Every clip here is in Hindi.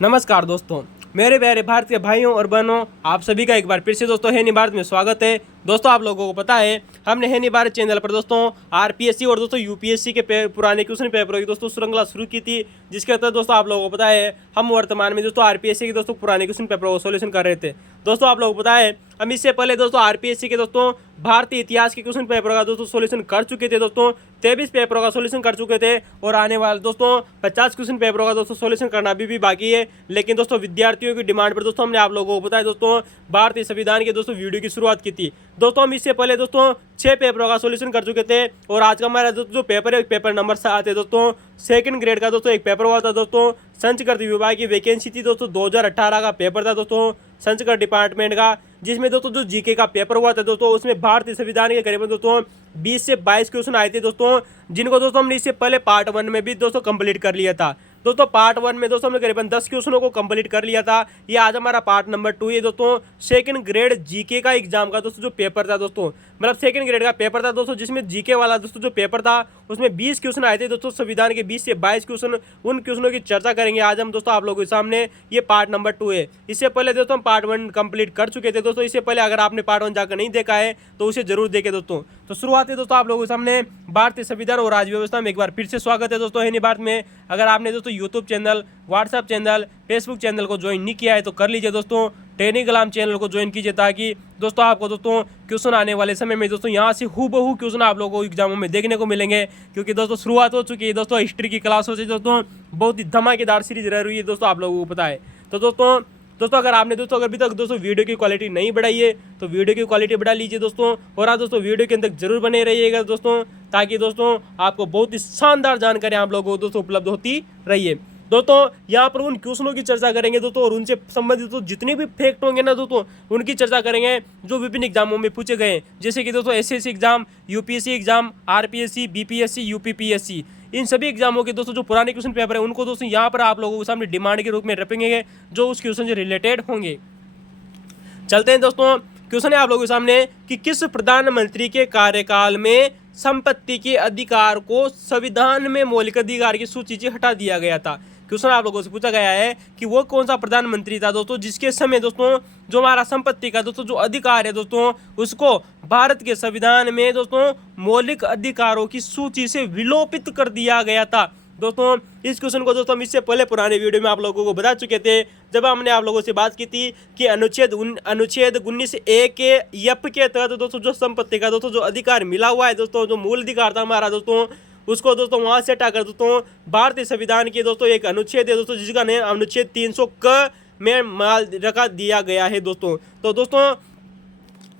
नमस्कार दोस्तों, मेरे प्यारे भारतीय भाइयों और बहनों, आप सभी का एक बार फिर से दोस्तों है नी भारत में स्वागत है। दोस्तों आप लोगों को पता है हमने है नी भारत चैनल पर दोस्तों आरपीएससी और दोस्तों यूपीएससी के पुराने क्वेश्चन पेपरों की दोस्तों श्रृंखला शुरू की थी, जिसके तहत दोस्तों आप लोगों को पता है हम वर्तमान में दोस्तों आरपीएससी के दोस्तों पुराने क्वेश्चन पेपरों को सोल्यूशन कर रहे थे। दोस्तों आप लोगों को पता है हम इससे पहले दोस्तों आरपीएससी के दोस्तों भारतीय इतिहास के क्वेश्चन पेपर का दोस्तों सोल्यूशन कर चुके थे। दोस्तों 23 पेपरों का सोल्यूशन कर चुके थे और आने वाले दोस्तों 50 क्वेश्चन पेपरों का दोस्तों सोल्यूशन करना भी बाकी है। लेकिन दोस्तों विद्यार्थियों की डिमांड पर दोस्तों हमने आप लोगों को बताया दोस्तों भारतीय संविधान के दोस्तों वीडियो की शुरुआत की थी। दोस्तों हम इससे पहले दोस्तों 6 पेपरों का सोल्यूशन कर चुके थे और आज का हमारा दोस्तों जो पेपर है पेपर नंबर 7 है दोस्तों। सेकंड ग्रेड का दोस्तों एक पेपर हुआ था दोस्तों, संस्कृत विभाग की वैकेंसी थी दोस्तों, 2018 का पेपर था दोस्तों संस्कृत डिपार्टमेंट का, जिसमें दोस्तों जो जीके का पेपर हुआ था दोस्तों उसमें भारतीय संविधान के करीबन दोस्तों 20 से 22 क्वेश्चन आए थे दोस्तों, जिनको दोस्तों हमने इससे पहले पार्ट 1 में भी दोस्तों कंप्लीट कर लिया था। दोस्तों पार्ट 1 में दोस्तों हमने करीबन 10 क्वेश्चनों को कंप्लीट कर लिया था। ये आज हमारा पार्ट नंबर 2 है दोस्तों, सेकंड ग्रेड जीके का एग्जाम का दोस्तों जो पेपर था दोस्तों, मतलब सेकंड ग्रेड का पेपर था दोस्तों, जिसमें जीके वाला दोस्तों जो पेपर था उसमें 20 क्वेश्चन आए थे दोस्तों, संविधान के 20 से 22 क्वेश्चन, उन क्वेश्चनों की चर्चा करेंगे आज हम दोस्तों आप लोगों के सामने। ये पार्ट नंबर 2 है। इससे पहले दोस्तों हम पार्ट 1 कंप्लीट कर चुके थे दोस्तों। इससे पहले अगर आपने पार्ट 1 जाकर नहीं देखा है तो उसे जरूर देखें दोस्तों। तो शुरुआत है दोस्तों आप लोगों के सामने भारतीय संविधान और राज्य व्यवस्था में। एक बार फिर से स्वागत है दोस्तों है नी भारत में। अगर आपने दोस्तों YouTube channel, WhatsApp channel, Facebook channel को ज्वाइन नहीं किया है तो कर लीजिए दोस्तों। टेलीग्राम चैनल को ज्वाइन कीजिए ताकि दोस्तों आपको दोस्तों क्वेश्चन आने वाले समय में दोस्तों यहाँ से हूबहू क्वेश्चन आप लोगों को एग्जामों में देखने को मिलेंगे, क्योंकि दोस्तों शुरुआत हो चुकी है दोस्तों हिस्ट्री की क्लासों से दोस्तों। बहुत ही धमाकेदार सीरीज रह रही है दोस्तों, आप लोगों को पता है। तो दोस्तों अगर आपने दोस्तों अभी तक दोस्तों वीडियो की क्वालिटी नहीं बढ़ाई है तो वीडियो की क्वालिटी बढ़ा लीजिए दोस्तों, और आप दोस्तों वीडियो के अंदर जरूर बने रहिएगा दोस्तों, ताकि दोस्तों आपको बहुत ही शानदार जानकारी आप लोगों को दोस्तों उपलब्ध होती रही है। दोस्तों यहाँ पर उन क्वेश्चनों की चर्चा करेंगे दोस्तों, और उनसे संबंधित तो जितने भी फैक्ट होंगे ना दोस्तों उनकी चर्चा करेंगे जो विभिन्न एग्जामों में पूछे गए, जैसे कि दोस्तों SSC exam, UPSC exam, RPSC, BPSC, UPPSC, इन सभी एग्जामों के दोस्तों जो पुराने क्वेश्चन पेपर है उनको दोस्तों यहाँ पर आप लोगों के सामने डिमांड के रूप में रखेंगे जो उस क्वेश्चन से रिलेटेड होंगे। चलते हैं दोस्तों, क्वेश्चन है आप लोगों के सामने कि किस प्रधानमंत्री के कार्यकाल में संपत्ति के अधिकार को संविधान में मौलिक अधिकार की सूची से हटा दिया गया था। क्वेश्चन आप लोगों से पूछा गया है कि वो कौन सा प्रधानमंत्री था दोस्तों जिसके समय दोस्तों जो हमारा संपत्ति का दोस्तों जो अधिकार है दोस्तों उसको भारत के संविधान में दोस्तों मौलिक अधिकारों की सूची से विलोपित कर दिया गया था। दोस्तों इस क्वेश्चन को दोस्तों हम इससे पहले पुराने वीडियो में आप लोगों को बता चुके थे, जब हमने आप लोगों से बात की थी कि अनुच्छेद 19(a) के यप के तहत दोस्तों जो संपत्ति का दोस्तों जो अधिकार मिला हुआ है दोस्तों, जो मूल अधिकार था हमारा दोस्तों, उसको दोस्तों वहां से हटाकर दोस्तों भारतीय संविधान के दोस्तों एक अनुच्छेद है दोस्तों जिसका नाम अनुच्छेद 300 क में माल रखा दिया गया है दोस्तों। तो दोस्तों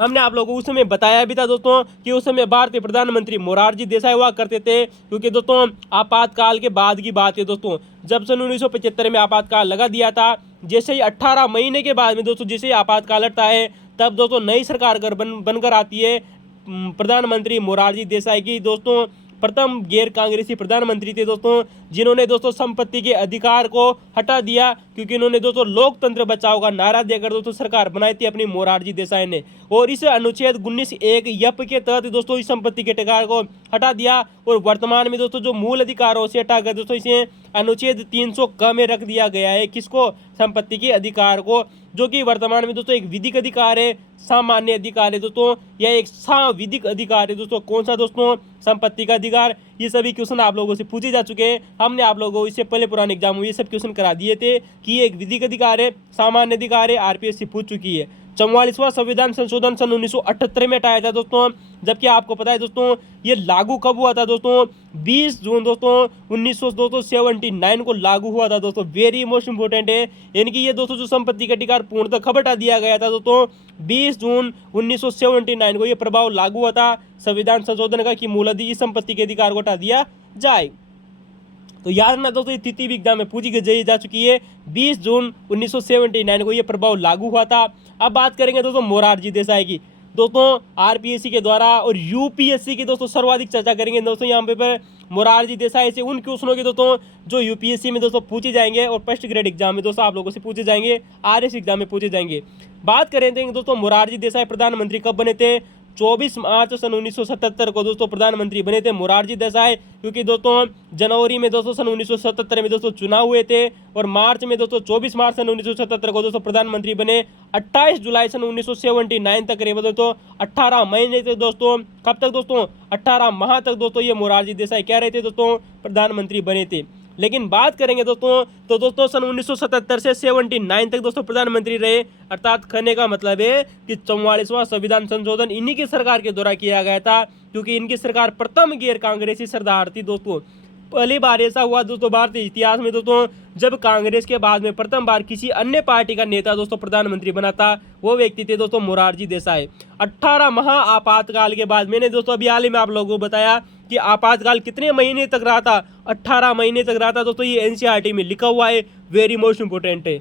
हमने आप लोगों को उस समय बताया भी था दोस्तों कि उस समय भारतीय प्रधानमंत्री मोरारजी देसाई हुआ करते थे, क्योंकि दोस्तों आपातकाल के बाद की बात है दोस्तों, जब सन 1975 में आपातकाल लगा दिया था, जैसे ही 18 महीने के बाद में दोस्तों जैसे ही आपातकाल हटता है तब दोस्तों नई सरकार बनकर आती है। प्रधानमंत्री मोरारजी देसाई की दोस्तों प्रथम गैर कांग्रेसी प्रधानमंत्री थे दोस्तों, जिन्होंने दोस्तों संपत्ति के अधिकार को हटा दिया, क्योंकि इन्होंने दोस्तों लोकतंत्र बचाओ का नारा देकर दोस्तों सरकार बनाई थी अपनी मोरारजी देसाई ने, और इस अनुच्छेद 19(1) यप के तहत दोस्तों इस संपत्ति के अधिकार को हटा दिया, और वर्तमान में दोस्तों जो मूल अधिकारों से हटाकर दोस्तों इसे अनुच्छेद 300 क में रख दिया गया है। किसको? संपत्ति के अधिकार को, जो कि वर्तमान में दोस्तों एक विधिक अधिकार है, सामान्य अधिकार है दोस्तों, यह एक संविधिक अधिकार है दोस्तों। कौन सा दोस्तों? संपत्ति का अधिकार। ये सभी क्वेश्चन आप लोगों से पूछे जा चुके हैं, हमने आप लोगों को इससे पहले पुराने एग्जाम में ये सब क्वेश्चन करा दिए थे कि ये एक विधिक अधिकार है, सामान्य अधिकार है, आरपीएससी पूछ चुकी है। 44वां संविधान संशोधन सन 1978 में हटाया था दोस्तों, जबकि आपको पता है दोस्तों ये लागू कब हुआ था दोस्तों? 20 जून दोस्तों 1979 को लागू हुआ था दोस्तों। वेरी मोस्ट इंपोर्टेंट है, यानी कि ये दोस्तों जो संपत्ति का अधिकार पूर्णतः कब हटा दिया गया था दोस्तों? 20 जून 1979 को ये प्रभाव लागू हुआ था संविधान संशोधन का कि मूलतः संपत्ति के अधिकार को हटा दिया जाए। तो याद रखना दोस्तों ये तिथि भी एग्जाम में पूछी गई जा चुकी है, 20 जून 1979 को ये प्रभाव लागू हुआ था। अब बात करेंगे दोस्तों मोरारजी देसाई की। दोस्तों आरपीएससी के द्वारा और यूपीएससी की दोस्तों सर्वाधिक चर्चा करेंगे दोस्तों यहाँ पे मोरारजी देसाई से उन क्वेश्चनों की दोस्तों जो यूपीएससी में दोस्तों पूछे जाएंगे और फर्स्ट ग्रेड एग्जाम में दोस्तों आप लोगों से पूछे जाएंगे, आरएस एग्जाम में पूछे जाएंगे। बात करें दोस्तों मोरारजी देसाई प्रधानमंत्री कब बने थे? 24 मार्च सन 1977 को दोस्तों प्रधानमंत्री बने थे मोरारजी देसाई, क्योंकि दोस्तों जनवरी में दोस्तों सन 1977 में दोस्तों चुनाव हुए थे और मार्च में दोस्तों 24 मार्च सन 1977 को दोस्तों प्रधानमंत्री बने। 28 जुलाई सन 1979 तक रहे दोस्तों 18 महीने तक दोस्तों, कब तक दोस्तों 18 माह तक दोस्तों ये मोरारजी देसाई क्या रहे थे दोस्तों, प्रधानमंत्री बने थे। लेकिन बात करेंगे दोस्तों तो दोस्तों सन 1977 से 79 तक दोस्तों प्रधानमंत्री रहे, अर्थात कहने का मतलब है कि 44वां संविधान संशोधन इन्हीं की सरकार के द्वारा किया गया था, क्योंकि इनकी सरकार प्रथम गैर कांग्रेसी सरकार थी दोस्तों। पहली बार ऐसा हुआ दोस्तों भारतीय इतिहास में दोस्तों, जब कांग्रेस के बाद में प्रथम बार किसी अन्य पार्टी का नेता दोस्तों प्रधानमंत्री बना था, वो व्यक्ति थे दोस्तों मोरारजी देसाई। 18 माह आपातकाल के बाद, मैंने दोस्तों अभी हाल ही में आप लोगों को बताया कि आपातकाल कितने महीने तक रहा था, 18 महीने तक रहा था दोस्तों। ये एनसीईआरटी में लिखा हुआ है, वेरी मोस्ट इंपोर्टेंट है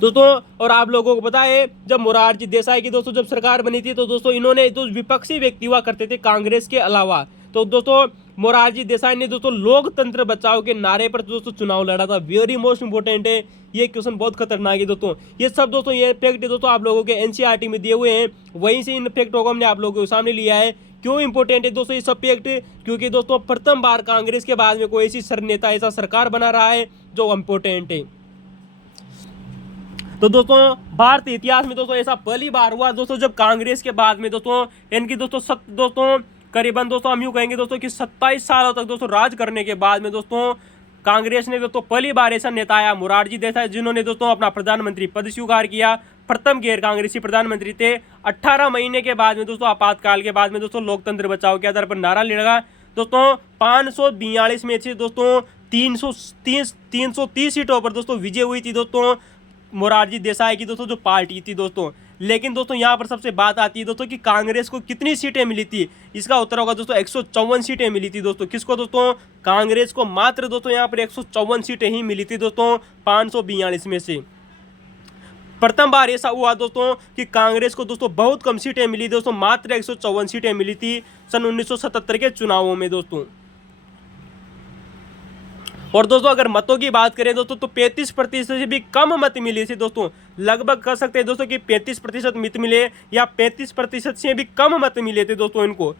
दोस्तों। और आप लोगों को पता है जब मोरारजी देसाई की दोस्तों जब सरकार बनी थी तो दोस्तों इन्होंने तो विपक्षी व्यक्ति हुआ करते थे कांग्रेस के अलावा, तो दोस्तों मोरारजी देसाई ने दोस्तों लोकतंत्र बचाओ के नारे पर दोस्तों चुनाव लड़ा था, वेरी मोस्ट इंपोर्टेंट है। ये क्वेश्चन बहुत खतरनाक है दोस्तों। ये सब दोस्तों ये फैक्ट दोस्तों आप लोगों के एनसीईआरटी में दिए हुए हैं, वहीं से इन फैक्टों को हमने आप लोगों के सामने लिया है। क्यों इंपोर्टेंट है दोस्तों ये सब फैक्ट, क्योंकि दोस्तों प्रथम बार कांग्रेस के बाद में कोई ऐसी नेता ऐसा सरकार बना रहा है जो इम्पोर्टेंट है। तो दोस्तों भारतीय इतिहास में दोस्तों ऐसा पहली बार हुआ दोस्तों जब कांग्रेस के बाद में दोस्तों इनकी दोस्तों करीबन दोस्तों हम यूँ कहेंगे दोस्तों कि 27 सालों तक दोस्तों राज करने के बाद में दोस्तों कांग्रेस ने दोस्तों पहली बार ऐसा नेता आया मोरारजी देसाई, जिन्होंने दोस्तों अपना प्रधानमंत्री पद स्वीकार किया। प्रथम गैर कांग्रेसी प्रधानमंत्री थे। 18 महीने के बाद में दोस्तों आपातकाल के बाद में दोस्तों लोकतंत्र बचाओ के आधार पर नारा लगा दोस्तों। 542 में से दोस्तों 330 सीटों पर दोस्तों विजय हुई थी दोस्तों मोरारजी देसाई की दोस्तों जो पार्टी थी दोस्तों। लेकिन दोस्तों यहाँ पर सबसे बात आती है दोस्तों कि कांग्रेस को कितनी सीटें मिली थी, इसका उत्तर होगा दोस्तों 154 सीटें मिली थी दोस्तों। किसको दोस्तों, कांग्रेस को मात्र दोस्तों यहाँ पर 154 सीटें ही मिली थी दोस्तों 542 में से। प्रथम बार ऐसा हुआ दोस्तों कि कांग्रेस को दोस्तों बहुत कम सीटें मिली दोस्तों, मात्र 154 सीटें मिली थी सन 1977 के चुनावों में दोस्तों। और दोस्तों अगर मतों की बात करें दोस्तों तो 35% से भी कम मत मिले थे दोस्तों। लगभग कह सकते हैं दोस्तों कि 35% मत मिले या 35% से भी कम मत मिले थे दोस्तों इनको।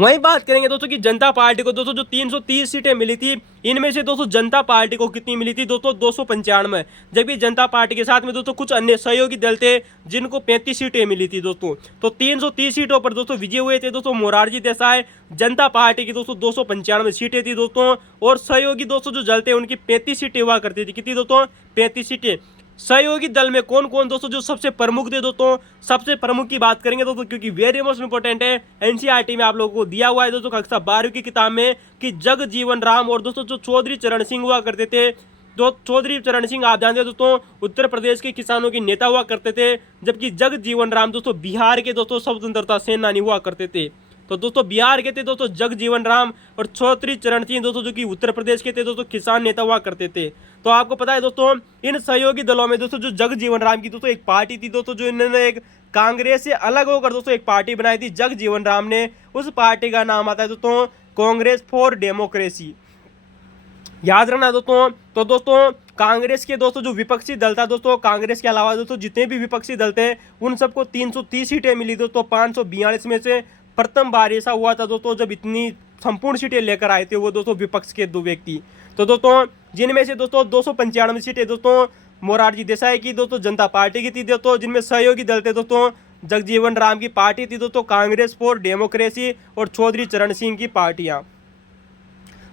वहीं बात करेंगे दोस्तों कि जनता पार्टी को दोस्तों जो 330 सीटें मिली थी, इनमें से दोस्तों जनता पार्टी को कितनी मिली थी दोस्तों 295, जबकि जनता पार्टी के साथ में दोस्तों कुछ अन्य सहयोगी दल थे जिनको 35 सीटें मिली थी दोस्तों। तो 330 सीटों पर दोस्तों विजय हुए थे दोस्तों मोरारजी देसाई। जनता पार्टी की दोस्तों 295 सीटें थी दोस्तों, और सहयोगी दोस्तों जो दल थे उनकी 35 सीटें हुआ करती थी। कितनी दोस्तों, 35 सीटें। सहयोगी दल में कौन कौन दोस्तों जो सबसे प्रमुख थे दोस्तों, सबसे प्रमुख की बात करेंगे दोस्तों, क्योंकि वेरी मोस्ट इंपोर्टेंट है। एनसीईआरटी में आप लोगों को दिया हुआ है दोस्तों कक्षा 12वीं की किताब में कि जगजीवन राम और दोस्तों जो चौधरी चरण सिंह हुआ करते थे। तो चौधरी चरण सिंह आप जानते हैं दोस्तों उत्तर प्रदेश के किसानों के नेता हुआ करते थे, जबकि जगजीवन राम दोस्तों बिहार के दोस्तों स्वतंत्रता सेनानी हुआ करते थे। तो दोस्तों बिहार के थे दोस्तों जगजीवन राम, और चौधरी चरण सिंह दोस्तों जो कि उत्तर प्रदेश के थे दोस्तों किसान नेता हुआ करते थे। तो आपको पता है दोस्तों इन सहयोगी दलों में दोस्तों जो जगजीवन राम की दोस्तों एक पार्टी थी दोस्तों, जो इन्होंने एक कांग्रेस से अलग होकर दोस्तों एक पार्टी बनाई थी जगजीवन राम ने। उस पार्टी का नाम आता है दोस्तों कांग्रेस फॉर डेमोक्रेसी, याद रखना दोस्तों। तो दोस्तों कांग्रेस के दोस्तों जो विपक्षी दल था दोस्तों, कांग्रेस के अलावा दोस्तों जितने भी विपक्षी दल थे उन सबको 330 सीटें मिली दोस्तों 542 में से। प्रथम बार ऐसा हुआ था दोस्तों जब इतनी संपूर्ण सीटें लेकर आए थे वो दोस्तों विपक्ष के दो व्यक्ति। तो दोस्तों जिनमें से दोस्तों 295 सीटें दोस्तों मोरारजी देसाई की दोस्तों जनता पार्टी की थी दोस्तों, जिनमें सहयोगी दल थे दोस्तों जगजीवन राम की पार्टी थी दोस्तों कांग्रेस फॉर डेमोक्रेसी, और चौधरी चरण सिंह की पार्टियां,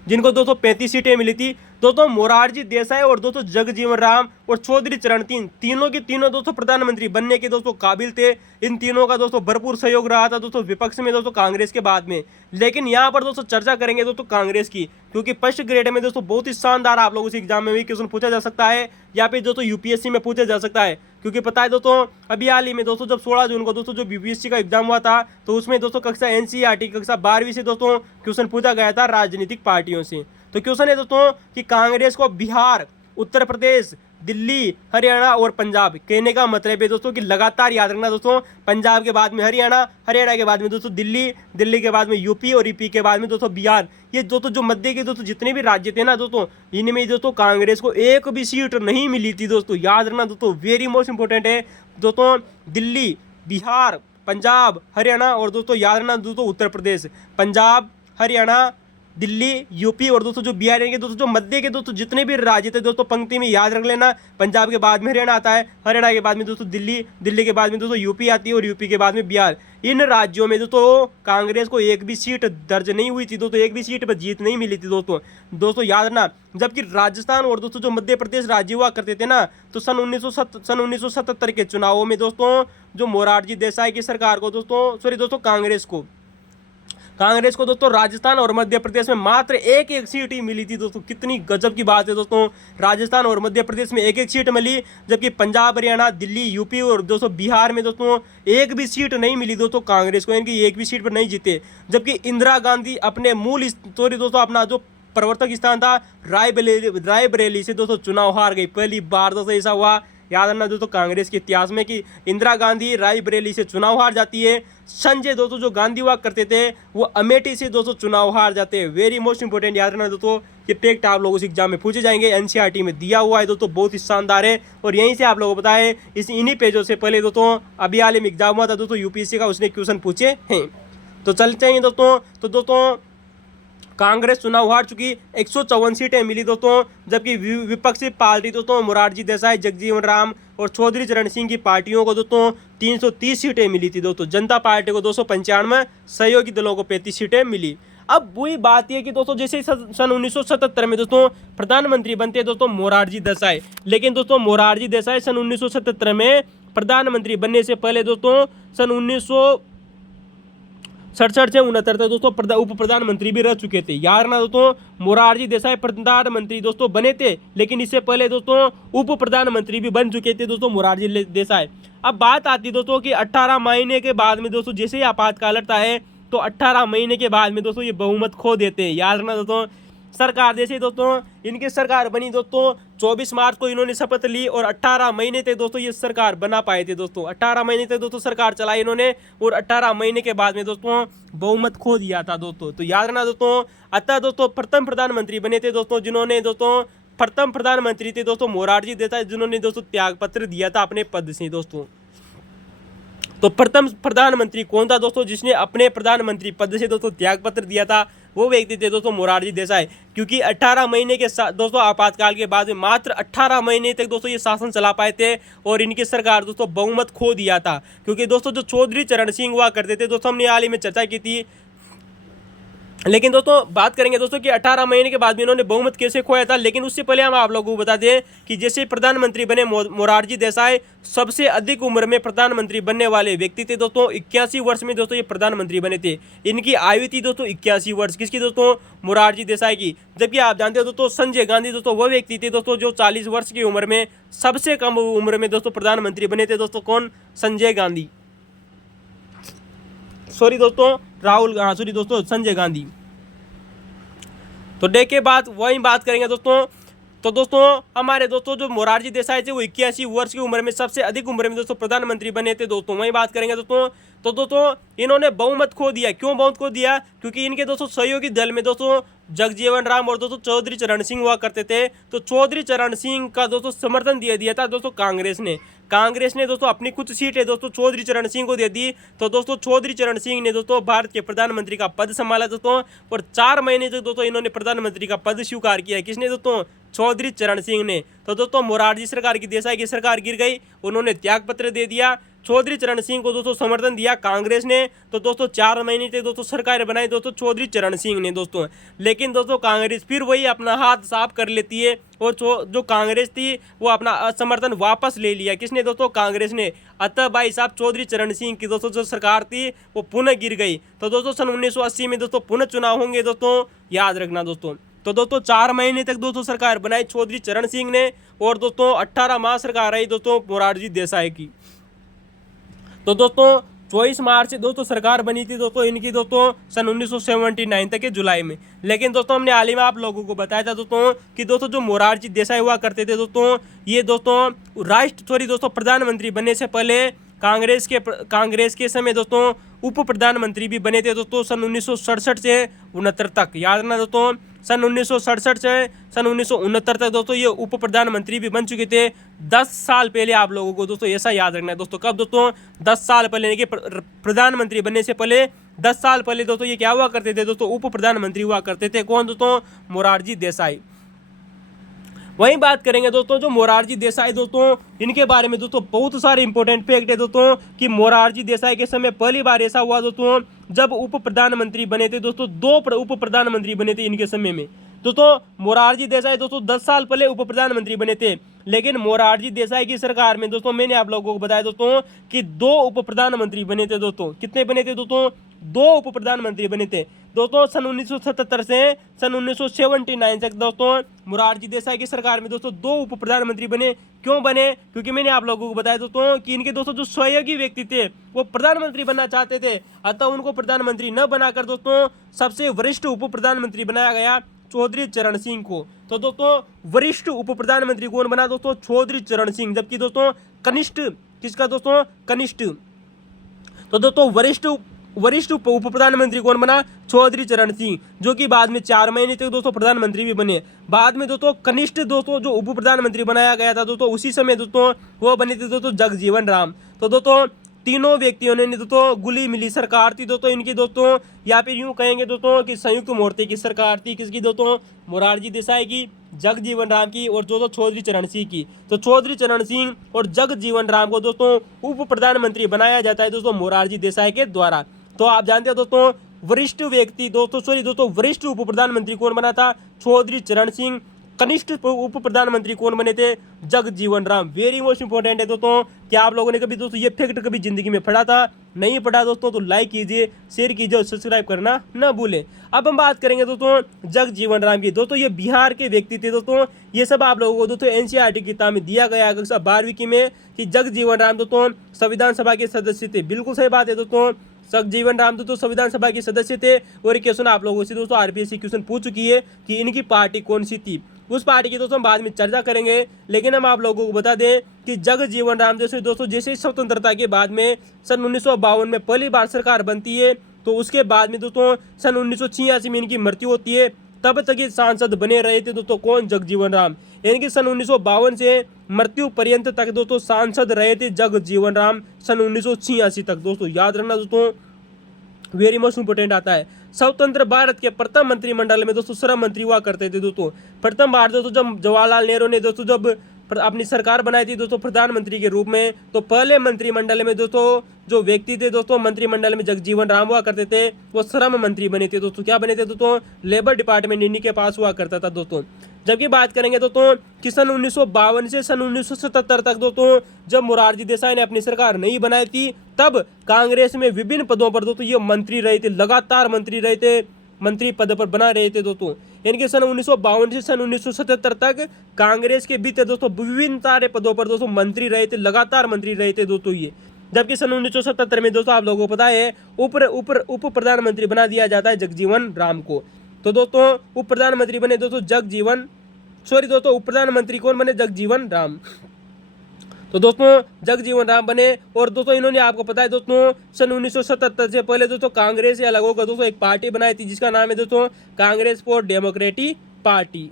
जिनको दोस्तों 35 सीटें मिली थी दोस्तों। मोरारजी देसाई और दोस्तों जगजीवन राम और चौधरी चरण सिंह तीनों की तीनों दोस्तों प्रधानमंत्री बनने के दोस्तों काबिल थे। इन तीनों का दोस्तों भरपूर सहयोग रहा था दोस्तों विपक्ष में दोस्तों कांग्रेस के बाद में। लेकिन यहाँ पर दोस्तों चर्चा करेंगे दोस्तों कांग्रेस की, क्योंकि फर्स्ट ग्रेड में दोस्तों बहुत ही शानदार आप लोगों से एग्जाम में भी क्वेश्चन पूछा जा सकता है, या फिर दोस्तों यूपीएससी में पूछा जा सकता है। क्योंकि पता है दोस्तों अभी हाल ही में दोस्तों जब 16 जून को दोस्तों जो यूपीएससी का एग्जाम हुआ था, तो उसमें दोस्तों कक्षा एनसीईआरटी कक्षा 12वीं से दोस्तों क्वेश्चन पूछा गया था राजनीतिक पार्टियों से। तो क्वेश्चन है दोस्तों कि कांग्रेस को बिहार, उत्तर प्रदेश, दिल्ली, हरियाणा और पंजाब। कहने का मतलब है दोस्तों कि लगातार याद रखना दोस्तों, पंजाब के बाद में हरियाणा, हरियाणा के बाद में दोस्तों दिल्ली, दिल्ली के बाद में यूपी और यूपी के बाद में दोस्तों बिहार। ये दोस्तों जो मध्य के दोस्तों जितने भी राज्य थे ना दोस्तों, इनमें दोस्तों कांग्रेस को एक भी सीट नहीं मिली थी दोस्तों। याद रखना दोस्तों, वेरी मोस्ट इंपॉर्टेंट है दोस्तों, दिल्ली, बिहार, पंजाब, हरियाणा और दोस्तों याद रखना दोस्तों उत्तर प्रदेश। पंजाब, हरियाणा, दिल्ली, यूपी और दोस्तों जो बिहार के दोस्तों जो मध्य के दोस्तों जितने भी राज्य थे दोस्तों, पंक्ति में याद रख लेना। पंजाब के बाद में हरियाणा आता है, हरियाणा के बाद में दोस्तों दिल्ली, दिल्ली के बाद में दोस्तों यूपी आती है और यूपी के बाद में बिहार। इन राज्यों में दोस्तों कांग्रेस को एक भी सीट दर्ज नहीं हुई थी दोस्तों, एक भी सीट पर जीत नहीं मिली थी दोस्तों। दोस्तों याद रखना, जबकि राजस्थान और दोस्तों जो मध्य प्रदेश राज्य हुआ करते थे ना, तो सन 1977 के चुनावों में दोस्तों जो मोरारजी देसाई की सरकार को दोस्तों, सॉरी दोस्तों, कांग्रेस को दोस्तों राजस्थान और मध्य प्रदेश में मात्र एक एक सीट ही मिली थी दोस्तों। कितनी गजब की बात है दोस्तों, राजस्थान और मध्य प्रदेश में एक एक सीट मिली, जबकि पंजाब, हरियाणा, दिल्ली, यूपी और दोस्तों बिहार में दोस्तों एक भी सीट नहीं मिली दोस्तों कांग्रेस को, इनकी एक भी सीट पर नहीं जीते। जबकि इंदिरा गांधी अपने मूल दोस्तों अपना जो प्रवर्तक स्थान था रायबरेली से दोस्तों चुनाव हार गई। पहली बार दोस्तों ऐसा हुआ, याद रखना दोस्तों कांग्रेस के इतिहास में, कि इंदिरा गांधी रायबरेली से चुनाव हार जाती है। संजय दोस्तों जो गांधी हुआ करते थे वो अमेठी से दोस्तों चुनाव हार जाते हैं। वेरी मोस्ट इंपॉर्टेंट, याद रखना दोस्तों, ये फैक्ट आप लोगों से एग्जाम में पूछे जाएंगे, एनसीईआरटी में दिया हुआ है दोस्तों, बहुत ही शानदार है। और यहीं से आप लोगों को पता है, इन्हीं पेजों से पहले दोस्तों अभी हाल में एग्जाम हुआ था दोस्तों यूपीएससी का, उसने क्वेश्चन पूछे हैं। तो चलते हैं दोस्तों, तो दोस्तों कांग्रेस चुनाव हार चुकी, 154 सीटें मिली दोस्तों, जबकि विपक्षी पार्टी दोस्तों मोरारजी देसाई, जगजीवन राम और चौधरी चरण सिंह की पार्टियों को दोस्तों 330 सीटें मिली थी दोस्तों। जनता पार्टी को 295, सहयोगी दलों को 35 सीटें मिली। अब वही बात यह कि दोस्तों जैसे सन 1977 में दोस्तों प्रधानमंत्री बनते दोस्तों मोरारजी देसाई, लेकिन दोस्तों मोरारजी देसाई सन 1977 में प्रधानमंत्री बनने से पहले दोस्तों सन 1967 से 69 तक दोस्तों उप प्रधानमंत्री भी रह चुके थे। याद रखना दोस्तों, मोरारजी देसाई प्रधानमंत्री दोस्तों बने थे, लेकिन इससे पहले दोस्तों उप प्रधानमंत्री भी बन चुके थे दोस्तों मोरारजी देसाई। अब बात आती है दोस्तों कि 18 महीने के बाद में दोस्तों जैसे ही आपातकाल लगता है, तो 18 महीने के बाद में दोस्तों ये बहुमत खो देते हैं। याद रखना दोस्तों, सरकार जैसे दोस्तों इनकी सरकार बनी दोस्तों 24 मार्च को इन्होंने शपथ ली, और 18 महीने तक दोस्तों ये सरकार बना पाए थे दोस्तों। 18 महीने तक दोस्तों सरकार चलाई इन्होंने, और 18 महीने के बाद में दोस्तों बहुमत खो दिया था दोस्तों। तो याद रखना दोस्तों, अतः दोस्तों प्रथम प्रधानमंत्री बने थे दोस्तों, जिन्होंने दोस्तों प्रथम प्रधानमंत्री थे दोस्तों मोरारजी देसाई, जिन्होंने दोस्तों त्यागपत्र दिया था अपने पद से दोस्तों। तो प्रथम प्रधानमंत्री कौन था दोस्तों जिसने अपने प्रधानमंत्री पद से दोस्तों त्यागपत्र दिया था? वो व्यक्ति थे दोस्तों मोरारजी देसाई। क्योंकि 18 महीने के दोस्तों आपातकाल के बाद में मात्र 18 महीने तक दोस्तों ये शासन चला पाए थे, और इनकी सरकार दोस्तों बहुमत खो दिया था। क्योंकि दोस्तों जो चौधरी चरण सिंह हुआ करते थे दोस्तों, हमने हाल ही में चर्चा की थी, लेकिन दोस्तों बात करेंगे दोस्तों कि 18 महीने के बाद भी इन्होंने बहुमत कैसे खोया था। लेकिन उससे पहले हम आप लोगों को बता दें कि जैसे प्रधानमंत्री बने मोरारजी देसाई, सबसे अधिक उम्र में प्रधानमंत्री बनने वाले व्यक्ति थे दोस्तों। 81 वर्ष में दोस्तों ये प्रधानमंत्री बने थे। इनकी आयु थी दोस्तों 81 वर्ष, किसकी दोस्तों? मोरारजी देसाई की। जबकि आप जानते हो दोस्तों संजय गांधी दोस्तों वह व्यक्ति थे दोस्तों जो 40 वर्ष की उम्र में, सबसे कम उम्र में दोस्तों प्रधानमंत्री बने थे दोस्तों। कौन? संजय गांधी, सॉरी दोस्तों सॉरी दोस्तों संजय गांधी। तो देखिए वही बात करेंगे दोस्तों। तो दोस्तों हमारे दोस्तों जो मोरारजी देसाई थे वो 81 वर्ष की उम्र में सबसे अधिक उम्र में दोस्तों प्रधानमंत्री बने थे दोस्तों। वही बात करेंगे दोस्तों। तो दोस्तों इन्होंने बहुमत खो दिया। क्यों बहुमत खो दिया? क्योंकि इनके दोस्तों सहयोगी दल में दोस्तों जगजीवन राम और दोस्तों चौधरी चरण सिंह हुआ करते थे। तो चौधरी चरण सिंह का दोस्तों समर्थन दिया था दोस्तों कांग्रेस ने दोस्तों अपनी कुछ सीटें दोस्तों चौधरी चरण सिंह को दे दी। तो दोस्तों चौधरी चरण सिंह ने दोस्तों भारत के प्रधानमंत्री का पद संभाला दोस्तों, और 4 महीने तक दोस्तों इन्होंने प्रधानमंत्री का पद स्वीकार किया। किसने दोस्तों? चौधरी चरण सिंह ने। तो दोस्तों मोरारजी सरकार की, देसाई की सरकार गिर गई, उन्होंने त्यागपत्र दे दिया। चौधरी चरण सिंह को दोस्तों समर्थन दिया कांग्रेस ने। तो दोस्तों 4 महीने तक दोस्तों सरकार बनाई दोस्तों चौधरी चरण सिंह ने दोस्तों। लेकिन दोस्तों कांग्रेस फिर वही अपना हाथ साफ कर लेती है, और जो कांग्रेस थी वो अपना समर्थन वापस ले लिया। किसने दोस्तों? कांग्रेस ने। अतः भाई साहब चौधरी चरण सिंह की दोस्तों जो सरकार थी वो पुनः गिर गई। तो दोस्तों सन 1980 में दोस्तों पुनः चुनाव होंगे दोस्तों, याद रखना दोस्तों। तो दोस्तों 4 महीने तक दोस्तों सरकार बनाई चौधरी चरण सिंह ने, और दोस्तों 18 माह सरकार रही दोस्तों मोरारजी देसाई की। तो दोस्तों 24 मार्च से दोस्तों सरकार बनी थी दोस्तों इनकी दोस्तों सन 1979 तक के जुलाई में। लेकिन दोस्तों हमने हाल ही में आप लोगों को बताया था दोस्तों कि दोस्तों जो मोरारजी देसाई हुआ करते थे दोस्तों, ये दोस्तों प्रधानमंत्री बनने से पहले कांग्रेस के समय दोस्तों उप प्रधानमंत्री भी बने थे दोस्तों सन 1967 से 69 तक। याद रखना दोस्तों, सन 1967 से सन 1969 तक दोस्तों ये उप प्रधानमंत्री भी बन चुके थे। 10 साल पहले आप लोगों को दोस्तों ऐसा याद रखना है दोस्तों। कब दोस्तों? 10 साल पहले, यानी कि प्रधानमंत्री बनने से पहले 10 साल पहले दोस्तों ये क्या हुआ करते थे दोस्तों? उप प्रधानमंत्री हुआ करते थे। कौन दोस्तों? मोरारजी देसाई। वहीं बात करेंगे दोस्तों जो मोरारजी देसाई दोस्तों, इनके बारे में दोस्तों बहुत सारे इंपॉर्टेंट फैक्ट है दोस्तों कि मोरारजी देसाई के समय पहली बार ऐसा हुआ दोस्तों जब उप प्रधानमंत्री उप प्रधानमंत्री बने थे इनके समय में। दोस्तों मोरारजी देसाई दोस्तों 10 साल पहले उप प्रधानमंत्री बने थे, लेकिन मोरारजी देसाई की सरकार में दोस्तों मैंने आप लोगों को बताया दोस्तों कि 2 उप प्रधानमंत्री बने थे दोस्तों। कितने बने थे दोस्तों? 2 उप प्रधानमंत्री बने थे दोस्तों। सन 1977 से सन 1979 तक दोस्तों मोरारजी देसाई की सरकार में दोस्तों 2 उप प्रधानमंत्री बने। क्यों बने? क्योंकि मैंने आप लोगों को बताया दोस्तों कि इनके दोस्तों जो सहयोगी व्यक्ति थे वो प्रधानमंत्री बनना चाहते थे, अतः उनको प्रधानमंत्री न बनाकर दोस्तों सबसे वरिष्ठ उप प्रधानमंत्री बनाया गया, चौधरी चरण सिंह को। तो दोस्तों वरिष्ठ उप प्रधानमंत्री कौन बना दोस्तों? चौधरी चरण सिंह। जबकि दोस्तों कनिष्ठ किसका दोस्तों? कनिष्ठ। तो दोस्तों वरिष्ठ उप प्रधानमंत्री कौन बना? चौधरी चरण सिंह, जो कि बाद में 4 महीने तक दोस्तों प्रधानमंत्री भी बने। बाद में दोस्तों कनिष्ठ दोस्तों जो उप प्रधानमंत्री बनाया गया था दोस्तों उसी समय दोस्तों वो बने थे दोस्तों जगजीवन राम। तो दोस्तों तीनों व्यक्तियों ने दोस्तों गुली मिली सरकार थी दोस्तों इनकी दोस्तों, या फिर यूं कहेंगे दोस्तों कि संयुक्त मोर्चे की सरकार थी। किसकी दोस्तों? मोरारजी देसाई की, जगजीवन राम की और दोस्तों चौधरी चरण सिंह की। तो चौधरी चरण सिंह और जगजीवन राम को दोस्तों उप प्रधानमंत्री बनाया जाता है दोस्तों मोरारजी देसाई के द्वारा। तो आप जानते हो दोस्तों वरिष्ठ उप प्रधानमंत्री कौन बना था? चौधरी चरण सिंह। कनिष्ठ उप प्रधानमंत्री कौन बने थे? Jagjivan Ram. Very most important है दोस्तों। क्या आप लोगों ने कभी दोस्तों ये फैक्ट कभी जिंदगी में पढ़ा था? नहीं पढ़ा दोस्तों तो लाइक कीजिए, शेयर कीजिए और सब्सक्राइब करना न भूलें। अब हम बात करेंगे दोस्तों जगजीवन राम की। दोस्तों ये बिहार के व्यक्ति थे दोस्तों। ये सब आप लोगों को दोस्तों NCERT किताब में दिया गया कक्षा 12वीं की में कि जगजीवन राम दोस्तों संविधान सभा के सदस्य थे। बिल्कुल सही बात है दोस्तों, जगजीवन राम दोस्तों संविधान सभा के सदस्य थे। और ये क्वेश्चन आप लोगों से दोस्तों RPSC क्वेश्चन पूछ चुकी है कि इनकी पार्टी कौन सी थी। उस पार्टी की दोस्तों बाद में चर्चा करेंगे, लेकिन हम आप लोगों को बता दें कि जगजीवन राम दोस्तों जैसे स्वतंत्रता के बाद में सन 1952 में पहली बार सरकार बनती है, तो उसके बाद में दोस्तों सन 1986 में इनकी मृत्यु होती है। तब तक ये सांसद बने रहे थे दोस्तों। कौन? जगजीवन राम। यानी कि सन 1952 से मृत्यु पर्यंत तक दोस्तों सांसद रहे थे जगजीवन राम सन 1986 तक। दोस्तों याद रखना दोस्तों, वेरी मोस्ट इंपोर्टेंट आता है। स्वतंत्र भारत के प्रथम मंत्रिमंडल में दोस्तों श्रम मंत्री हुआ करते थे दोस्तों। प्रथम बार दोस्तों जब जवाहरलाल नेहरू ने दोस्तों जब अपनी सरकार बनाई थी दोस्तों प्रधानमंत्री के रूप में, तो पहले मंत्रिमंडल में दोस्तों जो व्यक्ति थे दोस्तों मंत्रिमंडल में जगजीवन राम हुआ करते थे, वो श्रम मंत्री बने थे दोस्तों। क्या बने थे दोस्तों? लेबर डिपार्टमेंट इन्हीं के पास हुआ करता था दोस्तों। जबकि बात करेंगे दोस्तों कि सन 1952 से सन 1977 तक दोस्तों जब मोरारजी देसाई ने अपनी सरकार नहीं बनाई थी, तब कांग्रेस में विभिन्न पदों पर दोस्तों ये मंत्री रहे थे, लगातार मंत्री रहे थे, मंत्री पद पर बना रहे थे दोस्तों। यानी कि सन 1952 से सन 1977 तक कांग्रेस के बीते दोस्तों विभिन्न सारे पदों पर दोस्तों मंत्री रहे थे, लगातार मंत्री रहे थे दोस्तों ये। जबकि सन 1977 में दोस्तों आप लोगों को पता है उप प्रधानमंत्री बना दिया जाता है जगजीवन राम को। तो दोस्तों उप प्रधानमंत्री बने दोस्तों उप प्रधानमंत्री कौन बने? जगजीवन राम। तो दोस्तों जगजीवन राम बने। और दोस्तों इन्होंने आपको पता है दोस्तों सन 1977 से पहले दोस्तों कांग्रेस से अलग होकर दोस्तों एक पार्टी बनाई थी जिसका नाम है दोस्तों कांग्रेस फॉर डेमोक्रेटिक पार्टी।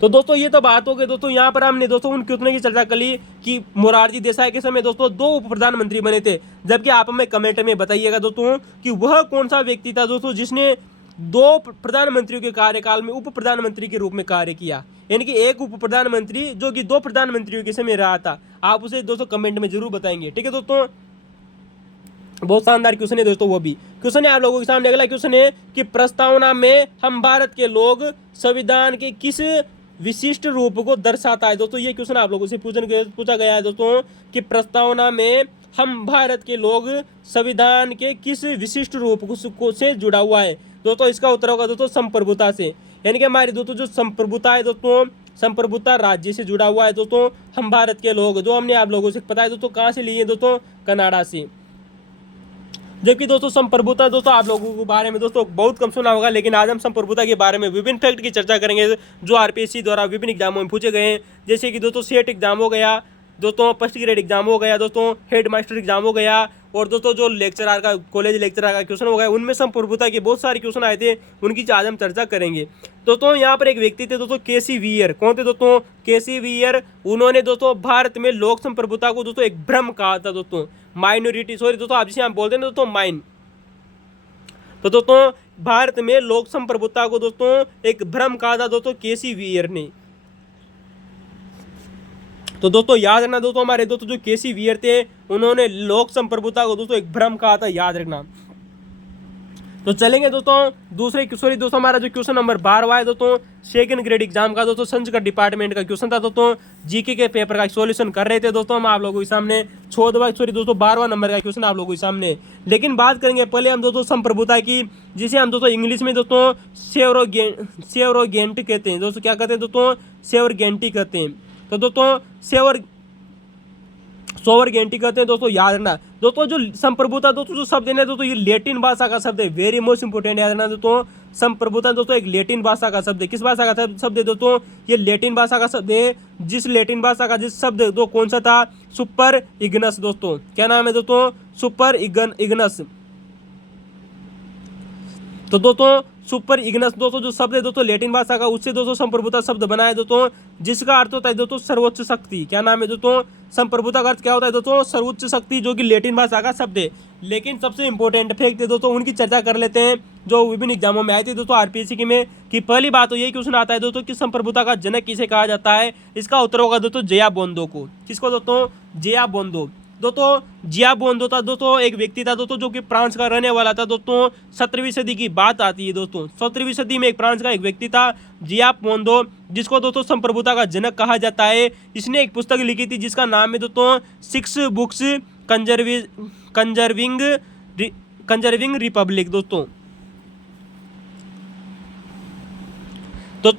तो दोस्तों ये तो बात हो गई दोस्तों। यहाँ पर हमने दोस्तों उन क्वेश्चनों की चर्चा कर ली कि मोरारजी देसाई के समय दोस्तों 2 उप प्रधानमंत्री बने थे। जबकि आप हमें कमेंट में बताइएगा दोस्तों कि वह कौन सा व्यक्ति था दोस्तों जिसने 2 प्रधानमंत्रियों के कार्यकाल में उप प्रधानमंत्री के रूप में कार्य किया। यानी कि एक उप प्रधानमंत्री जो कि 2 प्रधानमंत्रियों के समय रहा था। आप उसे दोस्तों कमेंट में जरूर बताएंगे, ठीक है दोस्तों। बहुत शानदार क्वेश्चन है दोस्तों। वो भी क्वेश्चन है आप लोगों के सामने। अगला क्वेश्चन है कि प्रस्तावना में हम भारत के लोग संविधान के किस विशिष्ट रूप को दर्शाता है। दोस्तों ये क्वेश्चन आप लोगों से पूछा गया है दोस्तों कि प्रस्तावना में हम भारत के लोग संविधान के किस विशिष्ट रूप से जुड़ा हुआ है। दोस्तों इसका उत्तर होगा दोस्तों संप्रभुता से। यानी कि हमारी दोस्तों जो संप्रभुता है दोस्तों, संप्रभुता राज्य से जुड़ा हुआ है दोस्तों। हम भारत के लोग, जो हमने आप लोगों से पता है दोस्तों, कहाँ से लिए दोस्तों, कनाडा से। जबकि दोस्तों संप्रभुता दोस्तों आप लोगों के बारे में दोस्तों बहुत कम सुना होगा, लेकिन आज हम संप्रभुता के बारे में विभिन्न फैक्ट की चर्चा करेंगे जो आरपीएससी द्वारा विभिन्न एग्जामों में पूछे गए हैं। जैसे कि दोस्तों सेट एग्जाम हो गया दोस्तों, फर्स्ट ग्रेड एग्जाम हो गया दोस्तों, हेड मास्टर एग्जाम हो गया, और दोस्तों जो लेक्चरर का, कॉलेज लेक्चरर का क्वेश्चन हो गया, उनमें संप्रभुता के बहुत सारे क्वेश्चन आए थे, उनकी आज हम चर्चा करेंगे। दोस्तों यहाँ पर एक व्यक्ति थे दोस्तों, केसी वीयर। कौन थे दोस्तों, केसी वीयर। उन्होंने दोस्तों भारत में लोक संप्रभुता को दोस्तों एक भ्रम कहा था दोस्तों, माइनॉरिटी, सॉरी दोस्तों, आप जिसे हम बोलते हैं दोस्तों माइन। तो दोस्तों भारत में लोक संप्रभुता को दोस्तों एक भ्रम कहा था दोस्तों केसी वीयर ने। तो दोस्तों याद रखना दोस्तों, हमारे दोस्तों जो केसी वीयर थे, उन्होंने लोक संप्रभुता को दोस्तों एक भ्रम कहा था, याद रखना। तो चलेंगे दोस्तों दूसरे, सॉरी दोस्तों, हमारा जो क्वेश्चन नंबर 12 है दोस्तों, सेकंड ग्रेड एग्जाम का दोस्तों, संस्कृत डिपार्टमेंट का क्वेश्चन था दोस्तों। जीके के पेपर का सॉल्यूशन कर रहे थे दोस्तों हम आप लोगों के सामने। 12वां नंबर का क्वेश्चन आप लोगों के सामने। लेकिन बात करेंगे पहले हम दोस्तों संप्रभुता की, जिसे हम दोस्तों इंग्लिश में दोस्तों सेवरोगेंट कहते हैं दोस्तों। क्या कहते हैं दोस्तों, सेवरगेंटी कहते हैं। तो दोस्तों सोवरगेंटी कहते हैं दोस्तों, याद रखना। दोस्तों जो संप्रभुता दोस्तों जो शब्द है ना दोस्तों, ये लेटिन भाषा का शब्द है, वेरी मोस्ट इंपोर्टेंट, याद रखना दोस्तों। संप्रभुता दोस्तों एक लेटिन भाषा का शब्द है। किस भाषा का शब्द है दोस्तों, ये लेटिन भाषा का शब्द है। जिस लेटिन भाषा का जिस शब्द दो कौन सा था, सुपर इग्नस दोस्तों। क्या नाम है दोस्तों, सुपर इग्नस। तो दोस्तों सुपर इग्नस दोस्तों जो शब्द है दोस्तों लेटिन भाषा का, उससे दोस्तों संप्रभुता शब्द बना है दोस्तों, जिसका अर्थ होता है दोस्तों सर्वोच्च शक्ति। क्या नाम है दोस्तों, संप्रभुता का अर्थ क्या होता है दोस्तों, सर्वोच्च शक्ति, जो कि लेटिन भाषा का शब्द है। लेकिन सबसे इंपॉर्टेंट फैक्ट है दोस्तों, उनकी चर्चा कर लेते हैं जो विभिन्न एग्जामों में आए थे दोस्तों आरपीएससी में। कि पहली बात तो यही क्वेश्चन आता है दोस्तों कि संप्रभुता का जनक किसे कहा जाता है। इसका उत्तर होगा दोस्तों जया बोंदो को। किसको दोस्तों, जया बोंदो। दोस्तों जिया बोंदो था दोस्तों, एक व्यक्ति था दोस्तों जो कि फ्रांस का रहने वाला था दोस्तों। 17वीं सदी की बात आती है दोस्तों, 17वीं सदी में एक फ्रांस का एक व्यक्ति था जिया बोंदो, जिसको दोस्तों संप्रभुता का जनक कहा जाता है। इसने एक पुस्तक लिखी थी जिसका नाम है दोस्तों 6 बुक्स कंजर्विंग रिपब्लिक दोस्तों। तो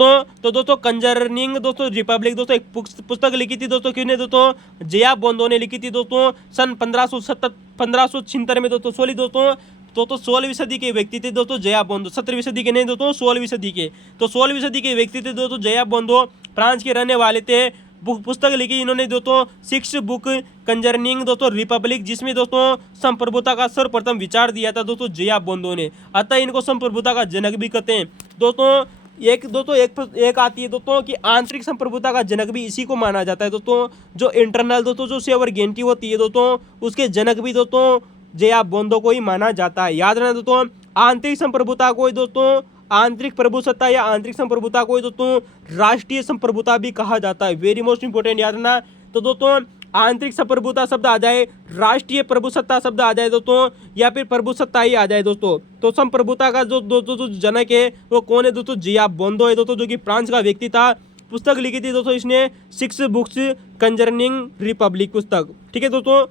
दोस्तों कंजर्निंग दोस्तों रिपब्लिक दोस्तों एक पुस्तक लिखी थी दोस्तों, किसने दोस्तों, जया बोंदो ने लिखी थी दोस्तों सन 1576 में दोस्तों। सॉरी दोस्तों, तो 16वीं सदी के व्यक्ति थे दोस्तों जया बोंदो, 17वीं सदी के नहीं दोस्तों, 16वीं सदी के। तो 16वीं सदी के व्यक्ति थे दोस्तों जया बोंदो, फ्रांस के रहने वाले थे। पुस्तक लिखी इन्होंने दोस्तों 6 बुक कंजर्निंग दोस्तों रिपब्लिक, जिसमें दोस्तों संप्रभुता का सर्वप्रथम विचार दिया था दोस्तों जया बोंदो ने। अतः इनको संप्रभुता का जनक भी कहते हैं दोस्तों। एक आती है दोस्तों कि आंतरिक संप्रभुता का जनक भी इसी को माना जाता है दोस्तों। जो इंटरनल दोस्तों जो सेवरगेंटी होती है दोस्तों, उसके जनक भी दोस्तों जया बोंदो को ही माना जाता है। याद रखना दोस्तों, आंतरिक संप्रभुता को दोस्तों, आंतरिक प्रभुसत्ता या आंतरिक संप्रभुता को दोस्तों राष्ट्रीय संप्रभुता भी कहा जाता है। वेरी मोस्ट इंपोर्टेंट, याद रखना। तो दोस्तों आंतरिक संप्रभुता शब्द आ जाए, राष्ट्रीय प्रभुसत्ता शब्द आ जाए दोस्तों, या फिर प्रभुसत्ता ही आ जाए दोस्तों। तो संप्रभुता का जो दोस्तों जनक है वो कौन है दोस्तों, जया बोंदो है दोस्तों, जो कि फ्रांस का व्यक्ति था। पुस्तक लिखी थी दोस्तों इसने 6 बुक्स कंजर्निंग रिपब्लिक पुस्तक। ठीक है दोस्तों।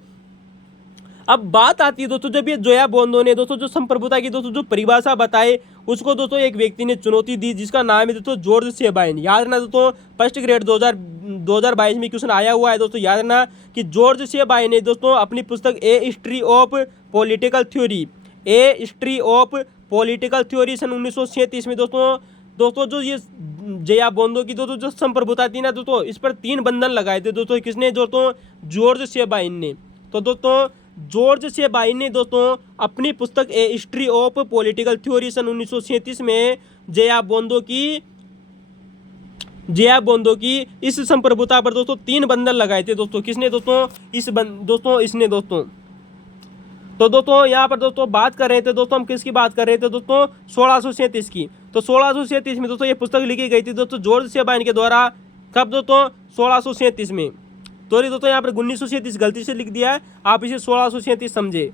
अब बात आती है दोस्तों, जब ये जया बोंदो ने दोस्तों जो संप्रभुता की दोस्तों जो परिभाषा बताए, उसको दोस्तों एक व्यक्ति ने चुनौती दी जिसका नाम है दोस्तों जॉर्ज सेबाइन। याद रखना दोस्तों, फर्स्ट ग्रेड 2022 में क्वेश्चन आया हुआ है दोस्तों। याद रखना कि जॉर्ज सेबाइन ने दोस्तों अपनी पुस्तक ए हिस्ट्री ऑफ पॉलिटिकल थ्योरी सन 1937 में दोस्तों जो ये जया बोंदो की दोस्तों जो संप्रभुता थी ना दोस्तों, इस पर 3 बंधन लगाए थे दोस्तों। किसने दोस्तों, जॉर्ज सेबाइन ने। तो दोस्तों जॉर्ज सेबाइन ने दोस्तों अपनी पुस्तक ए हिस्ट्री ऑफ पॉलिटिकल थ्योरी सन 1937 में जया बोंदो की इस संप्रभुता पर दोस्तों 3 बंधन लगाए थे दोस्तों। किसने दोस्तों, इसने दोस्तों। तो दोस्तों यहाँ पर दोस्तों बात कर रहे थे दोस्तों, हम किसकी बात कर रहे थे दोस्तों, 1637 की। तो 1637 में दोस्तों ये पुस्तक लिखी गई थी दोस्तों जॉर्ज सेबाइन के द्वारा। कब दोस्तों, 1637 में। तो दोस्तों यहाँ पर 1937 गलती से लिख दिया है, आप इसे 1637 समझे।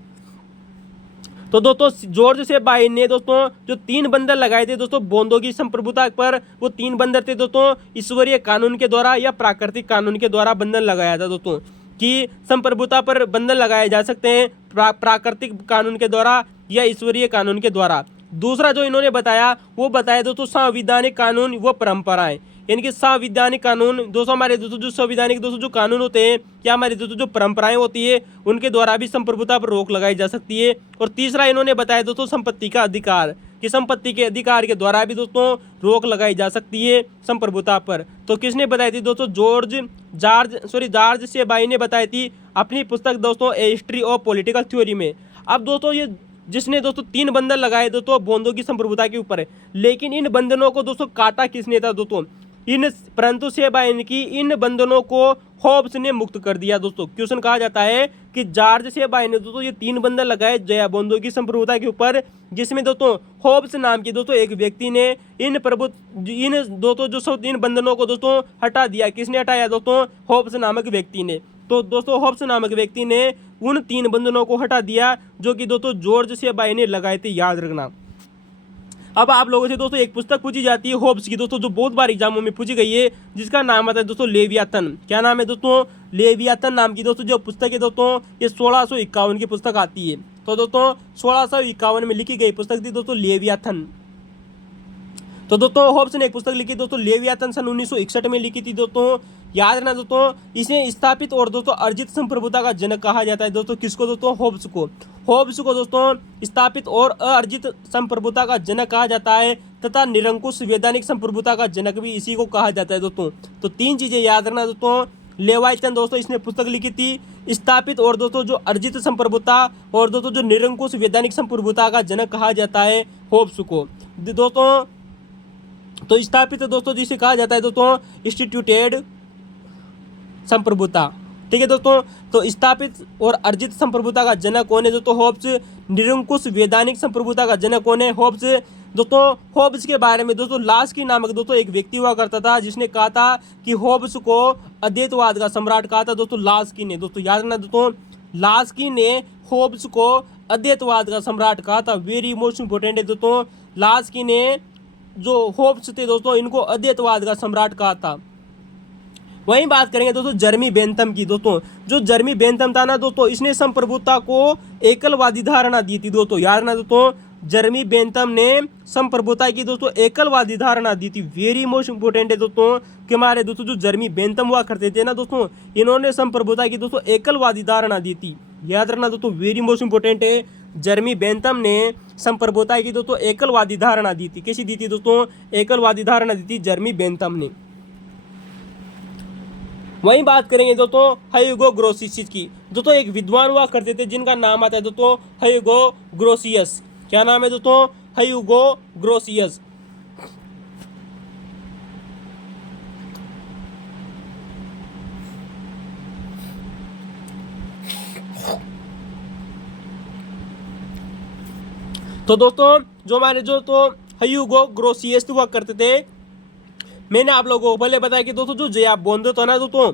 तो दोस्तों जॉर्ज सेबाइन ने दोस्तों जो 3 बंधन लगाए थे दोस्तों बोंदो की संप्रभुता पर, वो 3 बंधन थे दोस्तों ईश्वरीय कानून के द्वारा या प्राकृतिक कानून के द्वारा बंधन लगाया था दोस्तों। कि संप्रभुता पर बंधन लगाए जा सकते हैं प्राकृतिक कानून के द्वारा या ईश्वरीय कानून के द्वारा। दूसरा जो इन्होंने बताया वो बताया दोस्तों संवैधानिक कानून व परंपराएं, यानी कि संवैधानिक कानून दोस्तों हमारे दोस्तों जो संवैधानिक दोस्तों जो कानून होते हैं या हमारे दोस्तों जो परंपराएं होती है उनके द्वारा भी संप्रभुता पर रोक लगाई जा सकती है। और तीसरा इन्होंने बताया दोस्तों संपत्ति का अधिकार, कि संपत्ति के अधिकार के द्वारा भी दोस्तों रोक लगाई जा सकती है संप्रभुता पर। तो किसने बताई थी दोस्तों? जॉर्ज सेबाई ने बताई थी अपनी पुस्तक दोस्तों ए हिस्ट्री ऑफ पॉलिटिकल थ्योरी में। अब दोस्तों ये जिसने दोस्तों 3 बंधन लगाए दोस्तों बोंदों की संप्रभुता के ऊपर है, लेकिन इन बंधनों को दोस्तों काटा किसने था दोस्तों? परंतु सेबाइन की इन बंधनों को होब्स ने मुक्त कर दिया। दोस्तों क्वेश्चन कहा जाता है कि जॉर्ज सेबाइन ने दोस्तों ये 3 बंधन लगाए जया बोंदों की संप्रभुता के ऊपर, जिसमें दोस्तों होब्स नाम के दोस्तों एक व्यक्ति ने इन दोस्तों जो 3 बंधनों को दोस्तों हटा दिया। किसने हटाया दोस्तों? होब्स नामक व्यक्ति ने। तो दोस्तों होब्स नामक व्यक्ति ने उन 3 बंधनों को हटा दिया जो कि दोस्तों जॉर्ज सेबाई ने लगाए थे, याद रखना। अब आप लोगों से दोस्तों एक पुस्तक पूछी जाती है होब्स की दोस्तों, जो बहुत बार एग्जामों में पूछी गई है, जिसका नाम आता है दोस्तों लेवियाथन। क्या नाम है दोस्तों? लेवियाथन नाम की दोस्तों जो पुस्तक है दोस्तों ये 1651 की पुस्तक आती है। तो दोस्तों 1651 में लिखी गई पुस्तक थी दोस्तों लेवियाथन। तो दोस्तों होब्स ने एक पुस्तक लिखी दोस्तों लेवियाथन सन 1961 में लिखी थी दोस्तों, याद रखना दोस्तों। इसे स्थापित और दोस्तों अर्जित संप्रभुता का जनक कहा जाता है दोस्तों। किसको दोस्तों? होब्स को। होब्स को दोस्तों स्थापित और अर्जित संप्रभुता का जनक कहा जाता है तथा निरंकुश वैधानिक संप्रभुता का जनक भी इसी को कहा जाता है दोस्तों। तो 3 चीजें याद रखना दोस्तों। लेवाइथन दोस्तों इसने पुस्तक लिखी थी स्थापित और दोस्तों जो अर्जित संप्रभुता और दोस्तों जो निरंकुश वैधानिक संप्रभुता का जनक कहा जाता है होब्स को दोस्तों। तो स्थापित दोस्तों जिसे कहा जाता है दोस्तों इंस्टीट्यूटेड संप्रभुता, ठीक है दोस्तों। तो स्थापित और अर्जित संप्रभुता का जनक कौन है दोस्तों? होब्स। निरंकुश वैधानिक संप्रभुता का जनक कौन है? होब्स। दोस्तों होब्स के बारे में दोस्तों लास्की नामक दोस्तों एक व्यक्ति हुआ करता था, जिसने कहा था कि होब्स को अद्वैतवाद का सम्राट कहा था दोस्तों लास्की ने। दोस्तों याद रखना दोस्तों, लास्की ने होब्स को अद्वैतवाद का सम्राट कहा था। वेरी मोस्ट इंपोर्टेंट है दोस्तों। लास्की ने जो होब्स थे दोस्तों इनको अद्वैतवाद का सम्राट कहा था। वहीं बात करेंगे दोस्तों जर्मी बेंथम की। दोस्तों जो जर्मी बेंथम था ना दोस्तों, इसने संप्रभुता को एकलवादी धारणा दी थी दोस्तों। याद रखना दोस्तों, जर्मी बेंथम ने संप्रभुता की दोस्तों एकलवादी धारणा दी थी। वेरी मोस्ट इंपोर्टेंट है दोस्तों कि हमारे दोस्तों जो जर्मी बेंथम हुआ करते थे ना दोस्तों, इन्होंने संप्रभुता की दोस्तों एकलवादी धारणा दी थी। याद रखना दोस्तों, वेरी मोस्ट इंपोर्टेंट है। जर्मी बेंथम ने संप्रभुता की दोस्तों एकलवादी धारणा दी थी। कैसी दी थी दोस्तों? एकलवादी धारणा दी थी जर्मी बेंथम ने। वहीं बात करेंगे दोस्तों ह्यूगो ग्रोसियस की। दोस्तों एक विद्वान हुआ करते थे जिनका नाम आता है दोस्तों ह्यूगो ग्रोसियस। क्या नाम है दोस्तों? ह्यूगो ग्रोसियस। तो दोस्तों जो हमारे जो तो ह्यूगो ग्रोसियस हुआ करते थे, मैंने आप लोगों को पहले बताया कि दोस्तों जो जयाब बोंदो था ना दोस्तों,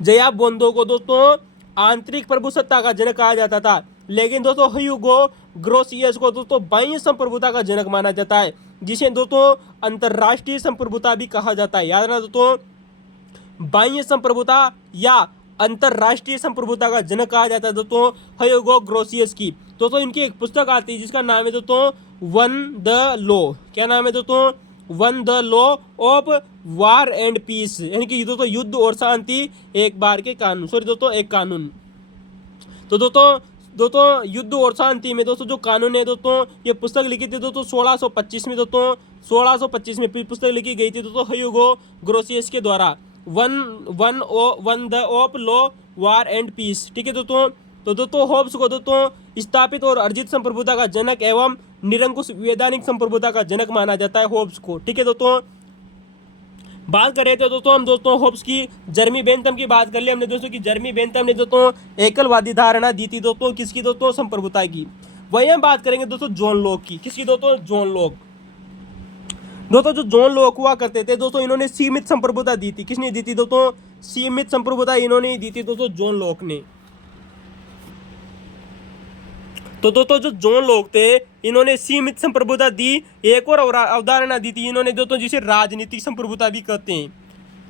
जयाब बोंदो को दोस्तों आंतरिक प्रभुसत्ता का जनक कहा जाता था, लेकिन दोस्तों ह्यूगो ग्रोसियस को दोस्तों बाह्य संप्रभुता का जनक माना जाता है, जिसे दोस्तों अंतरराष्ट्रीय संप्रभुता भी कहा जाता है। याद रखना दोस्तों, बाह्य संप्रभुता या अंतरराष्ट्रीय संप्रभुता का जनक कहा जाता है दोस्तों ह्यूगो ग्रोसियस की। दोस्तों इनकी एक पुस्तक आती है जिसका नाम है दोस्तों वन द लॉ। क्या नाम है दोस्तों? One the law of war and peace, यानी कि दोस्तों युद्ध और शांति एक बार के कानून, सॉरी दोस्तों एक कानून। तो दोस्तों युद्ध और शांति में दोस्तों जो कानून है दोस्तों, ये पुस्तक लिखी थी दोस्तों 1625 में। दोस्तों 1625 में पुस्तक लिखी गई थी दोस्तों ह्यूगो ग्रोसियस के द्वारा, one the of law war and peace, ठीक है दोस्तों। तो दोस्तों होब्स को दोस्तों स्थापित और अर्जित संप्रभुता का जनक एवं निरंकुश वैधानिक संप्रभुता का जनक माना जाता है होब्स को, ठीक है दोस्तों। बात कर रहे थे दोस्तों हम दोस्तों होब्स की, जर्मी बेंथम की बात कर ली हमने दोस्तों कि जर्मी बेंथम ने दोस्तों एकलवादी धारणा दी थी दोस्तों, किसकी दोस्तों? संप्रभुता की। वही हम बात करेंगे दोस्तों जॉन लॉक की। किसकी दोस्तों? John Locke. दोस्तों जो जॉन लॉक हुआ करते थे दोस्तों, इन्होंने सीमित संप्रभुता दी थी। किसने दी थी दोस्तों? सीमित संप्रभुता इन्होंने दी थी दोस्तों जॉन लॉक ने। तो दोस्तों जो जॉन लॉक थे इन्होंने सीमित संप्रभुता दी। एक और अवधारणा दी थी इन्होंने दोस्तों जिसे राजनीतिक संप्रभुता भी कहते हैं।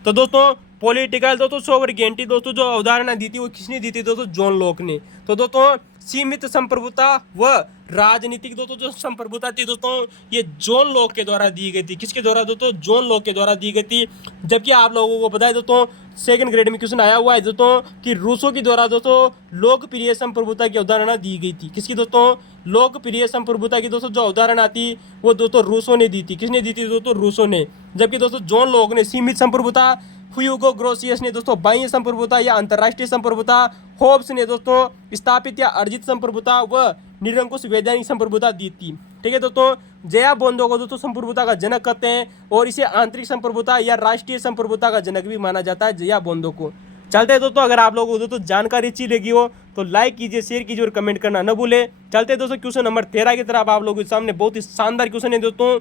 तो दोस्तों पॉलिटिकल दोस्तों सोवरेनिटी दोस्तों जो अवधारणा दी थी वो किसने दी थी दोस्तों? जॉन लॉक ने। तो दोस्तों सीमित संप्रभुता व राजनीतिक दोस्तों जो संप्रभुता थी दोस्तों, ये जॉन लॉक के द्वारा दी गई थी। किसके द्वारा दोस्तों? जॉन लॉक के द्वारा दी गई थी। जबकि आप लोगों को पता है दोस्तों, सेकंड ग्रेड में क्वेश्चन आया हुआ है दोस्तों कि रूसो के द्वारा दोस्तों लोकप्रिय संप्रभुता की अवधारणा दी गई थी। किसकी दोस्तों? लोकप्रिय संप्रभुता की दोस्तों जो अवधारणा थी वो दोस्तों रूसो ने दी थी। किसने दी थी दोस्तों? रूसो ने। जबकि दोस्तों जॉन लॉक ने सीमित संप्रभुता, ह्यूगो ग्रोसियस ने दोस्तों बाह्य संप्रभुता या अंतरराष्ट्रीय संप्रभुता, होब्स ने दोस्तों स्थापित या अर्जित संप्रभुता व निरंकुश वैधानिक संप्रभुता दी थी। ठीक है दोस्तों, जया बोंदो को दोस्तों संप्रभुता का जनक कहते हैं और इसे आंतरिक संप्रभुता या राष्ट्रीय संप्रभुता का जनक भी माना जाता है, जया बोंदो को। चलते हैं दोस्तों, अगर आप लोगों को दोस्तों जानकारी अच्छी लगी हो तो लाइक कीजिए, शेयर कीजिए और कमेंट करना न भूले। चलते हैं दोस्तों क्वेश्चन नंबर 13 की तरफ। आप लोगों के सामने बहुत ही शानदार क्वेश्चन है दोस्तों।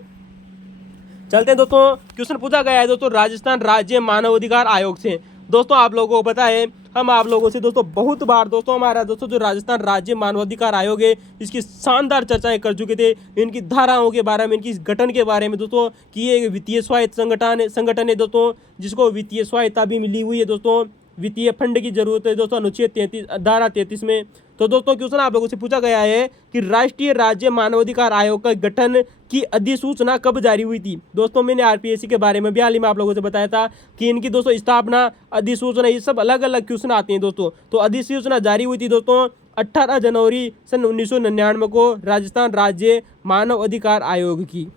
चलते हैं दोस्तों, क्वेश्चन पूछा गया है दोस्तों राजस्थान राज्य मानवाधिकार आयोग से। दोस्तों आप लोगों को पता है, हम आप लोगों से दोस्तों बहुत बार दोस्तों हमारा दोस्तों जो राजस्थान राज्य मानवाधिकार आयोग है इसकी शानदार चर्चाएं कर चुके थे, इनकी धाराओं के बारे में, इनकी गठन के बारे में दोस्तों, कि ये वित्तीय स्वायत्त संगठन है दोस्तों, जिसको वित्तीय स्वायत्ता भी मिली हुई है दोस्तों, वित्तीय फंड की जरूरत है दोस्तों अनुच्छेद 33 धारा 33 में। तो दोस्तों क्वेश्चन आप लोगों से पूछा गया है कि राष्ट्रीय राज्य मानवाधिकार आयोग का गठन की अधिसूचना कब जारी हुई थी। दोस्तों मैंने आरपीएससी के बारे में भी हाल ही में आप लोगों से बताया था कि इनकी दोस्तों स्थापना, अधिसूचना, ये सब अलग अलग क्वेश्चन आते हैं दोस्तों। तो अधिसूचना जारी हुई थी दोस्तों 18 जनवरी सन 1999 को राजस्थान राज्य मानव अधिकार आयोग की।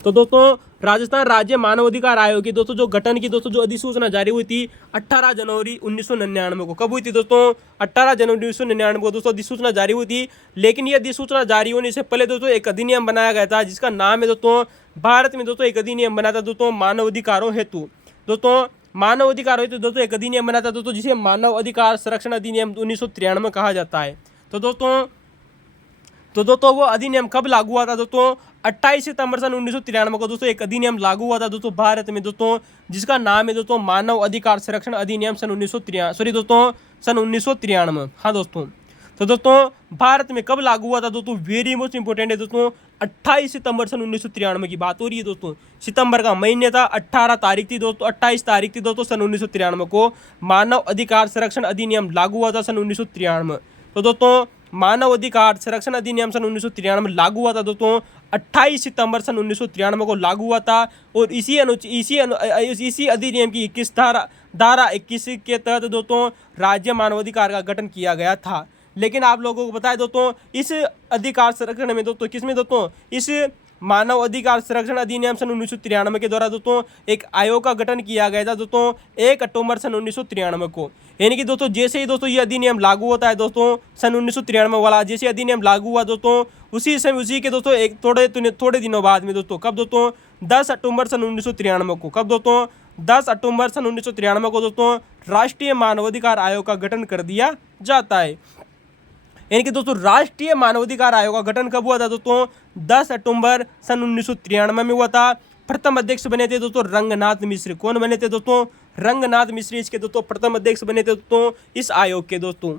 तो दोस्तों राजस्थान राज्य मानवाधिकार आयोग की दोस्तों जो गठन की दोस्तों जो अधिसूचना जारी हुई थी 18 जनवरी 1999 को। कब हुई थी दोस्तों? 18 जनवरी 1999 को दोस्तों अधिसूचना जारी हुई थी। लेकिन ये अधिसूचना जारी होने से पहले दोस्तों एक अधिनियम बनाया गया था जिसका नाम है दोस्तों, भारत में दोस्तों एक अधिनियम बना था दोस्तों मानव अधिकारों हेतु। दोस्तों मानव अधिकार हेतु दोस्तों एक अधिनियम बना था दोस्तों जिसे मानव अधिकार संरक्षण अधिनियम 1993 कहा जाता है। तो दोस्तों वो अधिनियम कब लागू हुआ था दोस्तों? 28 सितंबर सन 1993 को दोस्तों एक अधिनियम लागू हुआ था दोस्तों भारत में दोस्तों, जिसका नाम है दोस्तों मानव अधिकार संरक्षण अधिनियम सन 1993। हाँ दोस्तों, तो दोस्तों भारत में कब लागू हुआ था दोस्तों? वेरी मोस्ट इंपॉर्टेंट है दोस्तों, 28 सितंबर सन 1993 की बात हो रही है दोस्तों। सितंबर का महीने था, 18 तारीख थी दोस्तों, 28 तारीख थी दोस्तों सन 1993 को मानव अधिकार संरक्षण अधिनियम लागू हुआ था सन 1993। तो दोस्तों मानव अधिकार संरक्षण अधिनियम सन 1993 लागू हुआ था दोस्तों, 28 सितंबर सन 1993 को लागू हुआ था। और इसी अधिनियम की 21 धारा 21 के तहत दोस्तों राज्य मानवाधिकार का गठन किया गया था। लेकिन आप लोगों को पता है दोस्तों, इस अधिकार संरक्षण में दोस्तों, किसमें दोस्तों, इस मानव अधिकार संरक्षण अधिनियम सन 1993 के द्वारा दोस्तों एक आयोग का गठन किया गया था दोस्तों 1 अक्टूबर सन 1993 को। यानी कि दोस्तों जैसे ही दोस्तों ये अधिनियम लागू होता है दोस्तों सन 1993 वाला, जैसे अधिनियम लागू हुआ दोस्तों उसी के दोस्तों एक थोड़े दिनों बाद में दोस्तों, कब दोस्तों? 10 अक्टूबर सन 1993 को। कब दोस्तों? 10 अक्टूबर सन 1993 को दोस्तों राष्ट्रीय मानवाधिकार आयोग का गठन कर दिया जाता है। यानी कि दोस्तों राष्ट्रीय मानवाधिकार आयोग का गठन कब हुआ था दोस्तों? 10 अक्टूबर सन 1993 में हुआ था। प्रथम अध्यक्ष बने थे दोस्तों रंगनाथ मिश्र। कौन बने थे दोस्तों? रंगनाथ मिश्र इसके दोस्तों प्रथम अध्यक्ष बने थे दोस्तों इस आयोग के दोस्तों।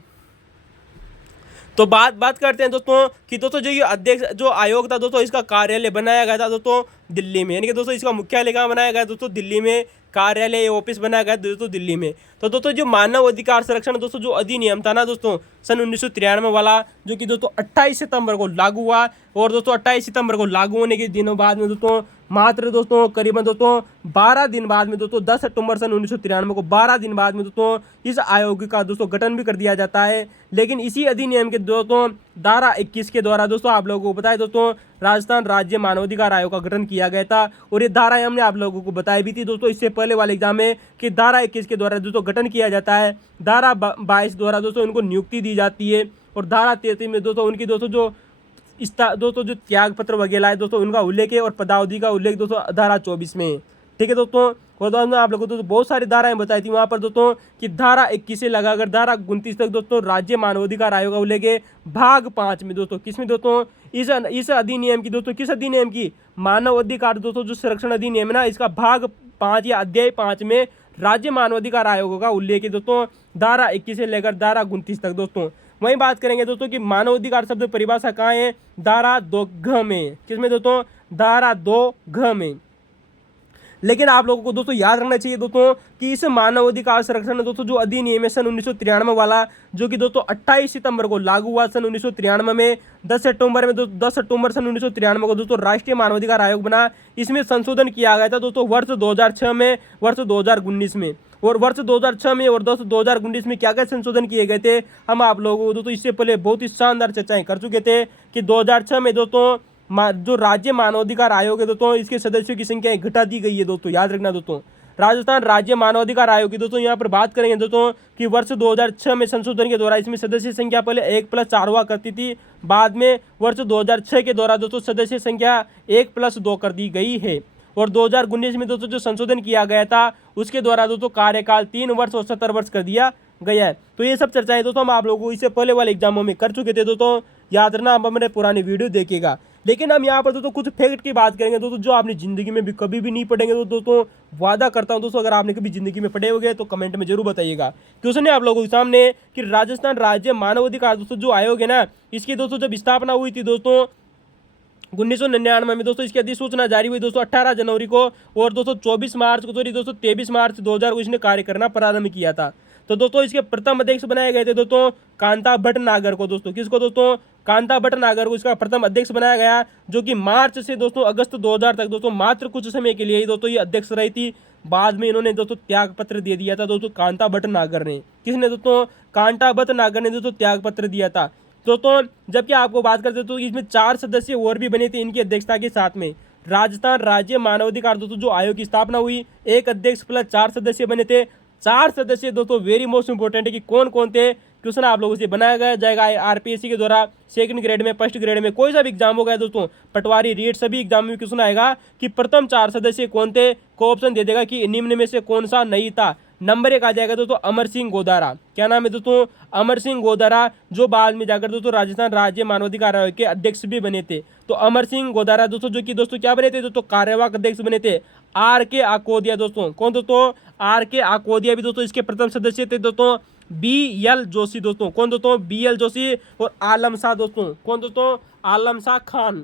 तो बात करते हैं दोस्तों कि दोस्तों जो ये अध्यक्ष जो आयोग था दोस्तों, इसका कार्यालय बनाया गया था दोस्तों दिल्ली में। यानी कि दोस्तों इसका मुख्यालय कहाँ बनाया गया दोस्तों? दिल्ली में। कार्यालय ऑफिस बनाया गया दोस्तों दिल्ली में। तो दोस्तों जो मानव अधिकार संरक्षण दोस्तों जो अधिनियम था ना दोस्तों सन 1993 वाला, जो कि दोस्तों 28 सितंबर को लागू हुआ, और दोस्तों 28 सितंबर को लागू होने के दिनों बाद में दोस्तों मात्र दोस्तों करीबन दोस्तों 12 दिन बाद में दोस्तों 10 अक्टूबर सन 1993 को 12 दिन बाद में दोस्तों इस आयोग का दोस्तों गठन भी कर दिया जाता है। लेकिन इसी अधिनियम के दोस्तों धारा 21 के द्वारा दोस्तों आप लोगों को बताया दोस्तों राजस्थान राज्य मानवाधिकार आयोग का गठन किया गया था। और ये धारा हमने आप लोगों को बताई भी थी दोस्तों इससे पहले वाले एग्जाम में कि धारा 21 के द्वारा दोस्तों गठन किया जाता है। धारा 22 द्वारा दोस्तों उनको नियुक्ति दी जाती है, और धारा 33 में दोस्तों उनकी दोस्तों जो त्याग पत्र वगैरह है दोस्तों उनका उल्लेख है, और पदावधि का उल्लेख दोस्तों धारा 24 में। ठीक है दोस्तों, और तो हमने आप लोगों को दोस्तों बहुत सारी धाराएं बताई थी वहाँ पर दोस्तों कि धारा 21 से लगाकर धारा 29 तक दोस्तों राज्य मानवाधिकार आयोग का उल्लेख है भाग 5 में दोस्तों। किसमें दोस्तों? इस अधिनियम की दोस्तों, किस अधिनियम की? मानव अधिकार दोस्तों जो संरक्षण अधिनियम है ना, इसका भाग 5 या अध्याय 5 में राज्य मानवाधिकार आयोग का उल्लेख है दोस्तों धारा 21 से लेकर धारा 29 तक दोस्तों। वहीं बात करेंगे दोस्तों कि मानवाधिकार शब्द परिभाषा कहाँ है? धारा 2 घ में। किसमें दोस्तों? धारा 2 घ में। लेकिन आप लोगों को दोस्तों याद रखना चाहिए दोस्तों कि इस मानवाधिकार संरक्षण दोस्तों जो अधिनियम है सन 1993 वाला, जो कि दोस्तों 28 सितंबर को लागू हुआ सन 1993 में, 10 सितंबर सन 1993 को दोस्तों राष्ट्रीय मानवाधिकार आयोग बना। इसमें संशोधन किया गया था दोस्तों वर्ष 2006 में, वर्ष 2019 में, और वर्ष 2006 में और 2019 में क्या क्या संशोधन किए गए थे हम आप लोगों को दोस्तों इससे पहले बहुत ही शानदार चर्चाएं कर चुके थे कि 2006 में दोस्तों जो राज्य मानवाधिकार आयोग है दोस्तों इसके सदस्यों की संख्या घटा दी गई है दोस्तों, याद रखना दोस्तों। राजस्थान राज्य मानवाधिकार आयोग की दोस्तों यहाँ पर बात करेंगे दोस्तों कि वर्ष 2006 में संशोधन के दौरान इसमें सदस्य संख्या पहले 1+4 हुआ करती थी, बाद में वर्ष 2006 के दौरान दोस्तों सदस्य संख्या 1+2 कर दी गई है। और 2019 में दोस्तों जो संशोधन किया गया था उसके द्वारा दोस्तों कार्यकाल 3 वर्ष और 70 वर्ष कर दिया गया है। तो ये सब चर्चाएं दोस्तों हम आप लोगों को इससे पहले वाले एग्जामों में कर चुके थे दोस्तों, याद रखना, आप हमारे पुरानी वीडियो देखिएगा। लेकिन हम यहाँ पर दोस्तों कुछ फैक्ट की बात करेंगे दोस्तों जो आपने जिंदगी में भी कभी भी नहीं पढ़ेंगे। तो दोस्तों वादा करता हूँ दोस्तों अगर आपने कभी जिंदगी में पढ़े होंगे तो कमेंट में जरूर बताइएगा। क्वेश्चन है आप लोगों के सामने कि राजस्थान राज्य मानवाधिकार दोस्तों जो आयोग है ना, इसकी दोस्तों जब स्थापना हुई थी दोस्तों 1999 में दोस्तों, इसकी अधिसूचना जारी हुई दोस्तों 18 जनवरी को, और दोस्तों 23 मार्च 2000 को इसने कार्य करना प्रारंभ किया था। तो दोस्तों इसके प्रथम अध्यक्ष बनाए गए थे दोस्तों कांता भटनागर को दोस्तों, किसको दोस्तों, कांता भटनागर को इसका प्रथम अध्यक्ष बनाया गया, जो कि मार्च से दोस्तों अगस्त 2000 तक दोस्तों मात्र कुछ समय के लिए ही दोस्तों ये अध्यक्ष रही थी। बाद में इन्होंने दोस्तों त्याग पत्र दे दिया था दोस्तों कांता भटनागर ने। किसने दोस्तों, कांता भटनागर ने दोस्तों त्याग पत्र दिया था दोस्तों। जबकि आपको बात करते तो इसमें 4 सदस्य और भी बने थे इनकी अध्यक्षता के साथ में। राजस्थान राज्य मानवाधिकार दोस्तों जो आयोग की स्थापना हुई, 1 अध्यक्ष प्लस 4 सदस्य बने थे। 4 सदस्य दोस्तों वेरी मोस्ट इंपोर्टेंट है कि कौन कौन थे, क्वेश्चन आप लोगों से बनाया गया जाएगा आरपीएससी के द्वारा। सेकंड ग्रेड में, फर्स्ट ग्रेड में, कोई सा भी एग्जाम होगा दोस्तों, पटवारी, रीट, सभी एग्जाम में क्वेश्चन आएगा कि प्रथम 4 सदस्य कौन थे, को ऑप्शन दे देगा कि निम्न में से कौन सा नहीं था। नंबर 1 आ जाएगा दोस्तों अमर सिंह गोदारा। क्या नाम है दोस्तों, अमर सिंह गोदारा, जो बाद में जाकर दोस्तों राजस्थान राज्य मानवाधिकार आयोग के अध्यक्ष भी बने थे। तो अमर सिंह गोदारा दोस्तों जो कि दोस्तों क्या बने थे दोस्तों, कार्यवाहक अध्यक्ष बने थे। आर के आकोदिया दोस्तों, कौन दोस्तों, आर के आकोदिया भी दोस्तों इसके प्रथम सदस्य थे दोस्तों। BL जोशी दोस्तों, कौन दोस्तों, BL जोशी। और आलम शाह दोस्तों, कौन दोस्तों, आलम शाह खान।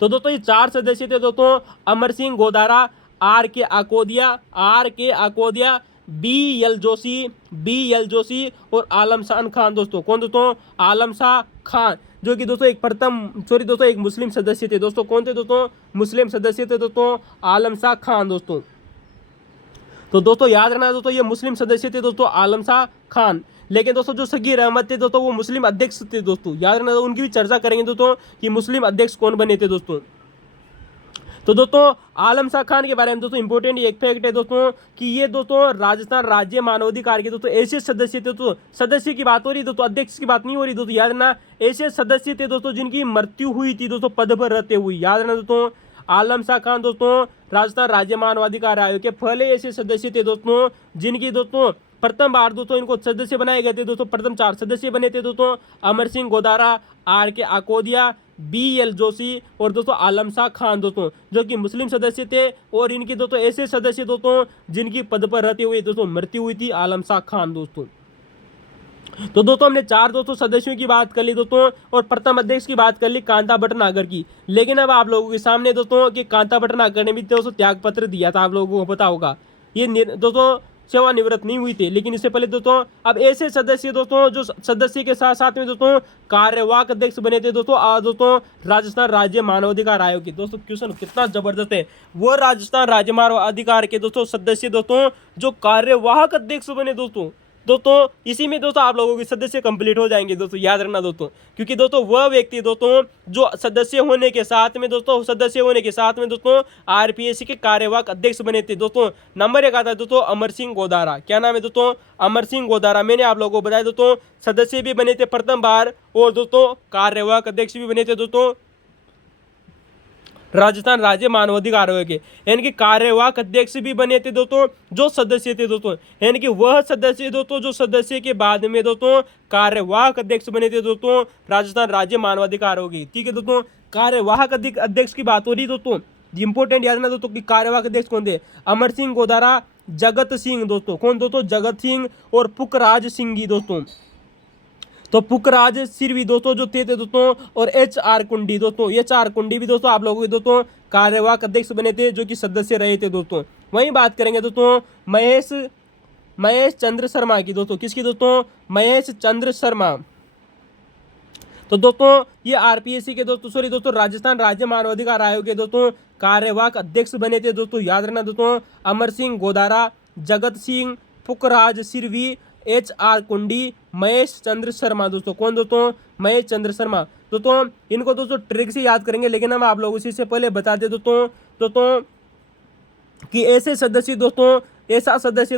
तो दोस्तों ये 4 सदस्य थे दोस्तों, अमर सिंह गोदारा, आर के आकोदिया, BL जोशी और आलम शाह खान दोस्तों। कौन दोस्तों, आलम शाह खान, जो कि दोस्तों एक मुस्लिम सदस्य थे दोस्तों। कौन थे दोस्तों, मुस्लिम सदस्य थे दोस्तों आलम शाह खान दोस्तों। तो दोस्तों याद रखना दोस्तों ये मुस्लिम सदस्य थे दोस्तों आलम शाह खान। लेकिन दोस्तों जो सगीर अहमद थे दोस्तों वो मुस्लिम अध्यक्ष थे दोस्तों, याद रखना, उनकी भी चर्चा करेंगे दोस्तों कि मुस्लिम अध्यक्ष कौन बने थे दोस्तों। तो दोस्तों आलम शाह खान के बारे में दोस्तों इंपॉर्टेंट एक फैक्ट है दोस्तों कि ये दोस्तों राजस्थान राज्य मानवाधिकार के दोस्तों ऐसे सदस्य थे, तो सदस्य की बात हो रही दोस्तों, अध्यक्ष की बात नहीं हो रही दोस्तों, याद रखना। ऐसे सदस्य थे दोस्तों जिनकी मृत्यु हुई थी दोस्तों पद पर रहते हुए, याद रखना दोस्तों। आलम शाह खान दोस्तों राजस्थान राज्य मानवाधिकार आयोग के पहले ऐसे सदस्य थे दोस्तों जिनकी दोस्तों प्रथम बार दोस्तों इनको सदस्य बनाए गए थे दोस्तों, प्रथम 4 सदस्य बने थे दोस्तों, अमर सिंह गोदारा, आर के आकोदिया, BL जोशी और दोस्तों आलम शाह खान दोस्तों, जो कि मुस्लिम सदस्य थे। और इनके दोस्तों ऐसे सदस्य दोस्तों जिनकी पद पर रहते हुए दोस्तों मृत्यु हुई थी, आलम शाह खान दोस्तों। तो दोस्तों हमने 4 दोस्तों सदस्यों की बात कर ली दोस्तों, और प्रथम अध्यक्ष की बात कर ली कांता भटनागर की। लेकिन अब आप लोगों के सामने दोस्तों कि कांता भटनागर ने भी दोस्तों त्याग पत्र दिया था, आप लोगों को पता होगा। ये दोस्तों सेवानिवृत्त नहीं हुई थी, लेकिन इससे पहले दोस्तों अब ऐसे सदस्य दोस्तों जो सदस्य के साथ साथ में दोस्तों कार्यवाहक अध्यक्ष बने थे दोस्तों राजस्थान राज्य मानवाधिकार आयोग के। दोस्तों क्वेश्चन कितना जबरदस्त है, वो राजस्थान राज्य मानवाधिकार के दोस्तों सदस्य दोस्तों जो कार्यवाहक अध्यक्ष बने दोस्तों इसी में दोस्तों आप लोगों के सदस्य कंप्लीट हो जाएंगे दोस्तों, याद रखना दोस्तों। क्योंकि दोस्तों वह व्यक्ति दोस्तों जो सदस्य होने के साथ में दोस्तों आरपीएससी के कार्यवाहक अध्यक्ष बने थे दोस्तों। नंबर 1 आता है दोस्तों अमर सिंह गोदारा। क्या नाम है दोस्तों, अमर सिंह गोदारा। मैंने आप लोगों को बताया दोस्तों सदस्य भी बने थे प्रथम बार, और दोस्तों कार्यवाहक अध्यक्ष भी बने थे दोस्तों राजस्थान राज्य मानवाधिकार आयोग के। यानी कि कार्यवाहक अध्यक्ष भी बने थे दोस्तों जो सदस्य थे दोस्तों, यानी कि वह सदस्य दोस्तों जो सदस्य के बाद में दोस्तों कार्यवाहक अध्यक्ष बने थे दोस्तों राजस्थान राज्य मानवाधिकार आयोग के। ठीक है दोस्तों, कार्यवाहक अध्यक्ष की बात हो रही दोस्तों, इंपोर्टेंट याद रखना दोस्तों कि कार्यवाहक अध्यक्ष कौन थे, अमर सिंह गोदारा, जगत सिंह दोस्तों, कौन दोस्तों, जगत सिंह और पुखराज सिंह जी दोस्तों। तो पुखराज सिरवी दोस्तों जो थे दोस्तों, और एच आर कुंडी दोस्तों, ये 4 कुंडी भी दोस्तों आप लोगों के दोस्तों कार्यवाहक अध्यक्ष बने थे, जो कि सदस्य रहे थे दोस्तों। वहीं बात करेंगे दोस्तों महेश चंद्र शर्मा की दोस्तों, किसकी दोस्तों? महेश चंद्र शर्मा। तो दोस्तों ये आरपीएससी के दोस्तों राजस्थान राज्य मानवाधिकार आयोग के दोस्तों कार्यवाहक अध्यक्ष बने थे दोस्तों, याद रखना दोस्तों। अमर सिंह गोदारा, जगत सिंह, पुखराज सिरवी, एच आर कुंडी, महेश चंद्र शर्मा दोस्तों। कौन दोस्तों? महेश चंद्र शर्मा दोस्तों। इनको दोस्तों ट्रिक से याद करेंगे, लेकिन हम आप लोगों से पहले बता दें दोस्तों कि ऐसा सदस्य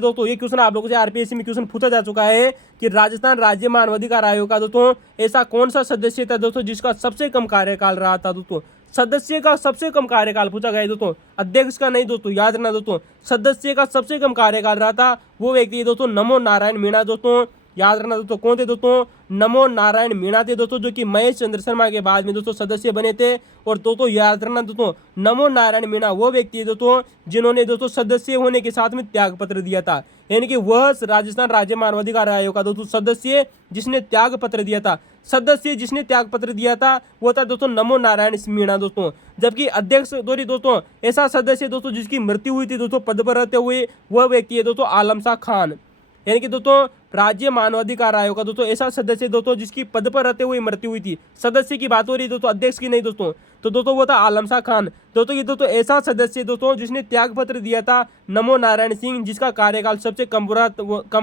दोस्तों, ये क्वेश्चन आप लोगों से आरपीएससी में क्वेश्चन पूछा जा चुका है कि राजस्थान राज्य मानवाधिकार आयोग का दोस्तों ऐसा कौन सा सदस्य था दोस्तों जिसका सबसे कम कार्यकाल रहा था दोस्तों। सदस्य का सबसे कम कार्यकाल पूछा गया है दोस्तों, अध्यक्ष का नहीं दोस्तों, याद रखना दोस्तों। सदस्य का सबसे कम कार्यकाल रहा था वो व्यक्ति दोस्तों नमो नारायण मीणा दोस्तों, याद रखना दोस्तों। कौन थे दोस्तों? नमो नारायण मीणा थे दोस्तों, जो कि महेश चंद्र शर्मा के बाद में दोस्तों सदस्य बने थे। और दोस्तों याद रखना दोस्तों, नमो नारायण मीणा वो व्यक्ति है दोस्तों जिन्होंने दोस्तों सदस्य होने के साथ में त्याग पत्र दिया था, यानी कि वह राजस्थान राज्य मानवाधिकार आयोग का दोस्तों सदस्य जिसने त्याग पत्र दिया था, सदस्य जिसने त्याग पत्र दिया था वो था दोस्तों नमो नारायण मीणा दोस्तों। जबकि अध्यक्ष दोस्तों ऐसा सदस्य दोस्तों जिसकी मृत्यु हुई थी दोस्तों पद पर रहते हुए, वह व्यक्ति है दोस्तों आलम शाह खान, यानी कि दोस्तों राज्य मानवाधिकार आयोग का दोस्तों ऐसा सदस्य दोस्तों जिसकी पद पर रहते हुए मृत्यु हुई थी। सदस्य की बात हो रही दोस्तों, अध्यक्ष की नहीं दोस्तों। तो दोस्तों वो था आलम शाह खान दोस्तों। ये दोस्तों ऐसा सदस्य दोस्तों जिसने त्याग पत्र दिया था नमो नारायण सिंह, जिसका कार्यकाल सबसे कम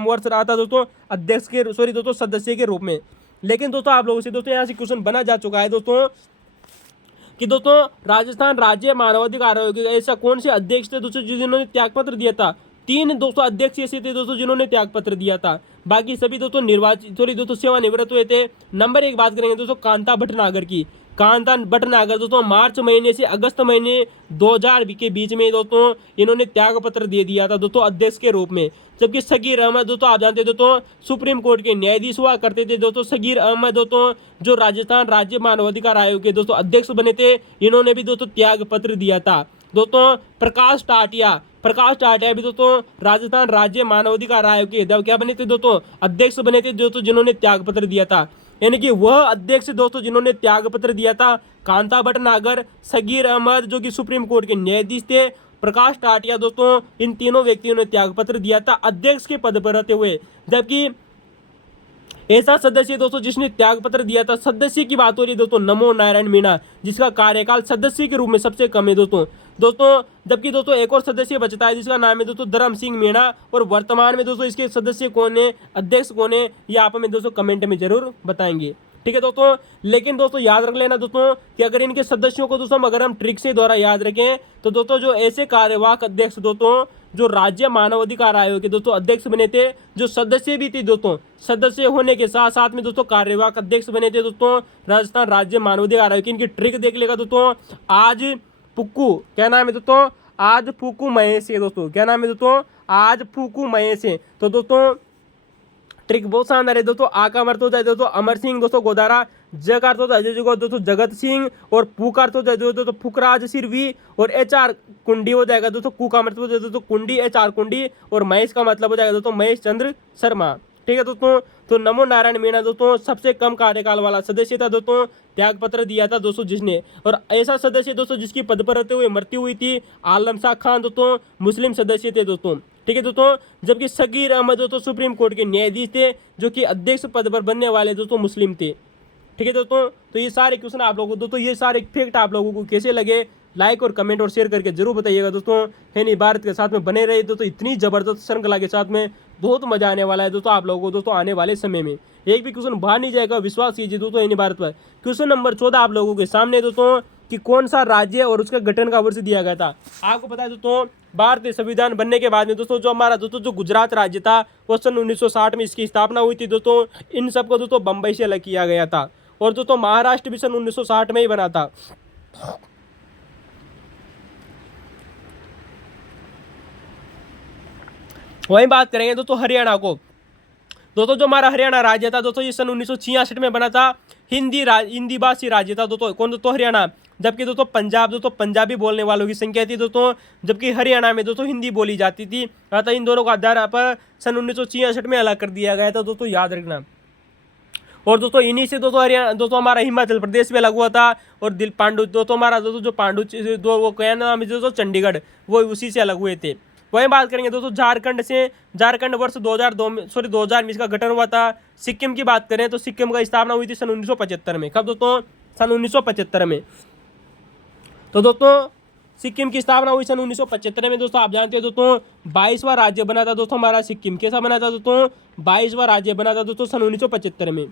वर्ष रहा था दोस्तों अध्यक्ष के दोस्तों सदस्य के रूप में। लेकिन दोस्तों आप लोगों से दोस्तों यहाँ से क्वेश्चन बना जा चुका है दोस्तों कि दोस्तों राजस्थान राज्य मानवाधिकार आयोग के ऐसा कौन से अध्यक्ष थे दोस्तों जिन्होंने त्याग पत्र दिया था। 3 दोस्तों अध्यक्ष ऐसे थे दोस्तों जिन्होंने त्याग पत्र दिया था, बाकी सभी दोस्तों दोस्तों सेवानिवृत्त हुए थे। नंबर 1 बात करेंगे दोस्तों कांता भटनागर की। कांता भटनागर दोस्तों मार्च महीने से अगस्त महीने 2000 के बीच में दोस्तों इन्होंने त्याग पत्र दे दिया था दोस्तों अध्यक्ष के रूप में। जबकि सगीर अहमद दोस्तों आप जानते दोस्तों सुप्रीम कोर्ट के न्यायाधीश हुआ करते थे दोस्तों। सगीर अहमद दोस्तों जो राजस्थान राज्य मानवाधिकार आयोग के दोस्तों अध्यक्ष बने थे, इन्होंने भी दोस्तों त्याग पत्र दिया था दोस्तों। प्रकाश टाटिया भी दोस्तों राजस्थान राज्य मानवाधिकार आयोग के क्या बने थे दोस्तों? अध्यक्ष बने थे दोस्तों जिन्होंने त्याग पत्र दिया था, यानी कि वह अध्यक्ष दोस्तों जिन्होंने त्याग पत्र दिया था कांता भटनागर, सगीर अहमद जो कि सुप्रीम कोर्ट के न्यायाधीश थे, प्रकाश टाटिया दोस्तों, इन तीनों व्यक्तियों ने त्याग पत्र दिया था अध्यक्ष के पद पर रहते हुए। जबकि ऐसा सदस्य दोस्तों जिसने त्याग पत्र दिया था, सदस्य की बात हो रही है दोस्तों नमो नारायण मीणा, जिसका कार्यकाल सदस्य के रूप में सबसे कम है दोस्तों। जबकि दोस्तों एक और सदस्य बचता है जिसका नाम है दोस्तों धर्म सिंह मीणा, और वर्तमान में दोस्तों इसके सदस्य कौन है, अध्यक्ष कौन है, ये आप हमें दोस्तों कमेंट में जरूर बताएंगे, ठीक है दोस्तों। लेकिन दोस्तों याद रख लेना दोस्तों कि अगर इनके सदस्यों को दोस्तों अगर हम ट्रिक से द्वारा याद रखें तो दोस्तों जो ऐसे कार्यवाहक अध्यक्ष दोस्तों जो राज्य मानवाधिकार आयोग के दोस्तों अध्यक्ष बने थे, जो सदस्य भी थे दोस्तों, सदस्य होने के साथ साथ में दोस्तों कार्यवाहक अध्यक्ष बने थे दोस्तों राजस्थान राज्य मानवाधिकार आयोग की। इनकी ट्रिक देख लेगा दोस्तों। आज पुक्कू, क्या नाम है दोस्तों? आज फूकू महेश है दोस्तों। क्या नाम है दोस्तों? आज फूकू महेश है। तो दोस्तों ट्रिक बहुत शानदार है दोस्तों। आ का अर्थ होता है दोस्तों अमर सिंह दोस्तों गोदारा, ज का अर्थ होता है दोस्तों जगत सिंह, और पू का अर्थ होता है दोस्तों पुखराज सिरवी, और एच आर कुंडी हो जाएगा दोस्तों। कू का मतलब होता है दोस्तों कुंडी, एच आर कुंडी, और महेश का मतलब हो जाएगा दोस्तों महेश चंद्र शर्मा, ठीक है दोस्तों। तो नमो नारायण मीणा दोस्तों सबसे कम कार्यकाल वाला सदस्य था दोस्तों, त्याग पत्र दिया था दोस्तों जिसने। और ऐसा सदस्य दोस्तों जिसकी पद पर रहते हुए मृत्यु हुई थी आलम शाह खान दोस्तों मुस्लिम सदस्य थे दोस्तों, ठीक है दोस्तों। जबकि सगीर अहमद दोस्तों सुप्रीम कोर्ट के न्यायाधीश थे जो कि अध्यक्ष पद पर बनने वाले दोस्तों मुस्लिम थे, ठीक है दोस्तों। तो ये सारे क्वेश्चन आप लोगों को दोस्तों, ये सारे फैक्ट आप लोगों को कैसे लगे, लाइक और कमेंट और शेयर करके जरूर बताइएगा दोस्तों। है नहीं भारत के साथ में बने रहे दोस्तों, इतनी जबरदस्त श्रृंखला के साथ में बहुत मजा आने वाला है दोस्तों आप लोगों को दोस्तों आने वाले समय में। एक भी क्वेश्चन बाहर नहीं जाएगा, विश्वास कीजिए दोस्तों है नहीं भारत पर। क्वेश्चन नंबर 14 आप लोगों के सामने दोस्तों कि कौन सा राज्य और उसका गठन का वर्ष दिया गया था। आपको पता है दोस्तों भारतीय संविधान बनने के बाद में दोस्तों जो हमारा दोस्तों जो गुजरात राज्य था वो सन 1960 में इसकी स्थापना हुई थी दोस्तों। इन सबको दोस्तों बम्बई से अलग किया गया था, और दोस्तों महाराष्ट्र भी सन 1960 में ही बना था। वहीं बात करेंगे दोस्तों हरियाणा को। दोस्तों जो हमारा हरियाणा राज्य था दोस्तों ये सन 1966 में बना था। हिंदी भाषी राज्य था दोस्तों कौन दोस्तों? हरियाणा। जबकि दोस्तों पंजाब दोस्तों पंजाबी बोलने वालों की संख्या थी दोस्तों, जबकि हरियाणा में दोस्तों हिंदी बोली जाती थी। अतः इन दोनों का आधार पर सन 1966 में अलग कर दिया गया था दोस्तों, याद रखना। और दोस्तों इन्हीं से दोस्तों हरियाणा दोस्तों हमारा हिमाचल प्रदेश भी अलग हुआ था। और दिल पांडु दोस्तों हमारा दोस्तों जो पांडु दो वो क्या नाम है दोस्तों चंडीगढ़, वो उसी से अलग हुए थे। वहीं बात करेंगे दोस्तों झारखंड से, झारखंड वर्ष 2002 में 2000 में इसका गठन हुआ था। सिक्किम की बात करें तो सिक्किम का स्थापना हुई थी सन 1975 में। कब दोस्तों? सन 1975 में। तो दोस्तों सिक्किम की स्थापना हुई सन 1975 में। दोस्तों आप जानते हैं दोस्तों 22वां राज्य बना था दोस्तों हमारा सिक्किम। कैसा बना था दोस्तों? 22वां राज्य बना था दोस्तों सन 1975 में।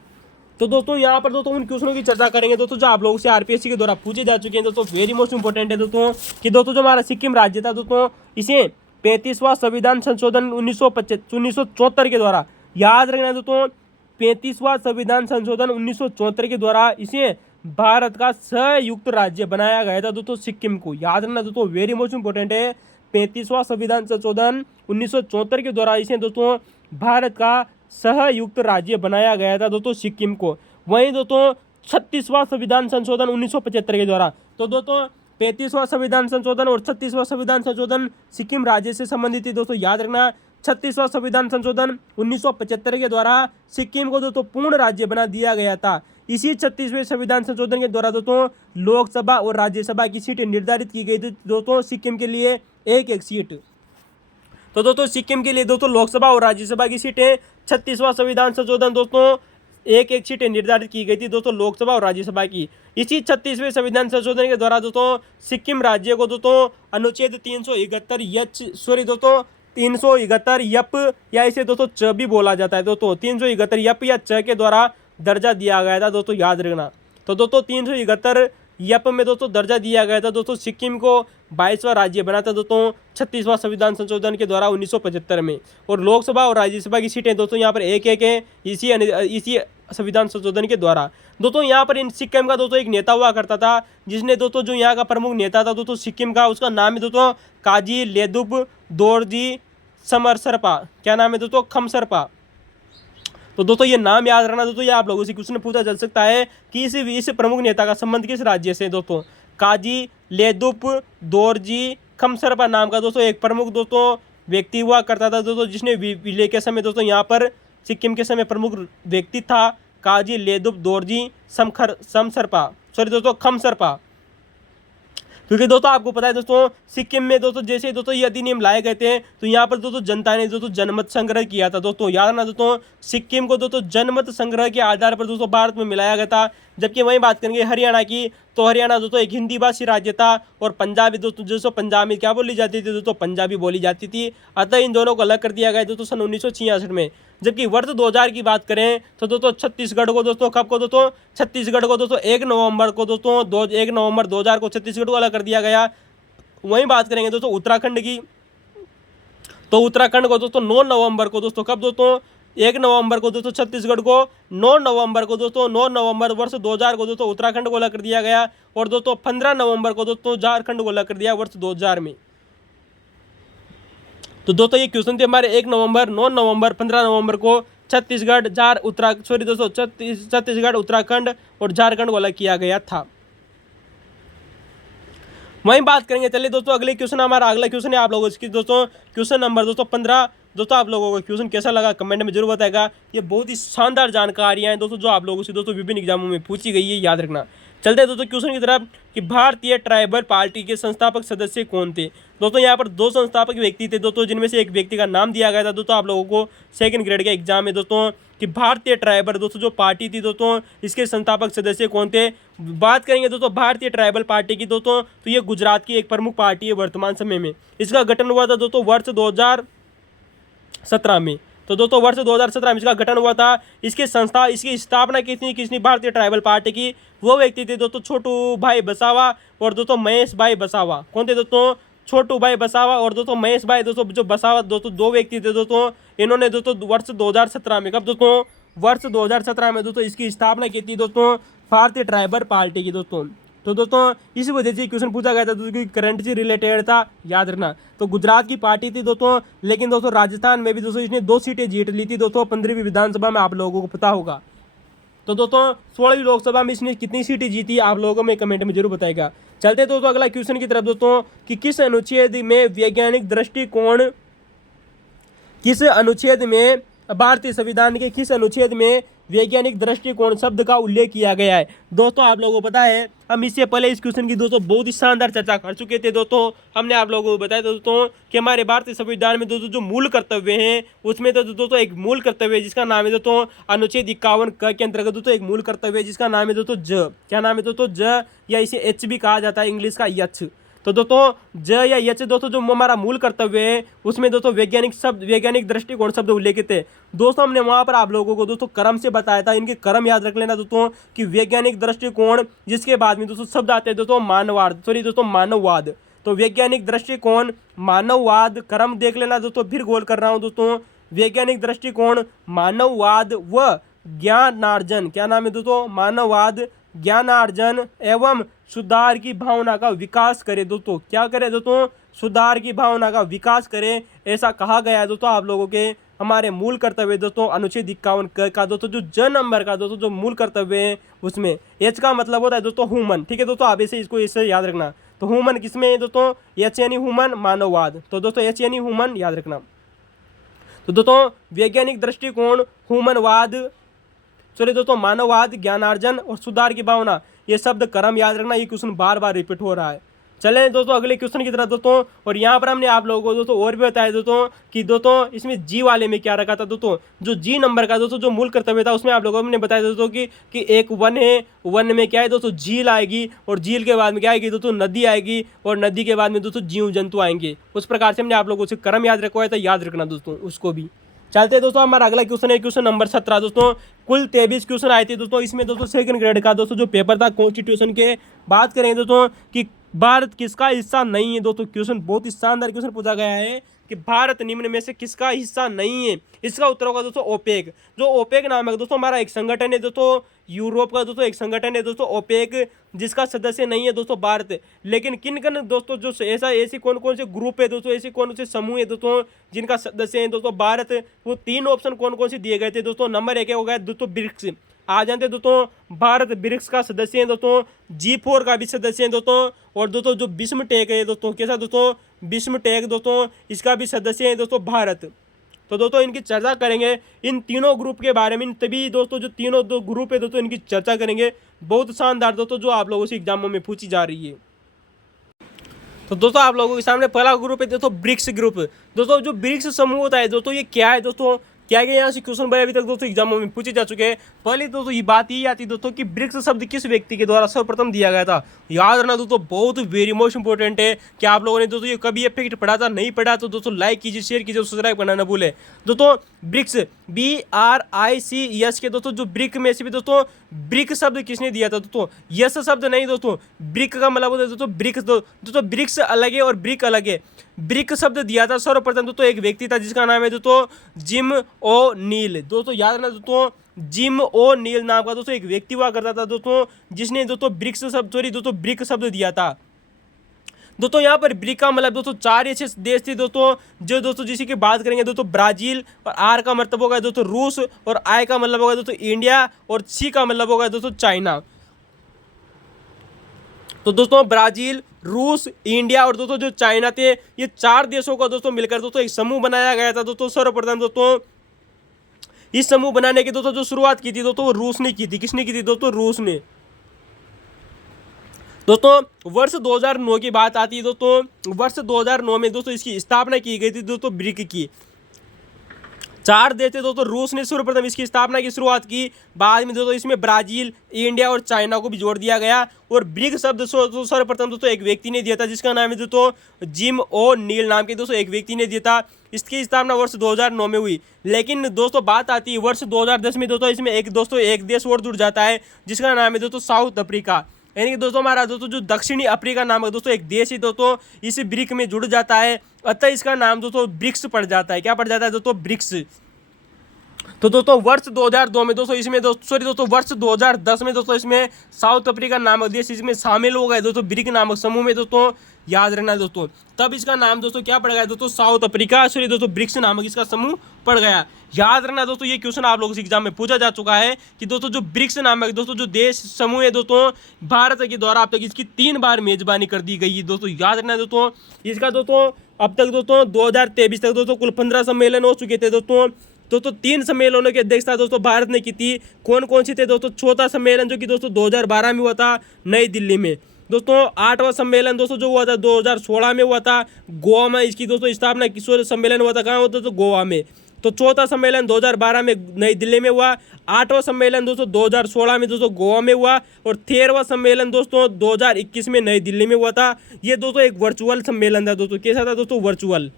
तो दोस्तों यहाँ पर दोस्तों उन क्वेश्चनों की चर्चा करेंगे दोस्तों जो आप लोगों से आरपीएससी के द्वारा पूछे जा चुके हैं दोस्तों। वेरी मोस्ट इंपोर्टेंट है दोस्तों कि दोस्तों जो हमारा सिक्किम राज्य था दोस्तों, इसे 35वां संविधान संशोधन 1974 के द्वारा, याद रखना दोस्तों, 35वां संविधान संशोधन 1974 के द्वारा इसे भारत का संयुक्त राज्य बनाया गया था दोस्तों सिक्किम को। याद रखना दोस्तों, वेरी मोस्ट इंपोर्टेंट है। 35वां संविधान संशोधन 1974 के द्वारा इसे दोस्तों भारत का संयुक्त राज्य बनाया गया था दोस्तों सिक्किम को। वहीं दोस्तों 36वां संविधान संशोधन 1975 के द्वारा, तो दोस्तों 35वां संविधान संशोधन और 36वां संविधान संशोधन सिक्किम राज्य से संबंधित है दोस्तों। याद रखना 36वां संविधान संशोधन 1975 के द्वारा सिक्किम को दोस्तों पूर्ण राज्य बना दिया गया था। इसी 36वें संविधान संशोधन के द्वारा दोस्तों लोकसभा और राज्यसभा की सीटें निर्धारित की गई थी दोस्तों सिक्किम के लिए एक एक सीट। तो दोस्तों सिक्किम के लिए दोस्तों लोकसभा और राज्यसभा की सीटें 36वां संविधान संशोधन दोस्तों एक एक सीटें निर्धारित की गई थी दोस्तों लोकसभा और राज्यसभा की। इसी 36वें संविधान संशोधन के द्वारा दोस्तों सिक्किम राज्य को दोस्तों अनुच्छेद 371 यप या इसे दोस्तों च भी बोला जाता है दोस्तों, 371 यप या च के द्वारा दर्जा दिया गया था दोस्तों। याद रखना, तो दोस्तों 371 यप में दोस्तों दर्जा दिया गया था दोस्तों सिक्किम को। 22वां राज्य बना था दोस्तों 36वां संविधान संशोधन के द्वारा 1975 में। और लोकसभा और राज्यसभा की सीटें दोस्तों यहाँ पर एक एक है इसी संविधान संशोधन के द्वारा। दोस्तों यहाँ पर इन सिक्किम का दोस्तों एक नेता हुआ करता था, जिसने दोस्तों जो यहाँ का प्रमुख नेता था दोस्तों सिक्किम का, उसका नाम है दोस्तों काजी लेदुप दोरजी समरसरपा। क्या नाम है दोस्तों? खमसरपा। तो दोस्तों ये नाम याद रखना दोस्तों, ये आप लोगों से क्वेश्चन पूछा जा सकता है कि इस प्रमुख नेता का संबंध किस राज्य से दोस्तों। काजी लेदुप दोरजी खमसरपा नाम का दोस्तों एक प्रमुख दोस्तों व्यक्ति हुआ करता था दोस्तों, जिसने विलय के समय दोस्तों यहाँ पर सिक्किम के समय प्रमुख व्यक्ति था काजी लेदुप दोरजी खमसरपा। क्योंकि दोस्तों आपको पता है दोस्तों सिक्किम में दोस्तों जैसे दोस्तों ये अधिनियम लाए गए थे, तो यहाँ पर दोस्तों जनता ने दोस्तों जनमत संग्रह किया था दोस्तों। याद रखना दोस्तों सिक्किम को दोस्तों जनमत संग्रह के आधार पर दोस्तों भारत में मिलाया गया था। जबकि वहीं बात करेंगे हरियाणा की, तो हरियाणा दोस्तों एक हिंदी भाषी राज्य था और पंजाबी दोस्तों दोस्तों पंजाब में क्या बोली जाती थी दोस्तों? पंजाबी बोली जाती थी। अतः इन दोनों को अलग कर दिया गया दोस्तों सन 1966 में। जबकि वर्ष 2000 की बात करें तो दोस्तों छत्तीसगढ़ को दोस्तों कब को दोस्तों 1 नवंबर 2000 को छत्तीसगढ़ को अलग कर दिया गया। वहीं बात करेंगे दोस्तों उत्तराखंड की, तो उत्तराखंड को दोस्तों 9 नवंबर को दोस्तों कब दोस्तों 1 नवंबर को दोस्तों छत्तीसगढ़ को, 9 नवंबर वर्ष 2000 को दोस्तों उत्तराखंड को अलग कर दिया गया। और दोस्तों 15 नवंबर को दोस्तों झारखंड को अलग कर दिया वर्ष 2000 में। तो दोस्तों ये क्वेश्चन थे हमारे 1 नवंबर, 9 नवंबर, 15 नवंबर को छत्तीसगढ़ उत्तराखंड और झारखंड को अलग किया गया था। वहीं बात करेंगे, चलिए दोस्तों अगले क्वेश्चन, हमारा अगला क्वेश्चन है आप लोगों की दोस्तों क्वेश्चन नंबर दोस्तों 15। दोस्तों आप लोगों को क्वेश्चन कैसा लगा कमेंट में जरूर बताएगा। ये बहुत ही शानदार जानकारियां हैं दोस्तों जो आप लोगों से दोस्तों विभिन्न एग्जामों में पूछी गई है, याद रखना। चलते हैं दोस्तों क्वेश्चन की तरफ कि भारतीय ट्राइबल पार्टी के संस्थापक सदस्य कौन थे। दोस्तों यहाँ पर 2 संस्थापक व्यक्ति थे दोस्तों, जिनमें से एक व्यक्ति का नाम दिया गया था दोस्तों आप लोगों को सेकंड ग्रेड के एग्जाम में दोस्तों कि भारतीय ट्राइबल दोस्तों जो पार्टी थी दोस्तों इसके संस्थापक सदस्य कौन थे। बात करेंगे दोस्तों भारतीय ट्राइबल पार्टी की दोस्तों, तो ये गुजरात की एक प्रमुख पार्टी है वर्तमान समय में। इसका गठन हुआ था दोस्तों वर्ष 2017 में। तो दोस्तों वर्ष 2017 में इसका गठन हुआ था। इसकी स्थापना किसने भारतीय ट्राइबल पार्टी की, वो व्यक्ति थे दोस्तों छोटू भाई बसावा और दोस्तों महेश भाई बसावा। कौन थे दोस्तों? छोटू भाई बसावा और दोस्तों महेश भाई दोस्तों जो बसावा दोस्तों 2 व्यक्ति थे दोस्तों। इन्होंने दोस्तों वर्ष 2017 में, कब दोस्तों? वर्ष 2017 में दोस्तों इसकी स्थापना की थी दोस्तों भारतीय ट्राइबल पार्टी की दोस्तों। तो दोस्तों इस वजह से क्वेश्चन पूछा गया था दोस्तों, करंट से रिलेटेड था, याद रखना। तो गुजरात की पार्टी थी दोस्तों, लेकिन दोस्तों राजस्थान में भी दोस्तों इसने 2 सीटें जीत ली थी दोस्तों 15वीं विधानसभा में, आप लोगों को पता होगा। तो दोस्तों 16वीं लोकसभा में इसने कितनी सीटें जीती आप लोगों में कमेंट में जरूर बताएगा। चलते हैं दोस्तों अगला क्वेश्चन की तरफ दोस्तों कि किस अनुच्छेद में वैज्ञानिक दृष्टिकोण, भारतीय संविधान के किस अनुच्छेद में वैज्ञानिक दृष्टिकोण शब्द का उल्लेख किया गया है। दोस्तों आप लोगों को पता है हम इससे पहले इस क्वेश्चन की दोस्तों बहुत ही शानदार चर्चा कर चुके थे। दोस्तों हमने आप लोगों को बताया दोस्तों कि हमारे भारतीय संविधान में दोस्तों जो मूल कर्तव्य हैं उसमें तो दोस्तों एक मूल कर्तव्य है जिसका नाम है दोस्तों अनुच्छेद 51 के अंतर्गत दोस्तों एक मूल कर्तव्य है जिसका नाम है दोस्तों क्या नाम है दोस्तों या इसे एच भी कहा जाता है, इंग्लिश का यच। तो दोस्तों या यच दोस्तों जो हमारा मूल कर्तव्य है उसमें दोस्तों वैज्ञानिक दृष्टिकोण शब्द उल्लेखित है। दोस्तों हमने वहां पर आप लोगों को दोस्तों क्रम से बताया था, इनके क्रम याद रख लेना दोस्तों कि वैज्ञानिक दृष्टिकोण, जिसके बाद में दोस्तों शब्द आते हैं दोस्तों मानववाद। तो वैज्ञानिक दृष्टिकोण, मानववाद, क्रम देख लेना दोस्तों, फिर गोल कर रहा हूँ दोस्तों। वैज्ञानिक दृष्टिकोण, मानववाद व ज्ञानार्जन, क्या नाम है दोस्तों, मानववाद, ज्ञानार्जन एवं सुधार की भावना का विकास करे। दोस्तों क्या करे दोस्तों, सुधार की भावना का विकास करे, ऐसा कहा गया है दोस्तों आप लोगों के हमारे मूल कर्तव्य दोस्तों अनुच्छेद 51 का दोस्तों जो ज नंबर का दोस्तों जो मूल कर्तव्य है उसमें एच का मतलब होता है दोस्तों ह्यूमन। ठीक है दोस्तों, आप इसको याद रखना। तो ह्यूमन किसमें है दोस्तों, एच यानी ह्यूमन, मानववाद। तो दोस्तों एच यानी ह्यूमन याद रखना। तो दोस्तों वैज्ञानिक दृष्टिकोण, दोस्तों मानववाद, ज्ञानार्जन और सुधार की भावना, ये शब्द क्रम याद रखना। ये क्वेश्चन बार बार रिपीट हो रहा है। चलें दोस्तों अगले क्वेश्चन की तरफ दोस्तों। और यहाँ पर हमने आप लोगों को दोस्तों और भी बताया दोस्तों कि दोस्तों इसमें जी वाले में क्या रखा था दोस्तों, जो जी नंबर का दोस्तों जो मूल कर्तव्य था उसमें आप लोगों ने बताया दोस्तों कि एक वन है, वन में क्या है दोस्तों, झील आएगी, और झील के बाद में क्या आएगी दोस्तों, नदी आएगी, और नदी के बाद में दोस्तों जीव जंतु आएंगे। उस प्रकार से हमने आप लोगों से क्रम याद रखवाया था, याद रखना दोस्तों उसको भी। चलते दोस्तों हमारा अगला क्वेश्चन है क्वेश्चन नंबर 17 दोस्तों। कुल 23 क्वेश्चन आए थे दोस्तों, इसमें दोस्तों सेकंड ग्रेड का दोस्तों जो पेपर था कॉन्स्टिट्यूशन के। बात करेंगे दोस्तों कि भारत किसका हिस्सा नहीं है। दोस्तों क्वेश्चन बहुत ही शानदार क्वेश्चन पूछा गया है कि भारत निम्न में से किसका हिस्सा नहीं है। इसका उत्तर होगा दोस्तों ओपेक। जो ओपेक नाम है दोस्तों हमारा एक संगठन है दोस्तों, यूरोप का दोस्तों एक संगठन है दोस्तों ओपेक, जिसका सदस्य नहीं है दोस्तों भारत। लेकिन किन किन दोस्तों जो ऐसी कौन कौन से ग्रुप है दोस्तों, ऐसे कौन से समूह है दोस्तों जिनका सदस्य है दोस्तों भारत, वो 3 ऑप्शन कौन कौन से दिए गए थे दोस्तों। नंबर 1 हो गया दोस्तों ब्रिक्स, आ जाते दोस्तों भारत ब्रिक्स का सदस्य है दोस्तों, G4 का भी सदस्य है दोस्तों, और दोस्तों जो विश्व टेक है दोस्तों, कैसा दोस्तों, विश्व टेक दोस्तों, इसका भी सदस्य है दोस्तों भारत। तो दोस्तों इनकी चर्चा करेंगे इन तीनों ग्रुप के बारे में, इन तभी दोस्तों जो तीनों दो ग्रुप है दोस्तों इनकी चर्चा करेंगे। बहुत शानदार दोस्तों जो आप लोगों से एग्जामों में पूछी जा रही है। तो दोस्तों आप लोगों के सामने पहला ग्रुप है दोस्तों ब्रिक्स ग्रुप। दोस्तों जो ब्रिक्स समूह होता है दोस्तों ये क्या है दोस्तों, क्या यहाँ से क्वेश्चन बड़े अभी तक दोस्तों एग्जामों में पूछे जा चुके हैं। पहले दोस्तों ये बात यही आती है दोस्तों कि ब्रिक्स शब्द किस व्यक्ति के द्वारा सर्वप्रथम दिया गया था। याद रखना दोस्तों, बहुत वेरी मोस्ट इंपॉर्टेंट है कि आप लोगों ने दोस्तों ये कभी इफेक्ट पढ़ा था, नहीं पढ़ा तो दोस्तों लाइक कीजिए, शेयर कीजिए, सब्सक्राइब करना ना भूले। दोस्तों ब्रिक्स BRICS के दोस्तों जो ब्रिक में से भी दोस्तों ब्रिक शब्द किसने दिया था दोस्तों, यस शब्द नहीं दोस्तों, ब्रिक का मतलब होता है दोस्तों ब्रिक्स। दोस्तों ब्रिक्स अलग है और ब्रिक अलग है। ब्रिक शब्द दिया था सर्वप्रथम दोस्तों एक व्यक्ति था जिसका नाम है दोस्तों जिम ओ नील। दोस्तों याद रखना दोस्तों जिम ओ नील नाम का दोस्तों एक व्यक्ति हुआ करता था दोस्तों जिसने दोस्तों ब्रिक शब्द दिया था। दोस्तों यहाँ पर ब्रिक का मतलब दोस्तों 4 ऐसे देश थे दोस्तों जो दोस्तों जिसी की बात करेंगे दोस्तों ब्राजील, और आर का मतलब होगा दोस्तों रूस, और आई का मतलब होगा दोस्तों इंडिया, और सी का मतलब होगा दोस्तों चाइना। तो दोस्तों ब्राजील, रूस, इंडिया और दोस्तों जो चाइना थे, ये 4 देशों का दोस्तों मिलकर दोस्तों एक समूह बनाया गया था दोस्तों। सर्वप्रथम दोस्तों इस समूह बनाने की दोस्तों जो शुरुआत की थी दोस्तों वो रूस ने की थी। किसने की थी दोस्तों, रूस ने। दोस्तों वर्ष 2009 की बात आती है दोस्तों, वर्ष 2009 में दोस्तों इसकी स्थापना की गई थी दोस्तों ब्रिक की। 4 देश थे दोस्तों, रूस ने सर्वप्रथम इसकी स्थापना की शुरुआत की, बाद में दोस्तों इसमें ब्राजील, इंडिया और चाइना को भी जोड़ दिया गया, और ब्रिक शब्द सर्वप्रथम दोस्तों एक व्यक्ति ने दिया था जिसका नाम है दोस्तों जिम ओ नील नाम के दोस्तों एक व्यक्ति ने दिया था। इसकी स्थापना वर्ष 2009 में हुई। लेकिन दोस्तों बात आती है वर्ष 2010 में दोस्तों इसमें एक देश और जुड़ जाता है जिसका नाम है दोस्तों साउथ अफ्रीका। यानी कि दोस्तों हमारा दोस्तों जो दक्षिणी अफ्रीका नामक दोस्तों एक देश ही दोस्तों इस ब्रिक में जुड़ जाता है, अतः इसका नाम दोस्तों ब्रिक्स पड़ जाता है। क्या पड़ जाता है दोस्तों, ब्रिक्स। तो दोस्तों वर्ष 2002 में दोस्तों इसमें दोस्तों वर्ष 2010 में दोस्तों इसमें साउथ अफ्रीका नामक देश इसमें शामिल हो गए दोस्तों ब्रिक नामक समूह में। दोस्तों याद रखना दोस्तों, तब इसका नाम दोस्तों क्या पड़ गया दोस्तों, साउथ अफ्रीका दोस्तों ब्रिक्स नामक इसका समूह पड़ गया। याद रखना दोस्तों, ये क्वेश्चन आप लोगों से एग्जाम में पूछा जा चुका है कि दोस्तों जो ब्रिक्स नामक दोस्तों जो देश समूह है दोस्तों भारत के द्वारा अब तक इसकी 3 बार मेजबानी कर दी गई है। दोस्तों याद रखना दोस्तों, इसका दोस्तों अब तक दोस्तों 2023 तक दोस्तों कुल 15 सम्मेलन हो चुके थे दोस्तों, दोस्तों 3 सम्मेलनों की अध्यक्षता दोस्तों भारत ने की थी। कौन कौन सी थे दोस्तों? चौथा सम्मेलन जो कि दोस्तों 2012 में हुआ था नई दिल्ली में। दोस्तों 8वां सम्मेलन दोस्तों जो हुआ था 2016 में हुआ था गोवा में। इसकी दोस्तों स्थापना किशोर सम्मेलन हुआ था, कहाँ होता तो गोवा में। तो चौथा सम्मेलन 2012 में नई दिल्ली में हुआ। 8वां सम्मेलन दोस्तों 2016 में दोस्तों गोवा में हुआ। और 13वां सम्मेलन दोस्तों 2021 में नई दिल्ली में हुआ था। ये दोस्तों एक वर्चुअल सम्मेलन था दोस्तों। कैसा था दोस्तों? वर्चुअल।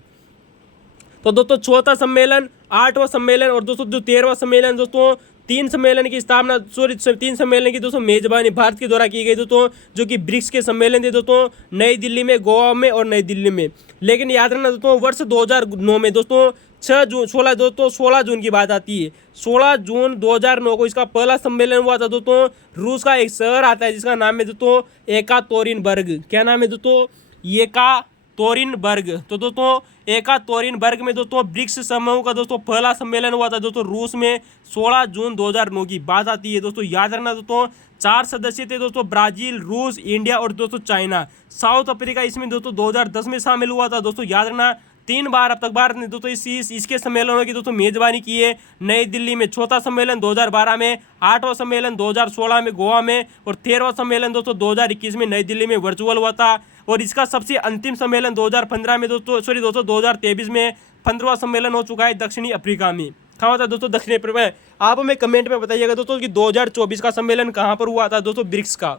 तो दोस्तों चौथा सम्मेलन, 8वां सम्मेलन और दोस्तों जो 13वां सम्मेलन दोस्तों, 3 सम्मेलन की स्थापना 3 सम्मेलन की दोस्तों मेजबानी भारत के द्वारा की गई दोस्तों, जो कि ब्रिक्स के सम्मेलन थे दोस्तों नई दिल्ली में, गोवा में और नई दिल्ली में। लेकिन याद रखना दोस्तों वर्ष 2009 में दोस्तों 16 जून की बात आती है। 16 जून 2009 को इसका पहला सम्मेलन हुआ था दोस्तों। रूस का एक शहर आता है जिसका नाम है दोस्तों एकातोरिनबर्ग। क्या नाम है दोस्तों? एकातोरिनबर्ग। तो दोस्तों एकातोरिनबर्ग में दोस्तों ब्रिक्स समूह का दोस्तों पहला सम्मेलन हुआ था दोस्तों रूस में। 16 जून 2009 की बात आती है दोस्तों। याद रखना दोस्तों 4 सदस्य थे दोस्तों, ब्राजील, रूस, इंडिया और दोस्तों चाइना। साउथ अफ्रीका इसमें दोस्तों 2010 में शामिल हुआ था दोस्तों। याद रखना 3 बार अब तक भारत ने दोस्तों इसके सम्मेलनों की दोस्तों मेजबानी की है। नई दिल्ली में चौथा सम्मेलन 2012 में, 8वां सम्मेलन 2016 में गोवा में और 13वां सम्मेलन दोस्तों 2021 में नई दिल्ली में वर्चुअल हुआ था। और इसका सबसे अंतिम सम्मेलन 2015 में दोस्तों 2023 में 15वां सम्मेलन हो चुका है दक्षिणी अफ्रीका में। कहाँ हुआ था दोस्तों? दक्षिणी अफ्रीका में। आप हमें कमेंट में बताइएगा दोस्तों कि 2024 का सम्मेलन कहाँ पर हुआ था दोस्तों ब्रिक्स का।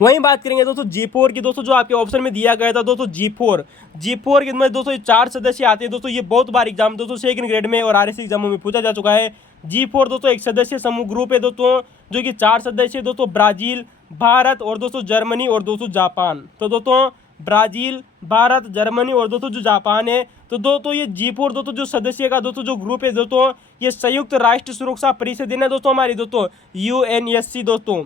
वहीं बात करेंगे दोस्तों G4 की दोस्तों, जो आपके ऑप्शन में दिया गया था दोस्तों G4 के में दोस्तों 4 सदस्य आते हैं दोस्तों। ये बहुत बार एग्जाम दोस्तों सेकंड ग्रेड में और RSC एग्जामों में पूछा जा चुका है। G4 दोस्तों एक सदस्य समूह ग्रुप है दोस्तों, जो कि 4 सदस्य दोस्तों, ब्राजील, भारत और दोस्तों जर्मनी और दोस्तों जापान। तो दोस्तों ब्राजील, भारत, जर्मनी और दोस्तों जो जापान है। तो दोस्तों ये G4 दोस्तों जो सदस्य का दोस्तों जो ग्रुप है दोस्तों, ये संयुक्त राष्ट्र सुरक्षा परिषद है दोस्तों हमारी दोस्तों, UNSC दोस्तों।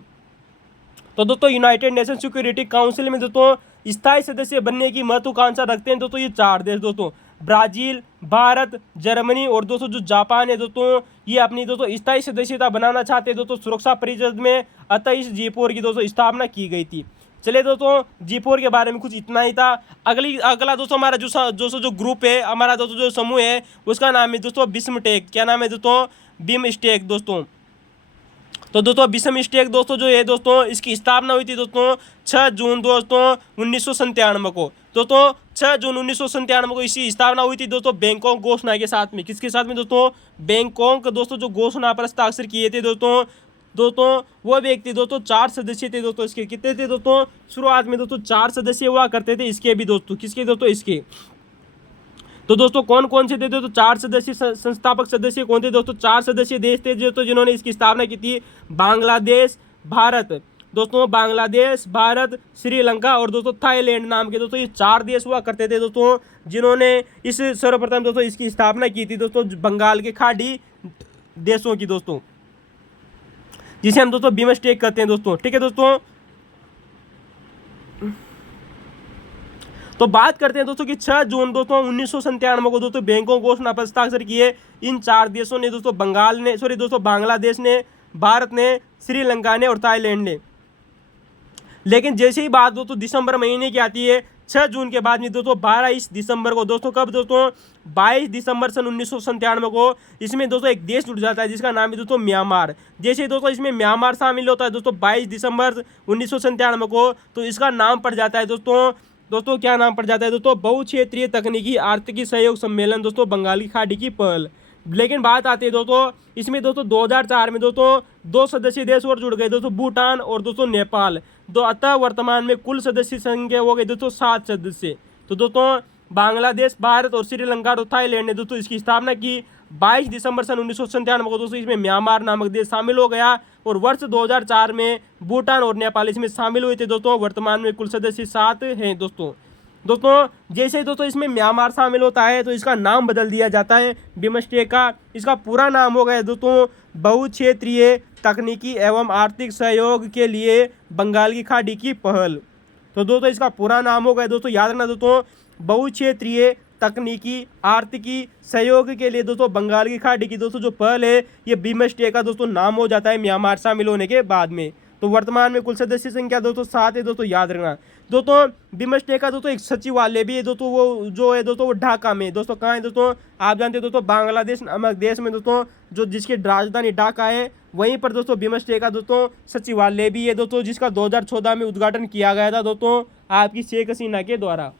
तो दोस्तों यूनाइटेड नेशन सिक्योरिटी काउंसिल में दोस्तों स्थायी सदस्य बनने की महत्वाकांक्षा रखते हैं दोस्तों ये 4 देश दोस्तों, ब्राजील, भारत, जर्मनी और दोस्तों जो जापान है दोस्तों, ये अपनी दोस्तों स्थायी सदस्यता बनाना चाहते हैं दोस्तों सुरक्षा परिषद में। अतः इस G4 की दोस्तों स्थापना की गई थी। चलिए दोस्तों G4 के बारे में कुछ इतना ही था। अगला दोस्तों हमारा जो ग्रुप है, हमारा दोस्तों जो समूह है, उसका नाम है दोस्तों बिस्मटेक। क्या नाम है दोस्तों? बिमस्टेक दोस्तों। तो दोस्तों बिस्मस्टेक दोस्तों जो है दोस्तों, इसकी स्थापना हुई थी दोस्तों 6 जून दोस्तों 1997 को। दोस्तों 6 जून 1997 को इसकी स्थापना हुई थी दोस्तों बैंकॉक घोषणा के साथ में। किसके साथ में दोस्तों? बैंकॉक दोस्तों जो घोषणा पर हस्ताक्षर किए थे दोस्तों वो व्यक्ति दोस्तों 4 सदस्य थे दोस्तों। इसके कितने थे दोस्तों? शुरुआत में दोस्तों 4 सदस्य हुआ करते थे इसके भी दोस्तों। किसके दोस्तों? इसके। तो दोस्तों कौन कौन से थे दोस्तों 4 सदस्य संस्थापक सदस्य कौन थे दोस्तों? 4 सदस्य देश थे दोस्तों जिन्होंने इसकी स्थापना की थी। बांग्लादेश, भारत दोस्तों, बांग्लादेश, भारत, श्रीलंका और दोस्तों थाईलैंड नाम के दोस्तों ये 4 देश हुआ करते थे दोस्तों, जिन्होंने इस सर्वप्रथम दोस्तों इसकी स्थापना की थी दोस्तों बंगाल के खाड़ी देशों की दोस्तों, जिसे हम दोस्तों बिमस्टेक कहते हैं दोस्तों। ठीक है दोस्तों। तो बात करते हैं दोस्तों कि 6 जून दोस्तों 1997 को दोस्तों बैंकॉक घोषणा पर हस्ताक्षर किए इन 4 देशों ने दोस्तों, बांग्लादेश ने, भारत ने, श्रीलंका ने और थाईलैंड ने। लेकिन जैसे ही बात दोस्तों दिसंबर महीने की आती है, 6 जून के बाद में दोस्तों 22 दिसंबर को दोस्तों, कब दोस्तों? 22 दिसंबर सन 1997 को इसमें दोस्तों एक देश जुड़ जाता है जिसका नाम है दोस्तों म्यांमार। जैसे ही दोस्तों इसमें म्यांमार शामिल होता है दोस्तों 22 दिसंबर 1997 को, तो इसका नाम पड़ जाता है दोस्तों क्या नाम पड़ जाता है दोस्तों? बहुक्षेत्रीय तकनीकी आर्थिक सहयोग सम्मेलन दोस्तों बंगाल की खाड़ी की पहल। लेकिन बात आती है दोस्तों इसमें दोस्तों 2004 में दोस्तों 2 सदस्य देश और जुड़ गए दोस्तों, भूटान और दोस्तों नेपाल। अतः वर्तमान में कुल सदस्य संख्या हो गई दोस्तों 7 सदस्य। तो दोस्तों बांग्लादेश, भारत और श्रीलंका और थाईलैंड ने दोस्तों इसकी स्थापना की। 22 दिसंबर सन 1997 को दोस्तों इसमें म्यांमार नामक देश शामिल हो गया और वर्ष 2004 में भूटान और नेपाल इसमें शामिल हुए थे दोस्तों। वर्तमान में कुल सदस्य 7 हैं दोस्तों। जैसे ही दोस्तों इसमें म्यांमार शामिल होता है तो इसका नाम बदल दिया जाता है बिमस्टेक का। इसका पूरा नाम हो गया दोस्तों बहुक्षेत्रीय तकनीकी एवं आर्थिक सहयोग के लिए बंगाल की खाड़ी की पहल। तो दोस्तों इसका पूरा नाम हो गया दोस्तों, याद रखना दोस्तों, बहुक्षेत्रीय तकनीकी आर्थिकी सहयोग के लिए दोस्तों बंगाल की खाड़ी की दोस्तों जो पहल है, ये बिमस्टेक का दोस्तों नाम हो जाता है म्यांमार शामिल होने के बाद में। तो वर्तमान में कुल सदस्य संख्या दोस्तों 7 है दोस्तों, याद रखना। दोस्तों बिमस्टेक का दोस्तों एक सचिवालय भी है दोस्तों, वो जो है दोस्तों वो ढाका में दोस्तों। कहाँ है दोस्तों, आप जानते हैं दोस्तों बांग्लादेश नामक देश में दोस्तों, जो जिसकी राजधानी ढाका है, वहीं पर दोस्तों बिमस्टेक का दोस्तों सचिवालय भी है दोस्तों, जिसका 2014 में उद्घाटन किया गया था दोस्तों आपकी शेख हसीना के द्वारा।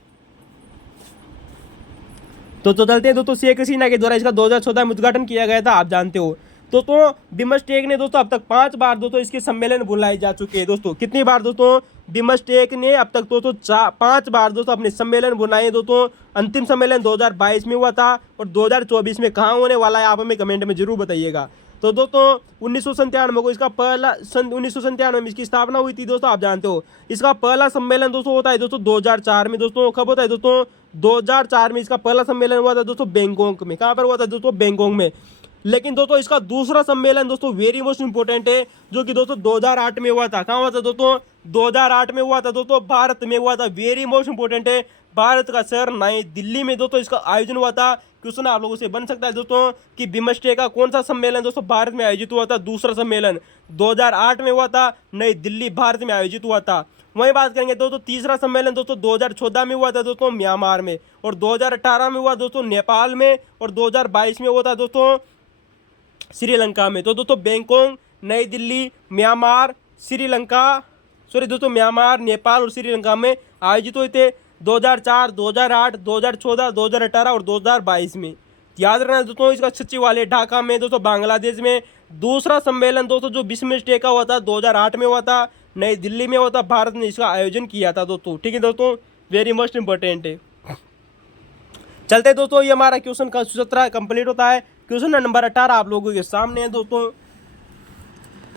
तो चलते हैं दोस्तों, शेख हसीना के द्वारा इसका 2014 में उद्घाटन किया गया था, आप जानते हो। दोस्तों बिमस्टेक ने दोस्तों अब तक 5 बार दोस्तों इसके सम्मेलन बुलाए जा चुके हैं दोस्तों। कितनी बार दोस्तों, बिमस्टेक ने अब तक दोस्तों 5 बार दोस्तों अपने सम्मेलन बुलाए दोस्तों। अंतिम सम्मेलन 2022 में हुआ था, और 2024 में कहाँ होने वाला है आप हमें कमेंट में जरूर बताइएगा। तो दोस्तों 1997 को इसका पहला 1997 में इसकी स्थापना हुई थी दोस्तों, आप जानते हो। इसका पहला सम्मेलन दोस्तों होता है दोस्तों 2004 में दोस्तों। कब होता है दोस्तों, 2004 में इसका पहला सम्मेलन हुआ था दोस्तों बैंकॉक में। कहाँ पर हुआ था दोस्तों, बैंकॉक में। लेकिन दोस्तों इसका दूसरा सम्मेलन दोस्तों वेरी मोस्ट इंपोर्टेंट है, जो कि दोस्तों 2008 में हुआ था। कहाँ हुआ था दोस्तों, 2008 में हुआ था दोस्तों, भारत में हुआ था। वेरी मोस्ट इंपोर्टेंट है, भारत का शहर नई दिल्ली में दोस्तों इसका आयोजन हुआ था। क्वेश्चन आप लोगों से बन सकता है दोस्तों कि बिमस्टेक का कौन सा सम्मेलन दोस्तों भारत में आयोजित हुआ था। दूसरा सम्मेलन 2008 में हुआ था, नई दिल्ली भारत में आयोजित हुआ था। वहीं बात करेंगे दोस्तों तीसरा सम्मेलन दोस्तों 2014 में हुआ था दोस्तों म्यांमार में, और 2018 में हुआ दोस्तों नेपाल में, और 2022 में हुआ था दोस्तों श्रीलंका में। तो दोस्तों बैंकॉक, नई दिल्ली, म्यांमार, म्यांमार, नेपाल और श्रीलंका में आयोजित हुए थे 2004, 2008, 2014, 2018 और 2022 में। याद रखना दोस्तों, इसका सचिवालय ढाका में दोस्तों, बांग्लादेश में। दूसरा सम्मेलन दोस्तों जो बिमस्टेक का हुआ था 2008 में हुआ था, नई दिल्ली में हुआ था, भारत ने इसका आयोजन किया था दोस्तों। ठीक है दोस्तों, वेरी मोस्ट इंपॉर्टेंट है। चलते दोस्तों, ये हमारा क्वेश्चन का 17 कंप्लीट होता है। क्वेश्चन नंबर 18 आप लोगों के सामने है दोस्तों।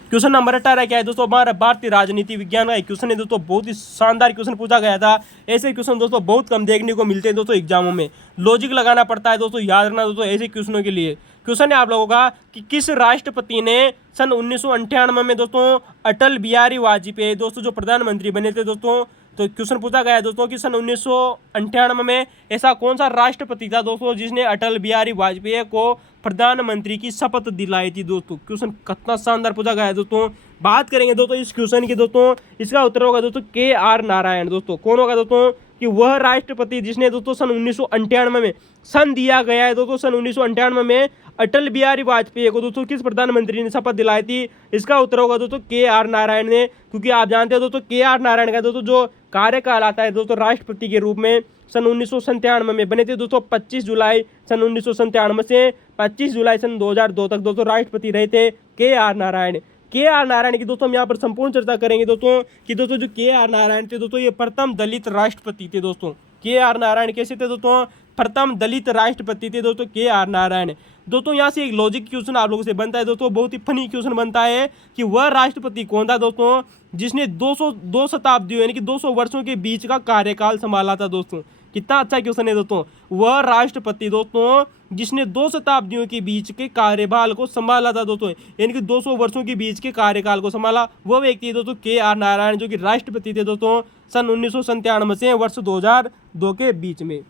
क्वेश्चन नंबर 18 क्या है दोस्तों, हमारा भारतीय राजनीति विज्ञान का एक क्वेश्चन है दोस्तों। बहुत ही शानदार क्वेश्चन पूछा गया था। ऐसे क्वेश्चन दोस्तों बहुत कम देखने को मिलते हैं दोस्तों एग्जामों में, लॉजिक लगाना पड़ता है दोस्तों। याद रखना दोस्तों ऐसे क्वेश्चनों के लिए। क्वेश्चन है आप लोगों का कि किस राष्ट्रपति ने सन 1998 में दोस्तों अटल बिहारी वाजपेयी दोस्तों जो प्रधानमंत्री बने थे दोस्तों। तो क्वेश्चन पूछा गया है दोस्तों कि सन 1998 में ऐसा कौन सा राष्ट्रपति था दोस्तों जिसने अटल बिहारी वाजपेयी को प्रधानमंत्री की शपथ दिलाई थी दोस्तों। क्वेश्चन कितना शानदार पूछा गया है दोस्तों। बात करेंगे दोस्तों इस क्वेश्चन की दोस्तों, इसका उत्तर होगा दोस्तों KR नारायण दोस्तों। कौन होगा दोस्तों, कि वह राष्ट्रपति जिसने दोस्तों सन 1998 में सन दिया गया है दोस्तों, सन 1998 में अटल बिहारी वाजपेयी को दोस्तों किस प्रधानमंत्री ने शपथ दिलाई थी। इसका उत्तर होगा दोस्तों KR नारायण ने। क्योंकि आप जानते हो दोस्तों KR नारायण का दोस्तों जो कार्यकाल आता है दोस्तों राष्ट्रपति के रूप में सन 1997 में बने थे दोस्तों। 25 जुलाई सन 1997 से 25 जुलाई सन 2002 तक दोस्तों राष्ट्रपति रहे थे KR नारायण। KR नारायण की दोस्तों हम यहाँ पर संपूर्ण चर्चा करेंगे दोस्तों कि दोस्तों जो KR नारायण थे दोस्तों ये प्रथम दलित राष्ट्रपति थे दोस्तों। KR नारायण कैसे थे दोस्तों, प्रथम दलित राष्ट्रपति थे दोस्तों KR नारायण। दोस्तों यहाँ से एक लॉजिक क्वेश्चन आप लोगों से बनता है दोस्तों, बहुत ही फनी क्वेश्चन बनता है कि वह राष्ट्रपति कौन था दोस्तों जिसने 2 शताब्दियों यानी कि 200 वर्षों के बीच का कार्यकाल संभाला था दोस्तों। कितना अच्छा क्वेश्चन है दोस्तों। वह राष्ट्रपति दोस्तों जिसने 2 शताब्दियों के बीच के कार्यकाल को संभाला था दोस्तों, यानी कि 200 वर्षों के बीच के कार्यकाल को संभाला, वह व्यक्ति है दोस्तों KR नारायण, जो कि राष्ट्रपति थे दोस्तों सन 1997 से वर्ष 2002 के बीच में।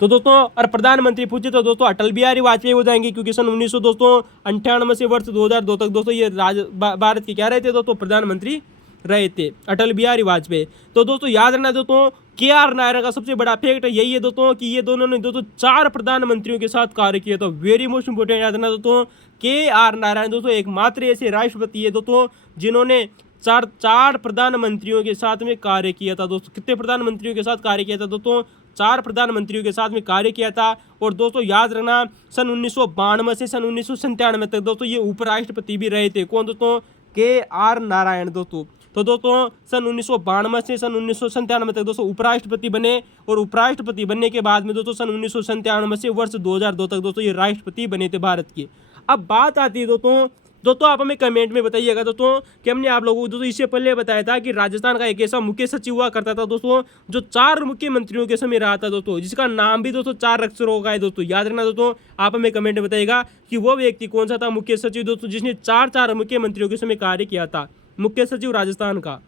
तो दोस्तों और प्रधानमंत्री पूछे तो दोस्तों अटल बिहारी वाजपेयी हो जाएंगे, क्योंकि सन 1998 से वर्ष 2002 तक दोस्तों ये भारत के क्या रहे थे दोस्तों, प्रधानमंत्री रहे थे अटल बिहारी वाजपेयी। तो दोस्तों याद रखना दोस्तों KR नारायण का सबसे बड़ा फैक्ट यही है दोस्तों कि ये दोनों ने दोस्तों 4 प्रधानमंत्रियों के साथ कार्य किया था। वेरी मोस्ट इंपोर्टेंट याद रखना दोस्तों, KR नारायण दोस्तों एकमात्र ऐसे राष्ट्रपति है दोस्तों जिन्होंने चार प्रधानमंत्रियों के साथ में कार्य किया था दोस्तों। कितने प्रधानमंत्रियों के साथ कार्य किया था दोस्तों, 4 प्रधानमंत्रियों के साथ में कार्य किया था। और दोस्तों याद रखना सन 1992 से सन 1997 तक दोस्तों ये उपराष्ट्रपति भी रहे थे। कौन दोस्तों, KR नारायण दोस्तों। तो दोस्तों सन 1992 से सन 1997 तक दोस्तों उपराष्ट्रपति बने, और उपराष्ट्रपति बनने के बाद में दोस्तों सन 1997 से वर्ष 2002 तक दोस्तों ये राष्ट्रपति बने थे भारत के। अब बात आती है दोस्तों आप हमें कमेंट में बताइएगा दोस्तों कि हमने आप लोगों को दोस्तों इससे पहले बताया था कि राजस्थान का एक ऐसा मुख्य सचिव हुआ करता था दोस्तों जो 4 मुख्यमंत्रियों के समय रहा था दोस्तों, जिसका नाम भी दोस्तों 4 अक्षरों का है दोस्तों। याद रखना दोस्तों, आप हमें कमेंट में बताइएगा कि वो व्यक्ति कौन सा था मुख्य सचिव दोस्तों जिसने 4 मुख्यमंत्रियों के समय कार्य किया था, मुख्य सचिव राजस्थान का।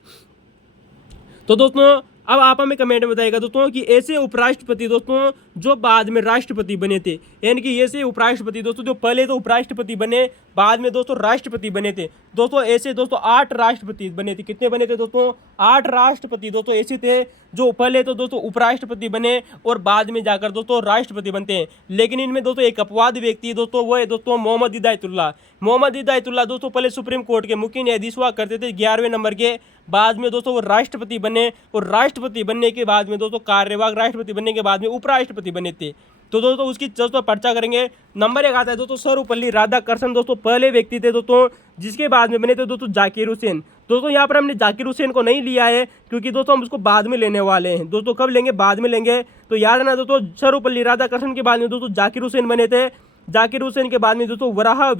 तो दोस्तों अब आप हमें कमेंट में बताइएगा दोस्तों कि ऐसे उपराष्ट्रपति दोस्तों जो बाद में राष्ट्रपति बने थे, यानी कि ऐसे उपराष्ट्रपति दोस्तों जो पहले तो उपराष्ट्रपति बने, बाद में दोस्तों राष्ट्रपति बने थे। दोस्तों ऐसे दोस्तों 8 राष्ट्रपति बने थे। कितने बने थे दोस्तों? 8 राष्ट्रपति दोस्तों ऐसे थे जो पहले तो दोस्तों उपराष्ट्रपति बने और बाद में जाकर दोस्तों राष्ट्रपति बनते हैं। लेकिन इनमें दोस्तों एक अपवाद व्यक्ति है दोस्तों, वो है दोस्तों मोहम्मद हिदायतुल्लाह। मोहम्मद हिदायतुल्लाह दोस्तों पहले सुप्रीम कोर्ट के मुख्य न्यायाधीश हुआ करते थे 11वें नंबर के। बाद में दोस्तों वो राष्ट्रपति बने और राष्ट्रपति बनने के बाद में दोस्तों कार्यवाहक राष्ट्रपति बनने के बाद में उपराष्ट्रपति बने थे। तो दोस्तों उसकी दोस्तों पर्चा करेंगे। नंबर 1 आता है दोस्तों सर्वपल्ली राधाकृष्णन। दोस्तों पहले व्यक्ति थे दोस्तों जिसके बाद में बने थे दोस्तों जाकिर हुसैन। दोस्तों यहाँ पर हमने जाकिर हुसैन को नहीं लिया है क्योंकि दोस्तों हम उसको बाद में लेने वाले हैं। दोस्तों कब लेंगे? बाद में लेंगे। तो याद रखना दोस्तों सर्वपल्ली राधाकृष्णन के बाद में दोस्तों जाकिर हुसैन बने थे। जाकिर हुसैन के बाद में दोस्तों वराह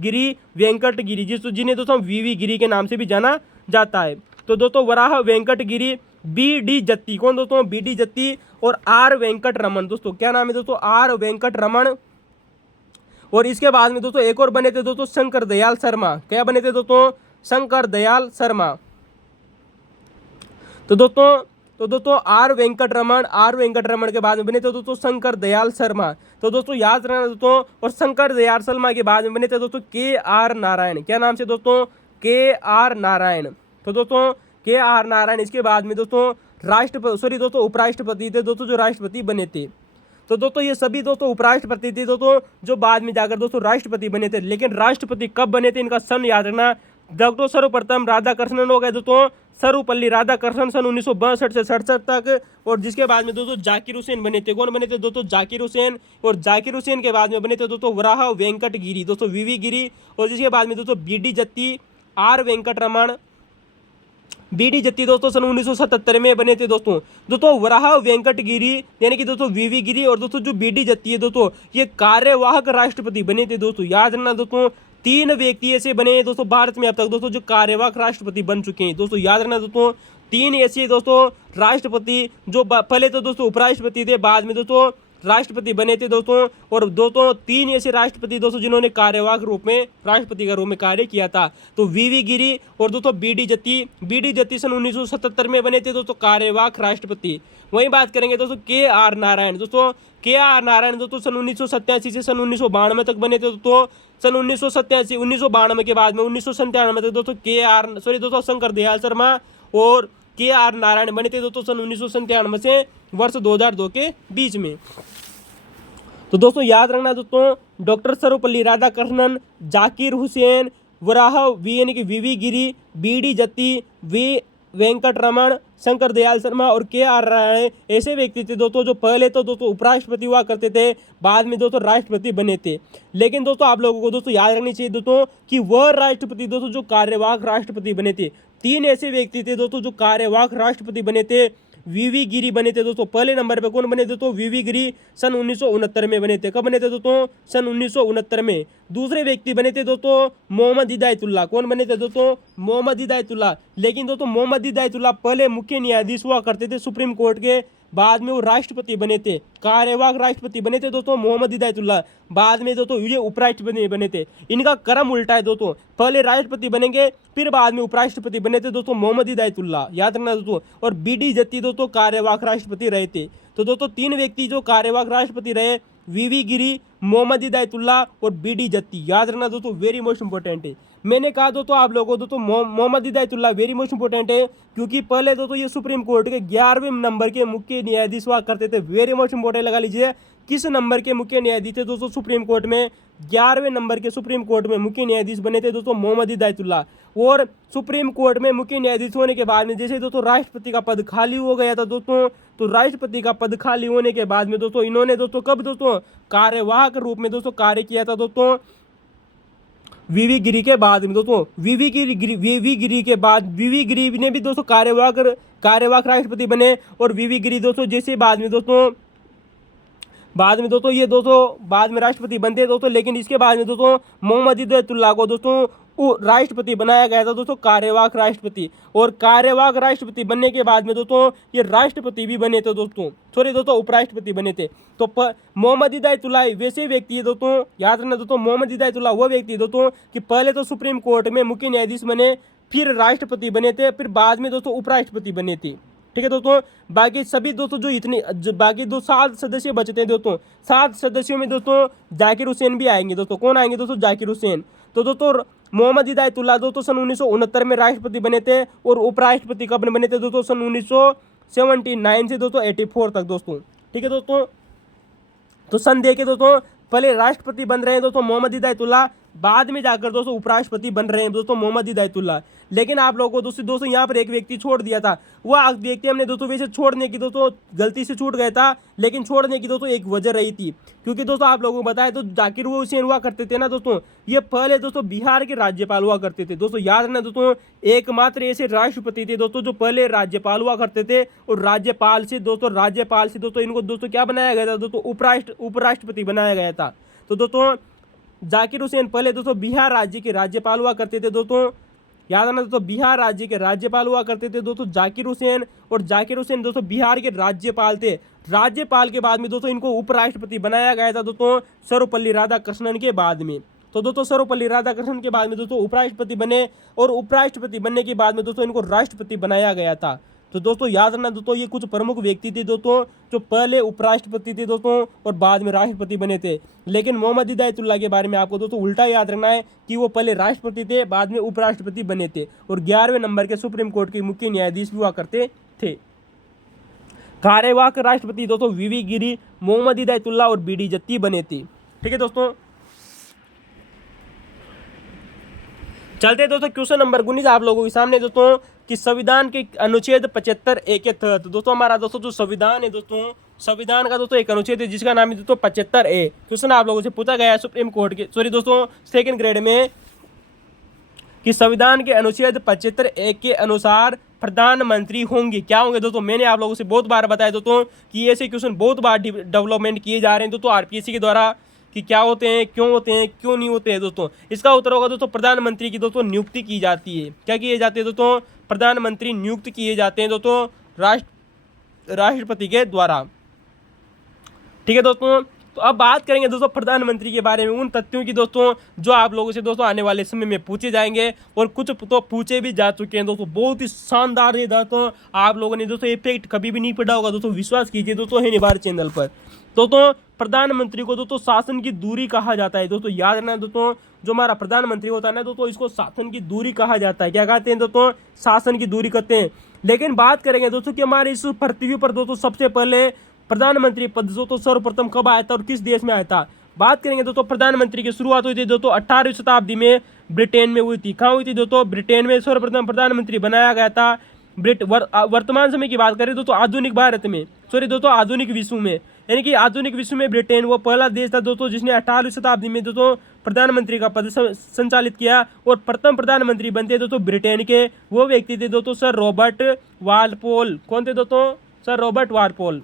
गिरी वेंकट गिरी जिन्हें दोस्तों वीवी गिरी के नाम से भी जाना जाता है। तो दोस्तों वराह वेंकट गिरी, बी.डी. जत्ती। कौन दोस्तों? बी.डी. जत्ती और आर वेंकट रमन। दोस्तों क्या नाम है दोस्तों? आर वेंकट रमन। और इसके बाद में दोस्तों एक और बने थे दोस्तों शंकर दयाल शर्मा। क्या बने थे दोस्तों? शंकर दयाल शर्मा। तो दोस्तों आर वेंकट रमन के बाद में बने थे दोस्तों शंकर दयाल शर्मा। तो दोस्तों याद रखना दोस्तों, और शंकर दयाल शर्मा के बाद में बने थे दोस्तों के.आर. नारायण। क्या नाम से दोस्तों? के.आर. नारायण। तो दोस्तों के.आर. नारायण इसके बाद में दोस्तों उपराष्ट्रपति थे दोस्तों जो राष्ट्रपति बने थे। तो दोस्तों ये सभी दोस्तों उपराष्ट्रपति थे दोस्तों जो बाद में जाकर दोस्तों राष्ट्रपति बने थे। लेकिन राष्ट्रपति कब बने थे इनका सन याद रखना। डॉक्टर सर्वप्रथम राधाकृष्णन हो गए दोस्तों सर्वपल्ली राधाकृष्णन सन 1962 से 67 तक। और जिसके बाद में दोस्तों जाकिर हुसैन बने थे। कौन बने थे दोस्तों? जाकिर हुसैन। और जाकिर हुसैन के बाद में बने थे दोस्तों वराह वेंकट गिरी दोस्तों वीवी गिरी। और जिसके बाद में दोस्तों बी.डी. जत्ती, आर वेंकट रमन, बी.डी. जत्ती दोस्तों सन 1977 में बने थे दोस्तों वराह वेंकट गिरी यानी कि दोस्तों वीवी गिरी और दोस्तों जो बी.डी. जत्ती है दोस्तों ये कार्यवाहक राष्ट्रपति बने थे। दोस्तों याद रखना दोस्तों 3 व्यक्ति ऐसे बने हैं दोस्तों भारत में अब तक दोस्तों जो कार्यवाहक राष्ट्रपति बन चुके हैं। दोस्तों याद रखना दोस्तों 3 ऐसे दोस्तों राष्ट्रपति जो पहले तो दोस्तों उपराष्ट्रपति थे, बाद में दोस्तों राष्ट्रपति बने थे दोस्तों। और दोस्तों 3 ऐसे राष्ट्रपति दोस्तों जिन्होंने कार्यवाहक रूप में राष्ट्रपति का रूप में कार्य किया था। तो वीवी गिरी और दोस्तों बी.डी. जत्ती सन 1977 में बने थे दोस्तों कार्यवाहक राष्ट्रपति। वहीं बात करेंगे दोस्तों के.आर. नारायण। दोस्तों के.आर. नारायण दोस्तों सन 1987 से सन 1992 तक बने थे दोस्तों। सन 1992 के बाद में 1997 तक दोस्तों शंकर दयाल शर्मा और के.आर. नारायण बने थे दोस्तों सन 1997 से वर्ष 2002 के बीच में। तो दोस्तों याद रखना दोस्तों डॉक्टर सर्वपल्ली राधाकृष्णन, जाकिर हुसैन, वराह यानी कि वीवी गिरी, बी.डी. जत्ती, वेंकट रमन, शंकर दयाल शर्मा और के.आर. नारायण ऐसे व्यक्ति थे दोस्तों जो पहले तो दोस्तों उपराष्ट्रपति हुआ करते थे, बाद में दोस्तों राष्ट्रपति बने थे। लेकिन दोस्तों आप लोगों को दोस्तों याद रखनी चाहिए दोस्तों कि वह राष्ट्रपति दोस्तों जो कार्यवाहक राष्ट्रपति बने थे। 3 ऐसे व्यक्ति थे दोस्तों जो कार्यवाहक राष्ट्रपति बने थे। वीवी गिरी बने थे दोस्तों पहले नंबर पे। कौन बने थे दोस्तों? वीवी गिरी सन 1969 में बने थे। कब बने थे दोस्तों? सन 1969 में। दूसरे व्यक्ति बने थे दोस्तों मोहम्मद हिदायतुल्लाह। कौन बने थे दोस्तों? मोहम्मद हिदायतुल्लाह। लेकिन दोस्तों मोहम्मद हिदायतुल्लाह पहले मुख्य न्यायाधीश हुआ करते थे सुप्रीम कोर्ट के, बाद में वो राष्ट्रपति बने थे, कार्यवाहक राष्ट्रपति बने थे दोस्तों मोहम्मद हिदायतुल्लाह। बाद में दोस्तों ये उपराष्ट्रपति बने थे। इनका क्रम उल्टा है दोस्तों, पहले राष्ट्रपति बनेंगे फिर बाद में उपराष्ट्रपति बने थे दोस्तों मोहम्मद हिदायतुल्लाह। याद रखना दोस्तों। और बी.डी. जत्ती दोस्तों कार्यवाहक राष्ट्रपति रहे थे। तो दोस्तों 3 व्यक्ति जो कार्यवाहक राष्ट्रपति रहे, वीवी गिरी, मोहम्मद हिदायतुल्लाह और बी.डी. जत्ती। याद रखना दोस्तों वेरी मोस्ट इंपॉर्टेंट है। मैंने कहा दोस्तों आप लोगों को दोस्तों Mohammad Hidayatullah very most important है क्योंकि पहले दोस्तों ये सुप्रीम कोर्ट के 11वें नंबर के मुख्य न्यायाधीश हुआ करते थे। वेरी मोस्ट इंपॉर्टेंट लगा लीजिए। किस नंबर के मुख्य न्यायाधीश थे दोस्तों सुप्रीम कोर्ट में? 11वें नंबर के सुप्रीम कोर्ट में मुख्य न्यायाधीश बने थे दोस्तों मोहम्मद हिदायतुल्लाह। और सुप्रीम कोर्ट में मुख्य न्यायाधीश होने के बाद में जैसे दोस्तों राष्ट्रपति का पद खाली हो गया था दोस्तों, तो राष्ट्रपति का पद खाली होने के बाद में दोस्तों इन्होंने दोस्तों कब दोस्तों कार्यवाहक रूप में दोस्तों कार्य किया था दोस्तों वीवी गिरी के बाद में। दोस्तों वीवी गिरी के बाद वीवी गिरी ने भी दोस्तों कार्यवाहक राष्ट्रपति बने। और वीवी गिरी दोस्तों जैसे बाद में दोस्तों ये दोस्तों बाद में राष्ट्रपति बनते दोस्तों। लेकिन इसके बाद में दोस्तों मोहम्मद हिदायतुल्लाह को दोस्तों राष्ट्रपति बनाया गया था दोस्तों, कार्यवाहक राष्ट्रपति। और कार्यवाहक राष्ट्रपति बनने के बाद में दोस्तों ये राष्ट्रपति भी बने थे दोस्तों उपराष्ट्रपति बने थे। तो मोहम्मद हिदायतुल्लाह वैसे व्यक्ति है दोस्तों, याद रखना दोस्तों मोहम्मद हिदायतुल्लाह वो व्यक्ति है दोस्तों कि पहले तो सुप्रीम कोर्ट में मुख्य न्यायाधीश बने, फिर राष्ट्रपति बने थे, फिर बाद में दोस्तों उपराष्ट्रपति बने थे। ठीक है दोस्तों, बाकी सभी दोस्तों जो बाकी 7 सदस्य बचते हैं दोस्तों, 7 सदस्यों में दोस्तों जाकिर हुसैन भी आएंगे दोस्तों। कौन आएंगे दोस्तों? जाकिर हुसैन। तो दोस्तों मोहम्मद हिदायतुल्लाह दोस्तों सन 1969 में राष्ट्रपति बने थे, और उपराष्ट्रपति कब बने थे दोस्तों? सन 1979 से दोस्तों 84 तक दोस्तों। ठीक है दोस्तों, तो सन देखिए दोस्तों, पहले राष्ट्रपति बन रहे हैं दोस्तों मोहम्मद हिदायतुल्लाह, बाद में जाकर दोस्तों उपराष्ट्रपति बन रहे हैं दोस्तों मोहम्मद हिदायतुल्लाह। लेकिन आप लोगों को दोस्तों यहाँ पर एक व्यक्ति छोड़ दिया था, वह व्यक्ति हमने दोस्तों वैसे छोड़ने की दोस्तों गलती से छूट गया था, लेकिन छोड़ने की दोस्तों एक वजह रही थी, क्योंकि दोस्तों आप लोगों को बताया तो जाकिर हुसैन हुआ करते थे ना दोस्तों, ये पहले दोस्तों बिहार के राज्यपाल हुआ करते थे दोस्तों। याद रखना दोस्तों, एकमात्र ऐसे राष्ट्रपति थे दोस्तों जो पहले राज्यपाल हुआ करते थे, और राज्यपाल से दोस्तों इनको दोस्तों क्या बनाया गया था दोस्तों? उपराष्ट्रपति बनाया गया था। तो दोस्तों जाकिर हुसैन पहले दोस्तों बिहार राज्य के राज्यपाल हुआ करते थे दोस्तों। याद रखना दोस्तों, बिहार राज्य के राज्यपाल हुआ करते थे दोस्तों जाकिर हुसैन, और जाकिर हुसैन दोस्तों बिहार के राज्यपाल थे। राज्यपाल के बाद में दोस्तों इनको उपराष्ट्रपति बनाया गया था दोस्तों सर्वपल्ली राधाकृष्णन के बाद में। तो दोस्तों सर्वपल्ली राधाकृष्णन के बाद में दोस्तों उपराष्ट्रपति बने, और उपराष्ट्रपति बनने के बाद में दोस्तों इनको राष्ट्रपति बनाया गया था। तो दोस्तों याद रखना दोस्तों, ये कुछ प्रमुख व्यक्ति थे दोस्तों जो पहले उपराष्ट्रपति थे दोस्तों और बाद में राष्ट्रपति बने थे। लेकिन मोहम्मद हिदायतुल्लाह के बारे में आपको दोस्तों उल्टा याद रखना है कि वो पहले राष्ट्रपति थे, बाद में उपराष्ट्रपति बने थे, और 11वें नंबर के सुप्रीम कोर्ट के मुख्य न्यायाधीश भी हुआ करते थे। कार्यवाहक राष्ट्रपति दोस्तों वीवी गिरी, मोहम्मद हिदायतुल्लाह और बीडी जत्ती बने थे। ठीक है दोस्तों, चलते दोस्तों क्वेश्चन नंबर 19 आप लोगों के सामने दोस्तों, कि संविधान के अनुच्छेद 75A के तहत दोस्तों हमारा दोस्तों जो संविधान है दोस्तों, संविधान का दोस्तों एक अनुच्छेद है जिसका नाम है दोस्तों 75A। क्वेश्चन आप लोगों से पूछा गया है सुप्रीम कोर्ट के दोस्तों सेकंड ग्रेड में, कि संविधान के अनुच्छेद 75A के अनुसार प्रधानमंत्री होंगे, क्या होंगे दोस्तों? मैंने आप लोगों से बहुत बार बताया दोस्तों कि ऐसे क्वेश्चन बहुत बार डेवलपमेंट किए जा रहे हैं दोस्तों आरपीएससी के द्वारा, कि क्या होते हैं, क्यों नहीं होते हैं दोस्तों। इसका उत्तर होगा दोस्तों प्रधानमंत्री की दोस्तों नियुक्ति की जाती है। क्या किए जाते हैं दोस्तों? प्रधानमंत्री नियुक्त किए जाते हैं दोस्तों राष्ट्रपति के द्वारा। ठीक है दोस्तों, तो अब बात करेंगे दोस्तों प्रधानमंत्री के बारे में, उन तथ्यों की दोस्तों जो आप लोगों से दोस्तों आने वाले समय में पूछे जाएंगे, और कुछ तो पूछे भी जा चुके हैं दोस्तों। बहुत ही शानदार है दोस्तों, आप लोगों ने दोस्तों इफेक्ट कभी भी नहीं पढ़ा होगा दोस्तों, विश्वास कीजिए दोस्तों है निबार चैनल पर। दोस्तों प्रधानमंत्री को दोस्तों शासन की दूरी कहा जाता है दोस्तों। याद रखना दोस्तों, जो हमारा प्रधानमंत्री होता है ना दोस्तों, इसको शासन की दूरी कहा जाता है। क्या कहते हैं दोस्तों? शासन की दूरी कहते हैं। लेकिन बात करेंगे दोस्तों कि हमारे इस पृथ्वी पर दोस्तों सबसे पहले प्रधानमंत्री पद दोस्तों सर्वप्रथम कब आया था और किस देश में आया था? बात करेंगे दोस्तों प्रधानमंत्री की शुरुआत हुई थी दोस्तों 18वीं शताब्दी में ब्रिटेन में हुई थी। कहाँ हुई थी दोस्तों? ब्रिटेन में सर्वप्रथम प्रधानमंत्री बनाया गया था। वर्तमान समय की बात करें दोस्तों आधुनिक भारत में, दोस्तों आधुनिक विश्व में, यानी कि आधुनिक विश्व में ब्रिटेन वो पहला देश था दोस्तों जिसने 18वीं शताब्दी में दोस्तों प्रधानमंत्री का पद संचालित किया। और प्रथम प्रधानमंत्री बनते दोस्तों ब्रिटेन के, वो व्यक्ति थे दोस्तों सर रॉबर्ट वालपोल। कौन थे दोस्तों? Sir Robert Walpole.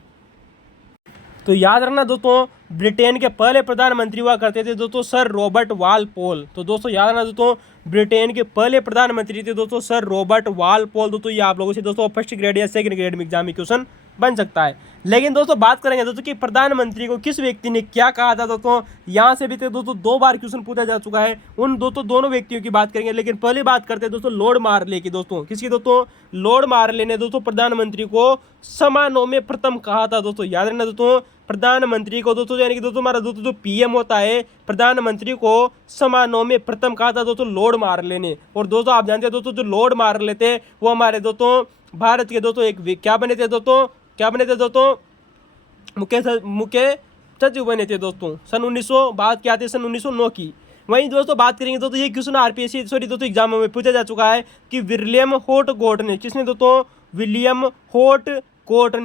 तो याद रखना दोस्तों, ब्रिटेन के पहले प्रधानमंत्री हुआ करते थे दोस्तों सर रॉबर्ट वालपोल। तो दोस्तों याद रखना दोस्तों, ब्रिटेन के पहले प्रधानमंत्री थे दोस्तों सर रॉबर्ट वालपोल। दोस्तों ये आप लोगों से दोस्तों फर्स्ट ग्रेड या सेकंड ग्रेड में एग्जाम में क्वेश्चन बन सकता है। लेकिन दोस्तों बात करेंगे दोस्तों कि प्रधानमंत्री को किस व्यक्ति ने क्या कहा था दोस्तों, यहाँ से भी दोस्तों 2 बार क्वेश्चन पूछा जा चुका है। उन दोनों व्यक्तियों की बात करेंगे, लेकिन पहले बात करते हैं दोस्तों लॉर्ड मार्ले की दोस्तों। किसकी दोस्तों? लॉर्ड मार्ले ने दोस्तों प्रधानमंत्री को समानों में प्रथम कहा था दोस्तों। याद रखना दोस्तों, प्रधानमंत्री को दोस्तों यानी कि दोस्तों हमारा दोस्तों जो पीएम होता है, प्रधानमंत्री को समानों में प्रथम कहा था दोस्तों लॉर्ड मार्ले ने। और दोस्तों आप जानते हैं दोस्तों जो लॉर्ड मार्ले थे वो हमारे दोस्तों भारत के दोस्तों एक क्या बने थे दोस्तों मुख्य सचिव बने थे दोस्तों सन 1900 बात क्या आती है सन 1909 की। वहीं दोस्तों बात करेंगे दोस्तों ये क्वेश्चन आरपीएससी दोस्तों एग्जाम में पूछा जा चुका है कि विलियम हॉटकोट ने, किसने दोस्तों? विलियम हॉटकोट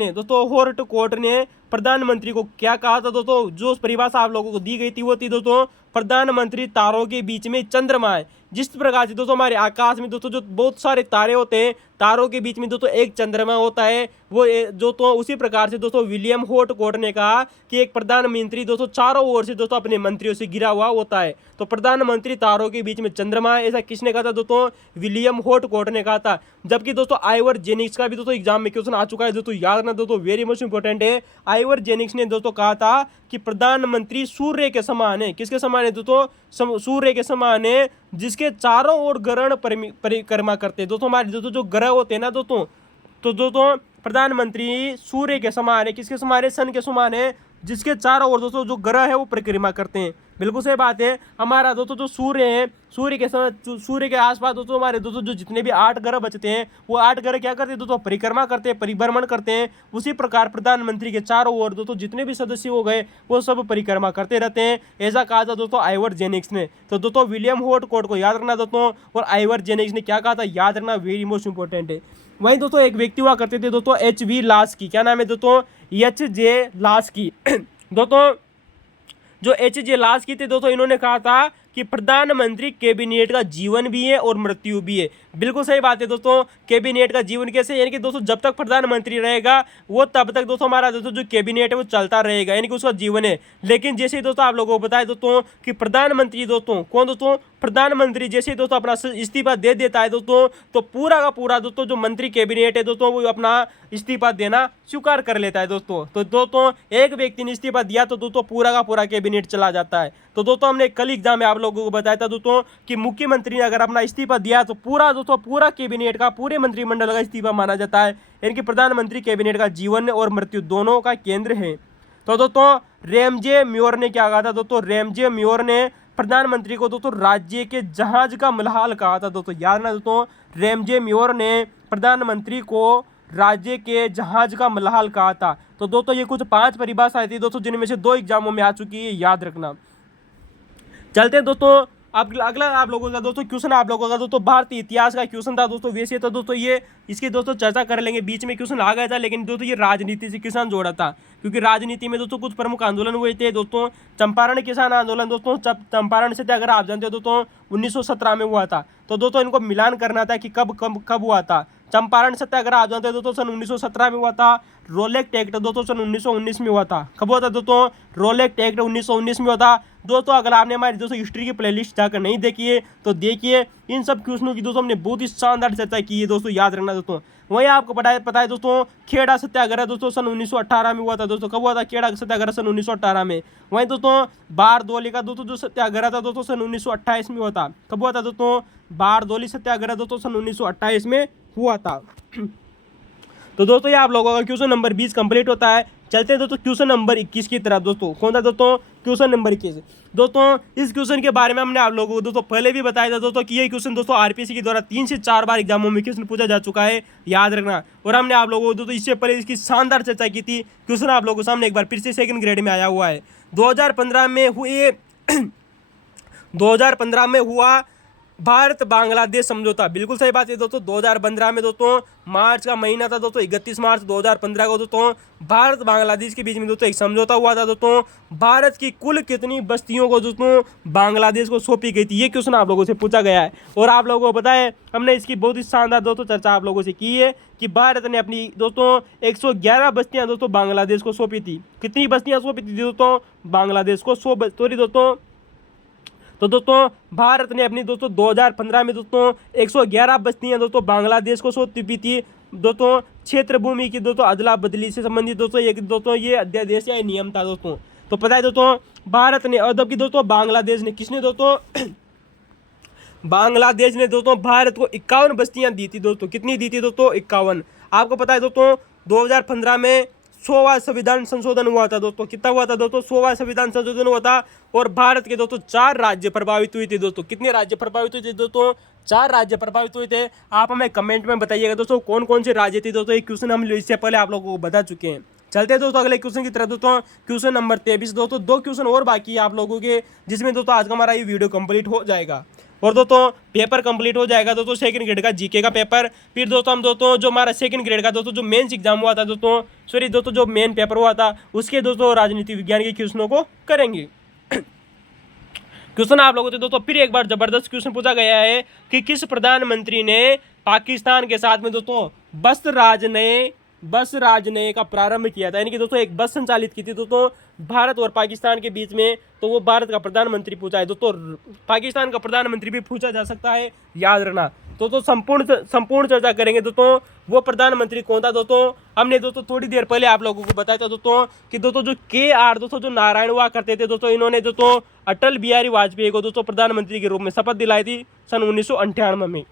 ने प्रधानमंत्री को क्या कहा था दोस्तों? जो परिभाषा आप लोगों को दी गई थी वो थी दोस्तों प्रधानमंत्री तारों के बीच में चंद्रमा है। जिस प्रकार से दोस्तों हमारे आकाश में दोस्तों जो बहुत सारे तारे होते हैं, तारों के बीच में दोस्तों एक चंद्रमा होता है, वो जो तो उसी प्रकार से दोस्तों विलियम हॉटकोट ने कहा कि एक प्रधानमंत्री दोस्तों चारों ओर से दोस्तों अपने मंत्रियों से घिरा हुआ होता है। तो प्रधानमंत्री तारों के बीच में चंद्रमा है, ऐसा किसने कहा था दोस्तों? विलियम हॉटकोट ने कहा था। जबकि दोस्तों आइवर जेनिक्स का भी दोस्तों एग्जाम में क्वेश्चन आ चुका है दोस्तों, याद रखना दोस्तों वेरी मच इंपॉर्टेंट है। आइवर जेनिक्स ने दोस्तों कहा था कि प्रधानमंत्री सूर्य के समान है। किसके समान है दोस्तों? सूर्य के समान है, जिसके चारों ओर ग्रहण परिक्रमा करते हैं। दोस्तों हमारे दोस्तों जो ग्रह होते हैं ना दोस्तों, तो दोस्तों प्रधानमंत्री सूर्य के समान है। किसके समान है? सन के समान है, जिसके चारों ओर दोस्तों जो ग्रह है वो परिक्रमा करते हैं। बिल्कुल सही बात है। हमारा दोस्तों जो सूर्य है, सूर्य के आसपास दोस्तों हमारे दोस्तों जो जितने भी 8 ग्रह बचते हैं, वो 8 ग्रह क्या करते हैं दोस्तों? परिक्रमा करते हैं, परिभ्रमण करते हैं। उसी प्रकार प्रधानमंत्री के चारों ओर दोस्तों जितने भी सदस्य हो गए वो सब परिक्रमा करते रहते हैं। ऐसा कहा था दोस्तों आइवर जेनिक्स ने। तो दोस्तों विलियम हॉट कोड को याद रखना दोस्तों, और आइवर जेनिक्स ने क्या कहा था याद रखना, वेरी मोस्ट इंपॉर्टेंट है। वहीं दोस्तों एक व्यक्ति हुआ करते थे दोस्तों HV लास्की। क्या नाम है दोस्तों? HJ Laski. दोस्तों जो HJ लास्की थे दोस्तों, इन्होंने कहा था कि प्रधानमंत्री कैबिनेट का जीवन भी है और मृत्यु भी है। बिल्कुल सही बात है दोस्तों। कैबिनेट का जीवन कैसे? यानी कि दोस्तों जब तक प्रधानमंत्री रहेगा वो तब तक दोस्तों हमारा दोस्तों जो कैबिनेट है वो चलता रहेगा, यानी कि उसका जीवन है। लेकिन जैसे ही दोस्तों आप लोगों को बताया दोस्तों कि प्रधानमंत्री दोस्तों कौन दोस्तों? प्रधानमंत्री जैसे ही दोस्तों अपना इस्तीफा दे देता है दोस्तों, तो पूरा का पूरा दोस्तों जो मंत्री कैबिनेट है दोस्तों वो अपना इस्तीफा देना स्वीकार कर लेता है दोस्तों। तो दोस्तों एक व्यक्ति ने इस्तीफा दिया तो दोस्तों पूरा का पूरा कैबिनेट चला जाता है। तो दोस्तों हमने कल एग्जाम में आप लोगों को बताया था दोस्तों कि मुख्यमंत्री ने अगर अपना इस्तीफा दिया तो पूरा दोस्तों पूरा कैबिनेट का, पूरे मंत्रिमंडल का इस्तीफा माना जाता है। यानी कि प्रधानमंत्री कैबिनेट का जीवन और मृत्यु दोनों का केंद्र है। तो दोस्तों रैमजे म्योर ने क्या कहा था दोस्तों? रैमजे म्योर ने प्रधानमंत्री को दोस्तों राज्य के जहाज का मलहाल कहा था। दोस्तों याद ना दोस्तों, रैमजे म्योर ने प्रधानमंत्री को राज्य के जहाज का मलहाल कहा था। तो दोस्तों ये कुछ 5 परिभाषाएं थी दोस्तों, जिनमें से 2 एग्जामों में आ चुकी है, याद रखना। चलते हैं दोस्तों अब अगला आप लोगों का दोस्तों क्वेश्चन आप लोगों का दोस्तों भारतीय इतिहास का क्वेश्चन था दोस्तों। वैसे तो दोस्तों ये इसकी दोस्तों चर्चा कर लेंगे, बीच में क्वेश्चन आ गया था, लेकिन दोस्तों ये राजनीति से किसान जोड़ा था, क्योंकि राजनीति में दोस्तों कुछ प्रमुख आंदोलन हुए थे दोस्तों। चंपारण किसान आंदोलन दोस्तों, चंपारण सत्याग्रह आप जानते हो दोस्तों 1917 में हुआ था। तो दोस्तों इनको मिलान करना था कि कब हुआ था। चंपारण सत्याग्रह आप जानते हो दोस्तों सन 1917 में हुआ था। रोलेक्ट एक्ट दोस्तों सन 1919 में हुआ था। कब हुआ था दोस्तों? रोलेक्ट एक्ट 1919 में हुआ था। दोस्तों अगर आपने हमारी दोस्तों हिस्ट्री की प्लेलिस्ट जाकर नहीं देखी है तो देखिए, इन सब क्वेश्चनों की दोस्तों हमने बहुत ही शानदार चर्चा की है दोस्तों, याद रखना दोस्तों। वहीं आपको पता है दोस्तों खेड़ा सत्याग्रह दोस्तों सन 1918 में हुआ था दोस्तों। कब हुआ था खेड़ा सत्याग्रह? सन 1918 में। वहीं दोस्तों बारदोली का दोस्तों जो सत्याग्रह था दोस्तों सन 1928 में हुआ था। कब हुआ था दोस्तों? बारदोली सत्याग्रह दोस्तों सन 1928 में हुआ था। तो दोस्तों ये आप लोगों का क्वेश्चन नंबर 20 कंप्लीट होता है। चलते हैं दोस्तों क्वेश्चन नंबर 21 की तरफ दोस्तों। कौन था दोस्तों? Question number 21। दोस्तों इस क्वेश्चन के बारे में हमने आप लोगों को दोस्तों पहले भी बताया था दोस्तों कि ये क्वेश्चन दोस्तों आरपीएससी के द्वारा 3 से 4 बार एग्जामों में क्वेश्चन पूछा जा चुका है, याद रखना। और हमने आप लोगों को दोस्तों इससे पहले इसकी शानदार चर्चा की थी। क्वेश्चन आप लोगों के सामने एक बार फिर से 2nd ग्रेड में आया हुआ है। 2015 में हुए 2015 में हुआ भारत बांग्लादेश समझौता। बिल्कुल सही बात है दोस्तों। 2015 में दोस्तों मार्च का महीना था दोस्तों, 31 मार्च 2015 को दोस्तों भारत बांग्लादेश के बीच में दोस्तों एक समझौता हुआ था दोस्तों। भारत की कुल कितनी बस्तियों को दोस्तों बांग्लादेश को सौंपी गई थी, ये क्वेश्चन आप लोगों से पूछा गया है। और आप लोगों को पता है हमने इसकी बहुत ही शानदार दोस्तों चर्चा आप लोगों से की है कि भारत ने अपनी दोस्तों 111 बस्तियां दोस्तों बांग्लादेश को सौंपी थी। कितनी बस्तियां सौंपी थी दोस्तों बांग्लादेश को? 100 बस्ती दोस्तों। तो दोस्तों भारत ने अपनी दोस्तों 2015 में दोस्तों 111 बस्तियां दोस्तों बांग्लादेश को सौंपी थी दोस्तों। क्षेत्र भूमि की दोस्तों अदला बदली से संबंधित दोस्तों एक दोस्तों ये अध्यादेश या नियम था दोस्तों। तो पता है दोस्तों भारत ने और जबकि दोस्तों बांग्लादेश ने किसने दोस्तों बांग्लादेश ने दोस्तों भारत को 51 बस्तियां दी थी दोस्तों। कितनी दी थी दोस्तों? 51। आपको पता है दोस्तों 2015 में 100वां संविधान संशोधन हुआ था दोस्तों। कितना हुआ था दोस्तों? 100वां संविधान संशोधन हुआ था। और भारत के दोस्तों 4 राज्य प्रभावित हुए थे दोस्तों। कितने राज्य प्रभावित हुए थे दोस्तों? 4 राज्य प्रभावित हुए थे। आप हमें कमेंट में बताइएगा दोस्तों कौन कौन से राज्य थे दोस्तों। एक क्वेश्चन हम इससे पहले आप लोगों को बता चुके हैं। चलते हैं दोस्तों अगले क्वेश्चन की तरफ दोस्तों। क्वेश्चन नंबर 23 दोस्तों। 2 क्वेश्चन और बाकी है आप लोगों के, जिसमें दोस्तों आज का हमारा ये वीडियो कंप्लीट हो जाएगा और दोस्तों पेपर कंप्लीट हो जाएगा दोस्तों 2nd ग्रेड का जीके का पेपर। फिर दोस्तों हम दोस्तों जो हमारा 2nd ग्रेड का दोस्तों जो मेंस एग्जाम हुआ था दोस्तों, सॉरी दोस्तों जो मेन पेपर हुआ था उसके दोस्तों राजनीति विज्ञान के क्वेश्चनों को करेंगे। क्वेश्चन आप लोगों से दोस्तों फिर एक बार जबरदस्त क्वेश्चन पूछा गया है कि किस प्रधानमंत्री ने पाकिस्तान के साथ में दोस्तों वस्त्र राज नए बस राजनय का प्रारंभ किया था, यानी कि दोस्तों एक बस संचालित की थी दोस्तों भारत और पाकिस्तान के बीच में। तो वो भारत का प्रधानमंत्री पूछा है दोस्तों, पाकिस्तान का प्रधानमंत्री भी पूछा जा सकता है, याद रखना। तो संपूर्ण चर्चा करेंगे दोस्तों वो प्रधानमंत्री कौन था। दोस्तों हमने दोस्तों थोड़ी देर पहले आप लोगों को बताया था दोस्तों कि दोस्तों जो KR दोस्तों जो नारायण हुआ करते थे दोस्तों, इन्होंने दोस्तों अटल बिहारी वाजपेयी को दोस्तों प्रधानमंत्री के रूप में शपथ दिलाई थी सन 1998 में।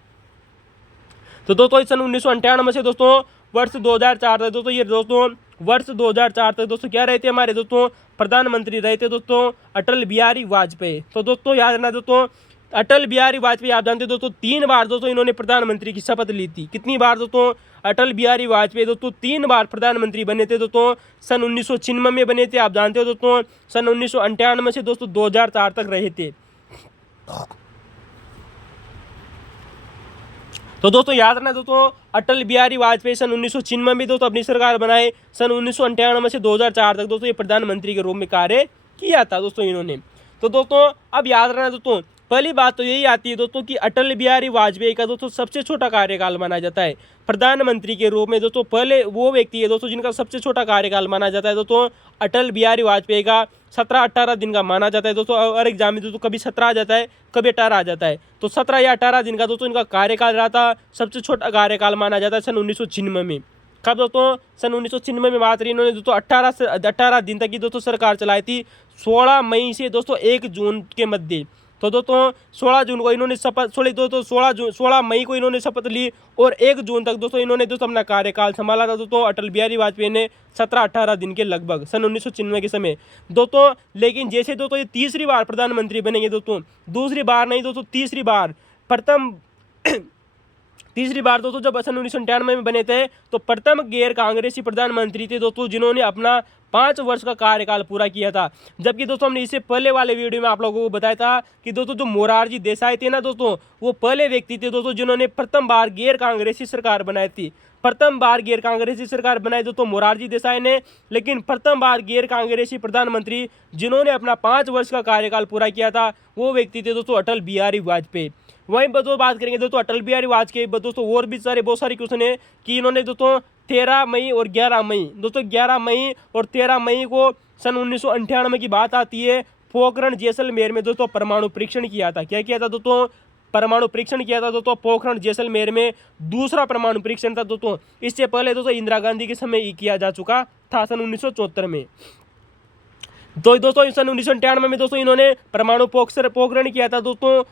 तो दोस्तों सन 1998 से दोस्तों वर्ष 2004 तक दोस्तों, ये दोस्तों वर्ष 2004 तक दोस्तों क्या रहे थे हमारे दोस्तों प्रधानमंत्री रहे थे दोस्तों अटल बिहारी वाजपेयी। तो दोस्तों याद रखना दोस्तों अटल बिहारी वाजपेयी आप जानते हैं दोस्तों 3 बार दोस्तों इन्होंने प्रधानमंत्री की शपथ ली थी। कितनी बार दोस्तों? अटल बिहारी वाजपेयी दोस्तों 3 बार प्रधानमंत्री बने थे दोस्तों। सन 1996 में बने थे, आप जानते हो दोस्तों। सन 1998 से दोस्तों 2004 तक रहे थे। तो दोस्तों याद रखना दोस्तों अटल बिहारी वाजपेयी सन 1996 में दोस्तों अपनी सरकार बनाए। सन 1998 से 2004 तक दोस्तों ये प्रधानमंत्री के रूप में कार्य किया था दोस्तों इन्होंने। तो दोस्तों अब याद रखना दोस्तों पहली बात तो यही आती है दोस्तों कि अटल बिहारी वाजपेयी का दोस्तों सबसे छोटा कार्यकाल माना जाता है प्रधानमंत्री के रूप में। दोस्तों पहले वो व्यक्ति है दोस्तों जिनका सबसे छोटा कार्यकाल माना जाता है दोस्तों अटल बिहारी वाजपेयी का 17-18 दिन का माना जाता है दोस्तों। और एग्जाम में दोस्तों कभी 17 आ जाता है, कभी 18 आ जाता है। तो 17 या 18 दिन का दोस्तों इनका कार्यकाल रहा था। सबसे छोटा कार्यकाल माना जाता है सन 1996 में। कब दोस्तों? सन 1996 में बात रही इन्होंने दोस्तों 18 दिन तक की दोस्तों सरकार चलाई थी, 16 मई से दोस्तों 1 जून के मध्य। तो दोस्तों 16 जून को इन्होंने शपथ 16 मई को इन्होंने शपथ ली और 1 जून तक दोस्तों इन्होंने दोस्तों अपना कार्यकाल संभाला था दोस्तों अटल बिहारी वाजपेयी ने 17-18 दिन के लगभग सन 1996 के समय दोस्तों। लेकिन जैसे दोस्तों ये तीसरी बार प्रधानमंत्री बनेंगे दोस्तों, दूसरी बार नहीं दोस्तों तीसरी बार तीसरी बार दोस्तों जब सन 1998 में बने थे तो प्रथम गैर कांग्रेसी प्रधानमंत्री थे दोस्तों जिन्होंने अपना 5 वर्ष का कार्यकाल पूरा किया था। जबकि दोस्तों हमने इससे पहले वाले वीडियो में आप लोगों को बताया था कि दोस्तों जो मोरारजी देसाई थे ना दोस्तों, वो पहले व्यक्ति थे दोस्तों जिन्होंने प्रथम बार गैर कांग्रेसी सरकार बनाई थी। प्रथम बार गैर कांग्रेसी सरकार बनाई दोस्तों मोरारजी देसाई ने। लेकिन प्रथम बार गैर कांग्रेसी प्रधानमंत्री जिन्होंने अपना 5 वर्ष का कार्यकाल पूरा किया था वो व्यक्ति थे दोस्तों अटल बिहारी वाजपेयी। वहीं दोस्तों बात करेंगे दोस्तों अटल बिहारी वाजपेयी दोस्तों और भी बहुत सारे क्वेश्चन है कि इन्होंने दोस्तों 13 मई और 11 मई दोस्तों 11 मई और 13 मई को सन 1998 की बात आती है पोखरण जैसलमेर में दोस्तों परमाणु परीक्षण किया था। क्या किया था दोस्तों? परमाणु परीक्षण किया था दोस्तों पोखरण जैसलमेर में। दूसरा परमाणु परीक्षण था दोस्तों, इससे पहले दोस्तों इंदिरा गांधी के समय ही किया जा चुका था सन 1974 में। तो दोस्तों सन 1998 में दोस्तों इन्होंने परमाणु पोखरण किया था दोस्तों,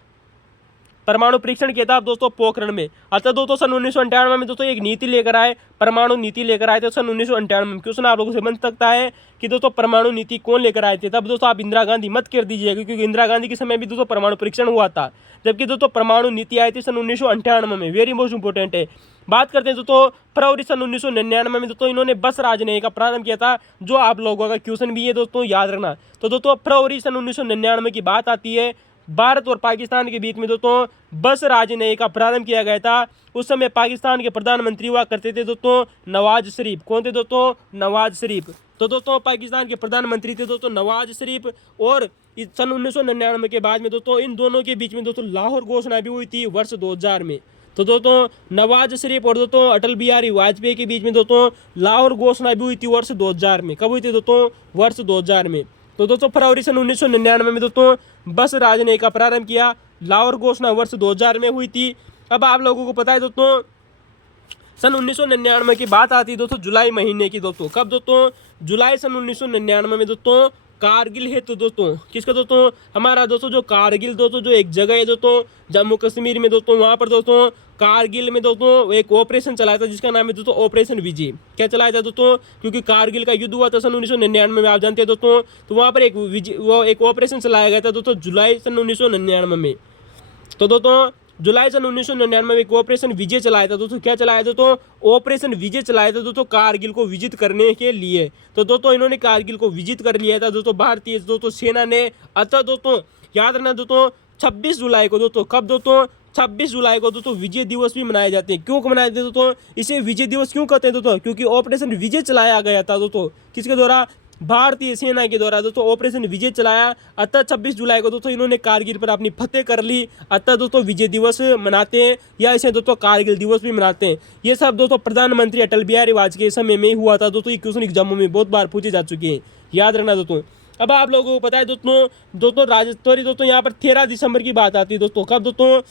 परमाणु परीक्षण किया था दोस्तों पोखरण में। अच्छा दोस्तों सन 1998 में दोस्तों एक नीति लेकर आए, परमाणु नीति लेकर आए थे सन 1998 में। क्वेश्चन आप लोगों से बन सकता है कि दोस्तों परमाणु नीति कौन लेकर आए थे? तब दोस्तों आप इंदिरा गांधी मत कर दीजिएगा क्योंकि इंदिरा गांधी के समय भी दोस्तों परमाणु परीक्षण हुआ था। जबकि दोस्तों परमाणु नीति आई थी सन 1998 में। वेरी मोस्ट इंपोर्टेंट है। बात करते हैं दोस्तों फरवरी सन 1999 में दोस्तों इन्होंने बस राजनय का प्रारंभ किया था, जो आप लोगों का क्वेश्चन भी है दोस्तों याद रखना। तो दोस्तों फरवरी सन 1999 की बात आती है, भारत और पाकिस्तान के बीच में दोस्तों बस राजनय का प्रारंभ किया गया था। उस समय पाकिस्तान के प्रधानमंत्री हुआ करते थे दोस्तों नवाज शरीफ। कौन थे दोस्तों? नवाज शरीफ। तो दोस्तों पाकिस्तान के प्रधानमंत्री थे दोस्तों नवाज शरीफ। और सन 1999 के बाद में दोस्तों इन दोनों के बीच में दोस्तों लाहौर घोषणा भी हुई थी वर्ष 2000 में। तो दोस्तों नवाज शरीफ और दोस्तों अटल बिहारी वाजपेयी के बीच में दोस्तों लाहौर घोषणा भी हुई थी वर्ष 2000 में। कब हुई थी दोस्तों? वर्ष 2000 में। तो दोस्तों फरवरी सन 1999 में दोस्तों बस राजनय का प्रारंभ किया, लाहौर घोषणा वर्ष 2000 में हुई थी। अब आप लोगों को पता है दोस्तों सन 1999 की बात आती है दोस्तों जुलाई महीने की दोस्तों। कब दोस्तों? जुलाई सन 1999 में दोस्तों कारगिल है। तो दोस्तों किसका दोस्तों? हमारा दोस्तों जो कारगिल दोस्तों जो एक जगह है दोस्तों जम्मू कश्मीर में दोस्तों, वहाँ पर दोस्तों कारगिल में दोस्तों एक ऑपरेशन चलाया था जिसका नाम है दोस्तों ऑपरेशन विजय। क्या चलाया था दोस्तों? क्योंकि कारगिल का युद्ध हुआ था सन 1999 में, आप जानते हैं दोस्तों। तो वहाँ पर एक ऑपरेशन चलाया गया था दोस्तों जुलाई सन 1999 में। तो दोस्तों जुलाई सन 1999 में एक ऑपरेशन विजय चलाया था दोस्तों। क्या चलाया था दोस्तों? ऑपरेशन विजय चलाया था दोस्तों कारगिल को विजित करने के लिए। तो दोस्तों इन्होंने कारगिल को विजित कर लिया था दोस्तों भारतीय दोस्तों सेना ने। अच्छा दोस्तों याद रखना दोस्तों 26 जुलाई को दोस्तों, कब दोस्तों? 26 जुलाई को दोस्तों विजय दिवस भी मनाए जाते हैं। क्यों मनाए जाते हैं दोस्तों? इसे विजय दिवस क्यों कहते हैं दोस्तों? क्योंकि ऑपरेशन विजय चलाया गया था दोस्तों। किसके द्वारा? भारतीय सेना के द्वारा दोस्तों ऑपरेशन विजय चलाया। अतः 26 जुलाई को दोस्तों इन्होंने कारगिल पर अपनी फतेह कर ली। अतः दोस्तों विजय दिवस मनाते हैं या इसे दोस्तों कारगिल दिवस भी मनाते हैं। ये सब दोस्तों प्रधानमंत्री अटल बिहारी वाजपेयी समय में हुआ था दोस्तों। ये क्वेश्चन एग्जामों में बहुत बार पूछे जा चुके हैं, याद रखना दोस्तों। अब आप लोगों को पता है दोस्तों राजस्थानी दोस्तों यहाँ पर 13 दिसंबर की बात आती है दोस्तों। कब दोस्तों?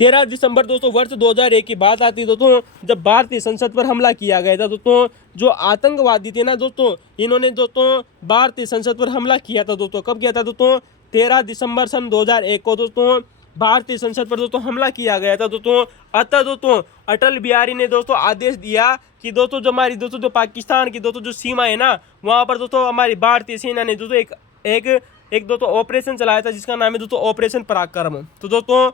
13 दिसंबर दोस्तों वर्ष 2001 की बात आती है दोस्तों, जब भारतीय संसद पर हमला किया गया था दोस्तों। जो आतंकवादी थे ना दोस्तों, इन्होंने दोस्तों भारतीय संसद पर हमला किया था दोस्तों। कब किया था दोस्तों? 13 दिसंबर सन 2001 को दोस्तों भारतीय संसद पर दोस्तों हमला किया गया था दोस्तों। अतः दोस्तों अटल बिहारी ने दोस्तों आदेश दिया कि दोस्तों जो हमारी दोस्तों जो पाकिस्तान की दोस्तों जो सीमा है ना, वहाँ पर दोस्तों हमारी भारतीय सेना ने दोस्तों एक दोस्तों ऑपरेशन चलाया था, जिसका नाम है दोस्तों ऑपरेशन पराक्रम। तो दोस्तों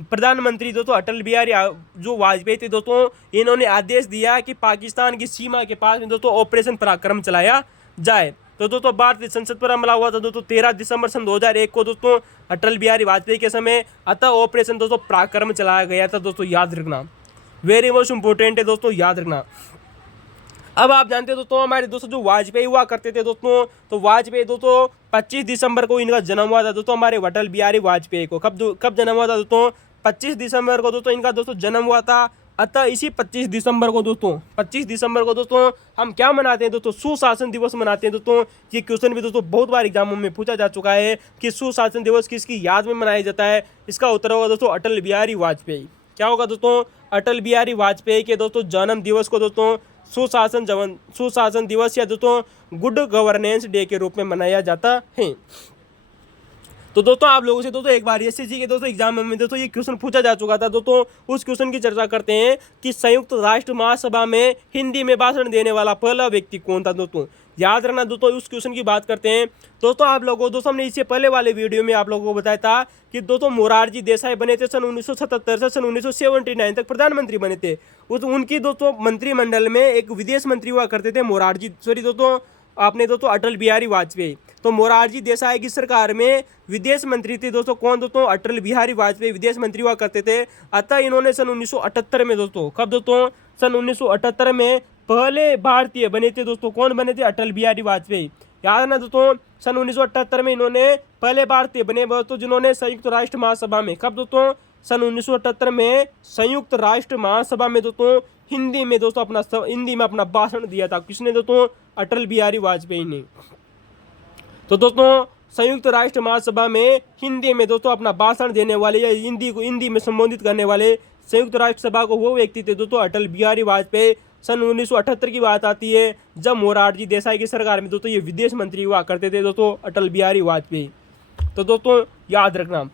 प्रधानमंत्री दोस्तों अटल बिहारी जो वाजपेयी थे दोस्तों, इन्होंने आदेश दिया कि पाकिस्तान की सीमा के पास में दोस्तों ऑपरेशन पराक्रम चलाया जाए। तो दोस्तों भारतीय संसद पर हमला हुआ था दोस्तों 13 दिसंबर सन 2001 को दोस्तों अटल बिहारी वाजपेयी के समय। अतः ऑपरेशन दोस्तों पराक्रम चलाया गया था दोस्तों, याद रखना, वेरी मोस्ट इंपॉर्टेंट है दोस्तों, याद रखना। अब आप जानते हैं दोस्तों हमारे दोस्तों जो वाजपेयी हुआ करते थे दोस्तों, तो वाजपेयी दोस्तों 25 दिसंबर को इनका जन्म हुआ था दोस्तों, हमारे अटल बिहारी वाजपेयी को। कब जन्म हुआ था दोस्तों? 25 दिसंबर को दोस्तों इनका दोस्तों जन्म हुआ था। अतः इसी 25 दिसंबर को दोस्तों हम क्या मनाते हैं दोस्तों? सुशासन दिवस मनाते हैं दोस्तों। ये क्वेश्चन भी दोस्तों बहुत बार एग्जामों में पूछा जा चुका है कि सुशासन दिवस किसकी याद में मनाया जाता है। इसका उत्तर होगा दोस्तों अटल बिहारी वाजपेयी। क्या होगा दोस्तों? अटल बिहारी वाजपेयी के दोस्तों जन्म दिवस को दोस्तों सुशासन दिवस या दोस्तों गुड गवर्नेंस डे के रूप में मनाया जाता है। तो दोस्तों आप लोगों से दोस्तों एक बार एसएससी के दोस्तों एग्जाम में दोस्तों ये क्वेश्चन पूछा जा चुका था दोस्तों। उस क्वेश्चन की चर्चा करते हैं कि संयुक्त राष्ट्र महासभा में हिंदी में भाषण देने वाला पहला व्यक्ति कौन था दोस्तों। याद रखना दोस्तों, उस क्वेश्चन की बात करते हैं दोस्तों। आप लोगों दोस्तों हमने इससे पहले वाले वीडियो में आप लोगों को बताया था कि दोस्तों मोरारजी देसाई बने थे सन 1977 से सन 1979 तक प्रधानमंत्री बने थे। उनकी दोस्तों मंत्रिमंडल में एक विदेश मंत्री हुआ करते थे दोस्तों आपने दोस्तों अटल बिहारी वाजपेयी। तो मोरारजी देसाई की सरकार में विदेश मंत्री थे दोस्तों कौन? दोस्तों अटल बिहारी वाजपेयी विदेश मंत्री हुआ करते थे। अतः इन्होंने सन 1978 में दोस्तों, कब दोस्तों? सन 1978 में पहले भारतीय बने थे दोस्तों। कौन बने थे? अटल बिहारी वाजपेयी। याद है ना दोस्तों, सन 1978 में इन्होंने पहले भारतीय बने दोस्तों जिन्होंने संयुक्त राष्ट्र महासभा में, कब दोस्तों? सन 1978 में संयुक्त राष्ट्र महासभा में दोस्तों हिंदी में अपना भाषण दिया था। किसने दोस्तों? अटल बिहारी वाजपेयी ने। तो दोस्तों संयुक्त राष्ट्र महासभा में हिंदी में दोस्तों अपना भाषण देने वाले या हिंदी में संबोधित करने वाले संयुक्त राष्ट्र सभा को वो व्यक्ति थे दोस्तों अटल बिहारी वाजपेयी। सन 1978 की बात आती है जब मोरारजी देसाई की सरकार में दोस्तों ये विदेश मंत्री हुआ करते थे दोस्तों अटल बिहारी वाजपेयी। तो दोस्तों याद रखना।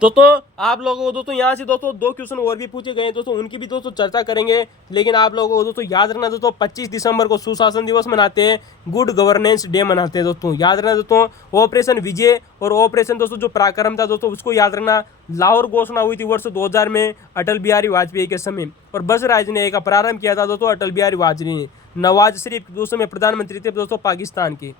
दोस्तों आप लोगों को दोस्तों यहाँ से दोस्तों 2 क्वेश्चन और भी पूछे गए दोस्तों, उनकी भी दोस्तों चर्चा करेंगे। लेकिन आप लोगों को दोस्तों याद रखना दोस्तों 25 दिसंबर को सुशासन दिवस मनाते हैं, गुड गवर्नेंस डे मनाते हैं दोस्तों। याद रखना दोस्तों ऑपरेशन विजय और ऑपरेशन दोस्तों जो पराक्रम था दोस्तों उसको याद रखना। लाहौर घोषणा हुई थी वर्ष 2000 में अटल बिहारी वाजपेयी के समय, और बसराज ने का प्रारंभ किया था दोस्तों अटल बिहारी वाजपेयी ने। नवाज शरीफ दोस्तों में प्रधानमंत्री थे दोस्तों पाकिस्तान के।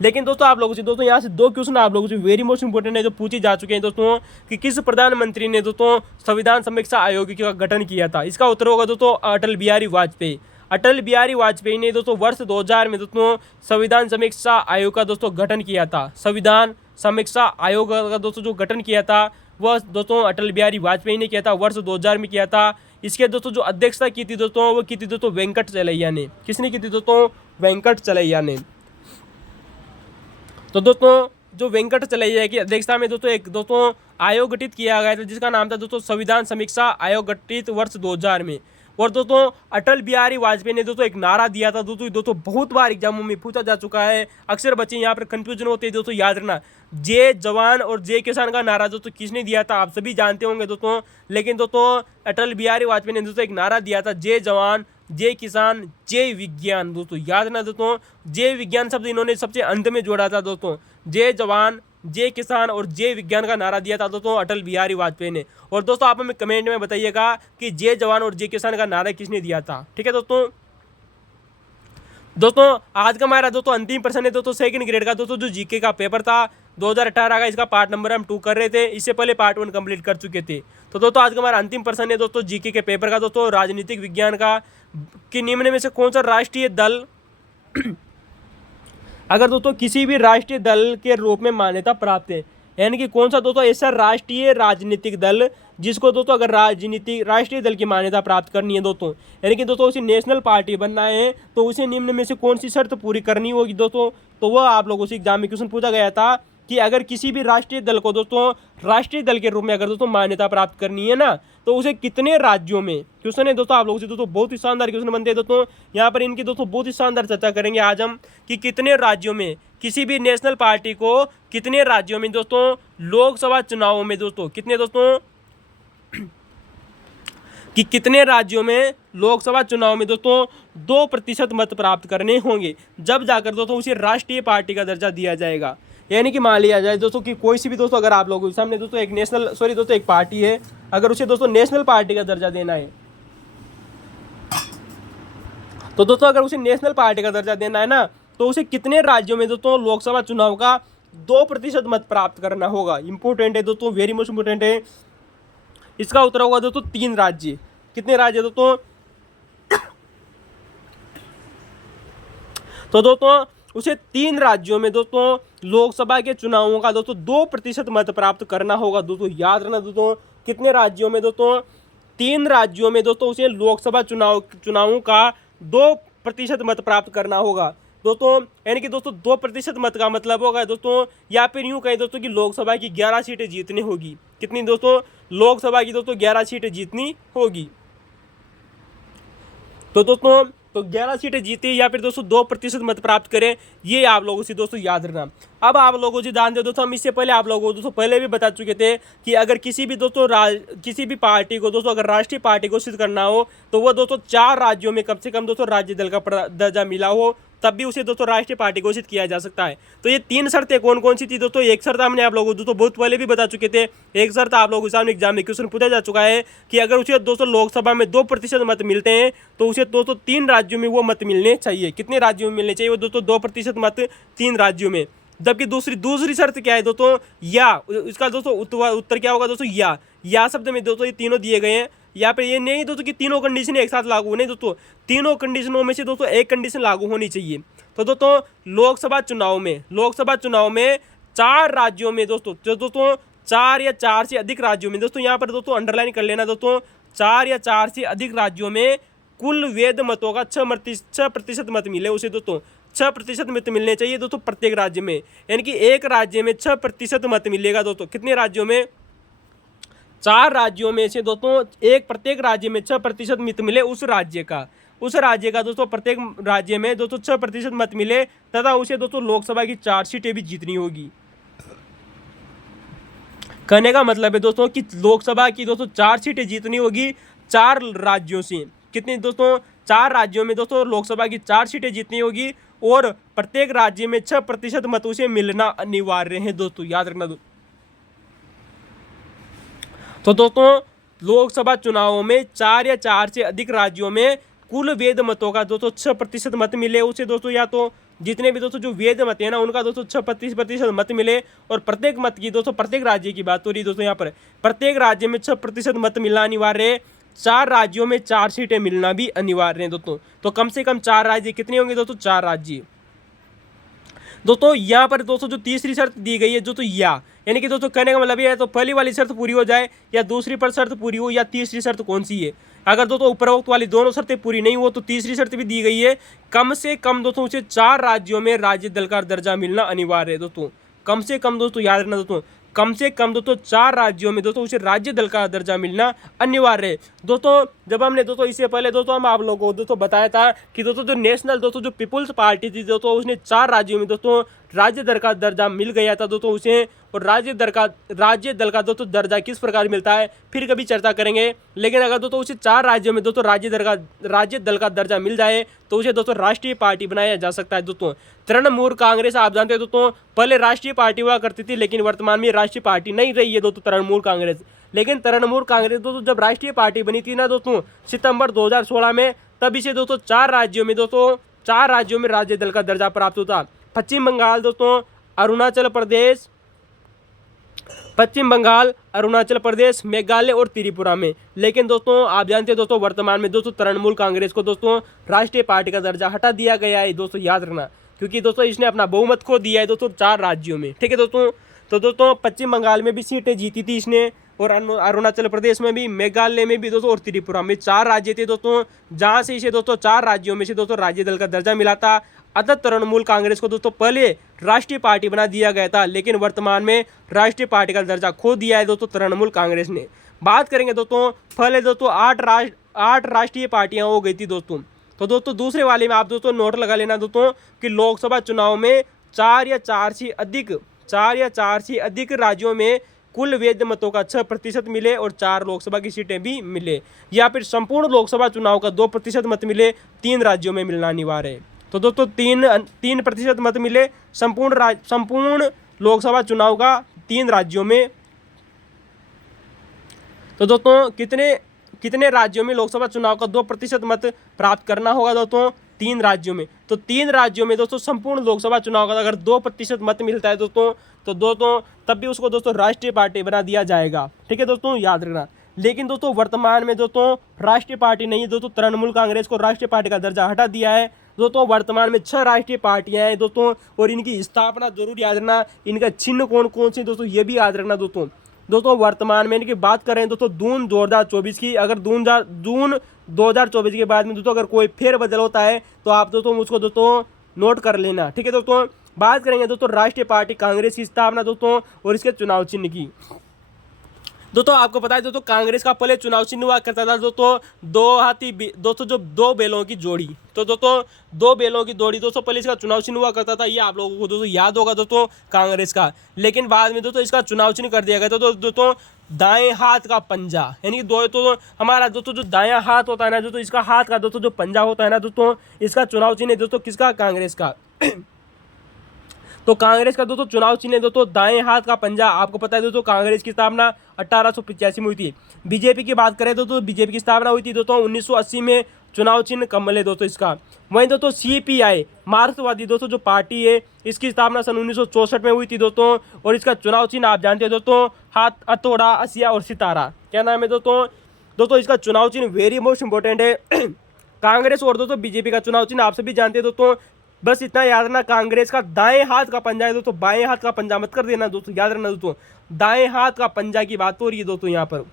लेकिन दोस्तों आप लोगों से दोस्तों यहाँ से 2 क्वेश्चन आप लोगों से वेरी मोस्ट इंपोर्टेंट है जो पूछे जा चुके हैं दोस्तों कि किस प्रधानमंत्री ने दोस्तों संविधान समीक्षा आयोग का गठन किया था। इसका उत्तर होगा दोस्तों अटल बिहारी वाजपेयी। अटल बिहारी वाजपेयी ने दोस्तों वर्ष 2000 में दोस्तों संविधान समीक्षा आयोग का दोस्तों गठन किया था। संविधान समीक्षा आयोग का दोस्तों जो गठन किया था वह दोस्तों अटल बिहारी वाजपेयी ने किया था, वर्ष 2000 में किया था। इसके दोस्तों जो अध्यक्षता की थी दोस्तों वो की थी दोस्तों वेंकट चलैया ने। किसने की थी दोस्तों? वेंकट चलैया ने। तो दोस्तों जो वेंकट चलैया की अध्यक्षता में दोस्तों एक दोस्तों आयोग गठित किया गया था जिसका नाम था दोस्तों संविधान समीक्षा आयोग, गठित वर्ष 2000 में। और दोस्तों अटल बिहारी वाजपेयी ने दोस्तों एक नारा दिया था दोस्तों बहुत बार एग्जामों में पूछा जा चुका है। अक्सर बच्चे यहाँ पर कंफ्यूजन होते हैं दोस्तों, याद रखना जय जवान और जय किसान का नारा दोस्तों किसने दिया था आप सभी जानते होंगे दोस्तों। लेकिन दोस्तों अटल बिहारी वाजपेयी ने दोस्तों एक नारा दिया था जय जवान जय किसान जय विज्ञान। दोस्तों याद ना दोस्तों जय विज्ञान शब्द इन्होंने सबसे अंत में जोड़ा था दोस्तों। जय जवान जय किसान और जय विज्ञान का नारा दिया था दोस्तों अटल बिहारी वाजपेयी ने। और दोस्तों आप हमें कमेंट में बताइएगा कि जय जवान और जय किसान का नारा किसने दिया था। ठीक है दोस्तों आज का हमारा दोस्तों अंतिम प्रश्न है दोस्तों सेकंड ग्रेड का दोस्तों जो जीके का पेपर था 2018 का, इसका पार्ट नंबर हम 2 कर रहे थे। इससे पहले पार्ट 1 कंप्लीट कर चुके थे। तो दोस्तों आज का हमारा अंतिम प्रश्न है दोस्तों जीके के पेपर का दोस्तों राजनीतिक विज्ञान का कि निम्न में से कौन सा राष्ट्रीय दल अगर दोस्तों किसी भी राष्ट्रीय दल के रूप में मान्यता प्राप्त है, यानी कि कौन सा दोस्तों ऐसा राष्ट्रीय राजनीतिक दल जिसको दोस्तों अगर राष्ट्रीय दल की मान्यता प्राप्त करनी है दोस्तों, यानी कि दोस्तों उसे नेशनल पार्टी बनना है, तो उसे निम्न में से कौन सी शर्त पूरी करनी होगी दोस्तों। तो वह आप लोगों से एग्जाम में क्वेश्चन पूछा गया था कि अगर किसी भी राष्ट्रीय दल को दोस्तों राष्ट्रीय दल के रूप में अगर दोस्तों मान्यता प्राप्त करनी है ना, तो उसे कितने राज्यों में, क्वेश्चन है दोस्तों आप लोगों से दोस्तों, बहुत ही शानदार क्वेश्चन बनते हैं दोस्तों। यहाँ पर इनकी दोस्तों बहुत ही शानदार चर्चा करेंगे आज हम कि कितने राज्यों में किसी भी नेशनल पार्टी को, कितने राज्यों में दोस्तों लोकसभा चुनावों में दोस्तों, कितने दोस्तों कि कितने राज्यों में लोकसभा चुनाव में दोस्तों 2% मत प्राप्त करने होंगे, जब जाकर दोस्तों उसे राष्ट्रीय पार्टी का दर्जा दिया जाएगा। यानी कि मान लिया जाए दोस्तों कि कोई सी भी दोस्तों अगर आप लोगों के सामने दोस्तों एक पार्टी है, अगर उसे दोस्तों नेशनल पार्टी का दर्जा देना है, तो दोस्तों अगर उसे नेशनल पार्टी का दर्जा देना है ना, तो उसे कितने राज्यों में दोस्तों लोकसभा चुनाव का 2% मत प्राप्त करना होगा। इंपॉर्टेंट है दोस्तों, वेरी मोस्ट इंपॉर्टेंट है। इसका उत्तर होगा दोस्तों 3 राज्य। कितने राज्य दोस्तों? तो दोस्तों उसे 3 राज्यों में दोस्तों लोकसभा के चुनावों का दोस्तों 2% मत प्राप्त करना होगा। दोस्तों याद रखना दोस्तों, कितने राज्यों में दोस्तों? 3 राज्यों में दोस्तों उसे लोकसभा चुनावों का 2% मत प्राप्त करना होगा दोस्तों। यानी कि दोस्तों 2% मत का मतलब होगा दोस्तों, या फिर यूं कहें दोस्तों कि लोकसभा की 11 सीटें जीतनी होगी। कितनी दोस्तों? लोकसभा की दोस्तों 11 सीटें जीतनी होगी। तो दोस्तों 11 सीटें जीती या फिर दोस्तों 2% मत प्राप्त करें, ये आप लोगों से दोस्तों याद रखना। अब आप लोगों से ध्यान दे दोस्तों, हम इससे पहले आप लोगों को दोस्तों पहले भी बता चुके थे कि अगर किसी भी दोस्तों किसी भी पार्टी को दोस्तों अगर राष्ट्रीय पार्टी घोषित करना हो, तो वह दोस्तों 4 राज्यों में कम से कम दोस्तों राज्य दल का दर्जा मिला हो, तब भी उसे दोस्तों राष्ट्रीय पार्टी घोषित किया जा सकता है। तो ये 3 शर्तें कौन कौन सी थी दोस्तों? एक शर्त हमने आप लोगों को दोस्तों बहुत पहले भी बता चुके थे। एक शर्त आप लोगों के सामने एग्जाम में क्वेश्चन पूछा जा चुका है कि अगर उसे दोस्तों लोकसभा में 2% मत मिलते हैं, तो उसे दोस्तों 3 राज्यों में वो मत मिलने चाहिए। कितने राज्यों में मिलने चाहिए वो दोस्तों? 2% मत 3 राज्यों में। जबकि दूसरी शर्त क्या है दोस्तों? या इसका दोस्तों उत्तर क्या होगा दोस्तों? या शब्द में दोस्तों ये तीनों दिए गए हैं। यहाँ पे ये नहीं दोस्तों कि तीनों कंडीशन एक साथ लागू नहीं दोस्तों, तीनों कंडीशनों में से दोस्तों एक कंडीशन लागू होनी चाहिए। तो दोस्तों लोकसभा चुनाव में 4 राज्यों में दोस्तों, जो दोस्तों 4 या 4 से अधिक राज्यों में दोस्तों, यहाँ पर दोस्तों अंडरलाइन कर लेना दोस्तों, 4 या 4 से अधिक राज्यों में कुल वैध मतों का 6% मत मिले उसे दोस्तों 6% मत मिलने चाहिए दोस्तों प्रत्येक राज्य में। यानी कि एक राज्य में 6% मत मिलेगा दोस्तों। कितने राज्यों में? 4 राज्यों में से दोस्तों प्रत्येक राज्य में 6% मत मिले उस राज्य का दोस्तों प्रत्येक राज्य में दोस्तों 6% मत मिले, तथा उसे दोस्तों लोकसभा की 4 सीटें भी जीतनी होगी। कहने का मतलब है दोस्तों कि लोकसभा की दोस्तों 4 सीटें जीतनी होगी 4 राज्यों से। कितनी दोस्तों? 4 राज्यों में दोस्तों लोकसभा की 4 सीटें जीतनी होगी, और प्रत्येक राज्य में 6% मत उसे मिलना अनिवार्य है दोस्तों, याद रखना दोस्तों। तो दोस्तों लोकसभा चुनावों में 4 या 4 से अधिक राज्यों में कुल वैध मतों का दोस्तों 6% मत मिले उसे दोस्तों, या तो जितने भी दोस्तों जो वैध मत है ना उनका दोस्तों 6% मत मिले, और प्रत्येक मत की दोस्तों प्रत्येक राज्य की बात हो रही दोस्तों, यहाँ पर प्रत्येक राज्य में 6% मत मिलना अनिवार्य है। 4 राज्यों में 4 सीटें मिलना भी अनिवार्य है दोस्तों। तो कम से कम 4 राज्य कितने होंगे दोस्तों? 4 राज्य दोस्तों। यहाँ पर दोस्तों जो तीसरी शर्त दी गई है दोस्तों, यानी कि दोस्तों कहने का मतलब ये है, तो पहली वाली शर्त पूरी हो जाए, या दूसरी पर शर्त पूरी हो, या तीसरी शर्त कौन सी है? अगर दोस्तों उपरोक्त वाली दोनों शर्तें पूरी नहीं हो, तो तीसरी शर्त भी दी गई है, कम से कम दोस्तों उसे 4 राज्यों में राज्य दल का दर्जा मिलना अनिवार्य है दोस्तों। कम से कम दोस्तों याद रखना दोस्तों, कम से कम दोस्तों 4 राज्यों में दोस्तों उसे राज्य दल का दर्जा मिलना अनिवार्य है दोस्तों। जब हमने दोस्तों इससे पहले दोस्तों हम आप लोगों को दोस्तों बताया था कि दोस्तों जो नेशनल दोस्तों जो पीपुल्स पार्टी थी दोस्तों, उसने 4 राज्यों में दोस्तों राज्य दल का दर्जा मिल गया था दोस्तों उसे, और राज्य दल का दोस्तों दर्जा किस प्रकार मिलता है फिर कभी चर्चा करेंगे। लेकिन अगर दोस्तों उसे 4 राज्यों में दोस्तों राज्य दल का दर्जा मिल जाए, तो उसे दोस्तों राष्ट्रीय पार्टी बनाया जा सकता है दोस्तों। तृणमूल कांग्रेस आप जानते हैं दोस्तों पहले राष्ट्रीय पार्टी हुआ करती थी, लेकिन वर्तमान में राष्ट्रीय पार्टी नहीं रही है दोस्तों तृणमूल कांग्रेस। लेकिन तृणमूल कांग्रेस दोस्तों जब राष्ट्रीय पार्टी बनी थी ना दोस्तों सितंबर 2016 में, तब इसे दोस्तों 4 राज्यों में राज्य दल का दर्जा प्राप्त होता। पश्चिम बंगाल दोस्तों, अरुणाचल प्रदेश, पश्चिम बंगाल, अरुणाचल प्रदेश, मेघालय और त्रिपुरा में। लेकिन दोस्तों आप जानते हैं दोस्तों वर्तमान में दोस्तों तृणमूल कांग्रेस को दोस्तों राष्ट्रीय पार्टी का दर्जा हटा दिया गया है। दोस्तों याद रखना, क्योंकि दोस्तों इसने अपना बहुमत खो दिया है दोस्तों 4 राज्यों में। ठीक है दोस्तों, तो दोस्तों पश्चिम बंगाल में भी सीटें जीती थी इसने, और अरुणाचल प्रदेश में भी, मेघालय में भी दोस्तों, और त्रिपुरा में 4 राज्य थे दोस्तों, जहां से इसे दोस्तों 4 राज्यों में से दोस्तों राज्य दल का दर्जा मिला था। अतः तृणमूल कांग्रेस को दोस्तों पहले राष्ट्रीय पार्टी बना दिया गया था, लेकिन वर्तमान में राष्ट्रीय पार्टी का दर्जा खो दिया है दोस्तों तृणमूल कांग्रेस ने। बात करेंगे दोस्तों, पहले दोस्तों 8 राष्ट्रीय पार्टियां हो गई थी दोस्तों। तो दोस्तों दूसरे वाले में आप दोस्तों नोट लगा लेना दोस्तों कि लोकसभा चुनाव में 4 या 4 से अधिक राज्यों में कुल वैध मतों का 6% मिले और 4 लोकसभा की सीटें भी मिले, या फिर संपूर्ण लोकसभा चुनाव का 2% मत मिले, 3 राज्यों में मिलना अनिवार्य है। तो दोस्तों 3% मत मिले संपूर्ण लोकसभा चुनाव का 3 राज्यों में। तो दोस्तों कितने राज्यों में लोकसभा चुनाव का 2% मत प्राप्त करना होगा दोस्तों? 3 राज्यों में। तो 3 राज्यों में दोस्तों संपूर्ण लोकसभा चुनाव का अगर 2% मत मिलता है दोस्तों, तो दोस्तों तब भी उसको दोस्तों राष्ट्रीय पार्टी बना दिया जाएगा। ठीक है दोस्तों, याद रखना। लेकिन दोस्तों वर्तमान में दोस्तों राष्ट्रीय पार्टी नहीं है दोस्तों, तृणमूल कांग्रेस को राष्ट्रीय पार्टी का दर्जा हटा दिया है दोस्तों। वर्तमान में 6 राष्ट्रीय पार्टियां हैं दोस्तों, और इनकी स्थापना जरूर याद रखना। इनका चिन्ह कौन कौन से दोस्तों ये भी याद रखना दोस्तों। वर्तमान में इनकी बात करें दोस्तों जून 2024 की, अगर जून 2024 के बाद में दोस्तों अगर कोई फेरबदल होता है तो आप दोस्तों मुझको दोस्तों नोट कर लेना। ठीक है दोस्तों, बात करेंगे दोस्तों राष्ट्रीय पार्टी कांग्रेस की स्थापना दोस्तों और इसके चुनाव चिन्ह की। दोस्तों आपको पता है दोस्तों कांग्रेस का पहले चुनाव चिन्ह हुआ करता था दोस्तों 2 हाथी दोस्तों, जो 2 बैलों की जोड़ी। तो दोस्तों 2 बैलों की जोड़ी दोस्तों पहले इसका चुनाव चिन्ह हुआ करता था, ये आप लोगों को दोस्तों याद होगा दोस्तों कांग्रेस का। लेकिन बाद में दोस्तों इसका चुनाव चिन्ह कर दिया गया था दोस्तों दाएं हाथ का पंजा, यानी कि तो हमारा दोस्तों जो दायां हाथ होता है ना दोस्तों, इसका हाथ का दोस्तों जो पंजा होता है ना दोस्तों, इसका चुनाव चिन्ह दोस्तों किसका? कांग्रेस का। तो कांग्रेस का दोस्तों चुनाव चिन्ह दोस्तों दाएं हाथ का पंजा। आपको पता है दोस्तों कांग्रेस की स्थापना 1885 में हुई थी। बीजेपी की बात करें दोस्तों, बीजेपी की स्थापना हुई थी दोस्तों 1980 में, चुनाव चिन्ह कमल है दोस्तों इसका। वहीं दोस्तों सीपीआई मार्क्सवादी दोस्तों जो पार्टी है, इसकी स्थापना सन 1964 में हुई थी दोस्तों, और इसका चुनाव चिन्ह आप जानते हैं दोस्तों हाथ, हथौड़ा, हसिया और सितारा। क्या नाम है दोस्तों इसका चुनाव चिन्ह वेरी मोस्ट इंपॉर्टेंट है। कांग्रेस और दोस्तों बीजेपी का चुनाव चिन्ह आप सभी जानते हैं दोस्तों, बस इतना याद रखना कांग्रेस का दाएं हाथ का पंजा है दोस्तों, बाएं हाथ का पंजा मत कर देना दोस्तों, याद रखना दोस्तों दाएं हाथ का पंजा की बात हो रही है दोस्तों यहाँ पर।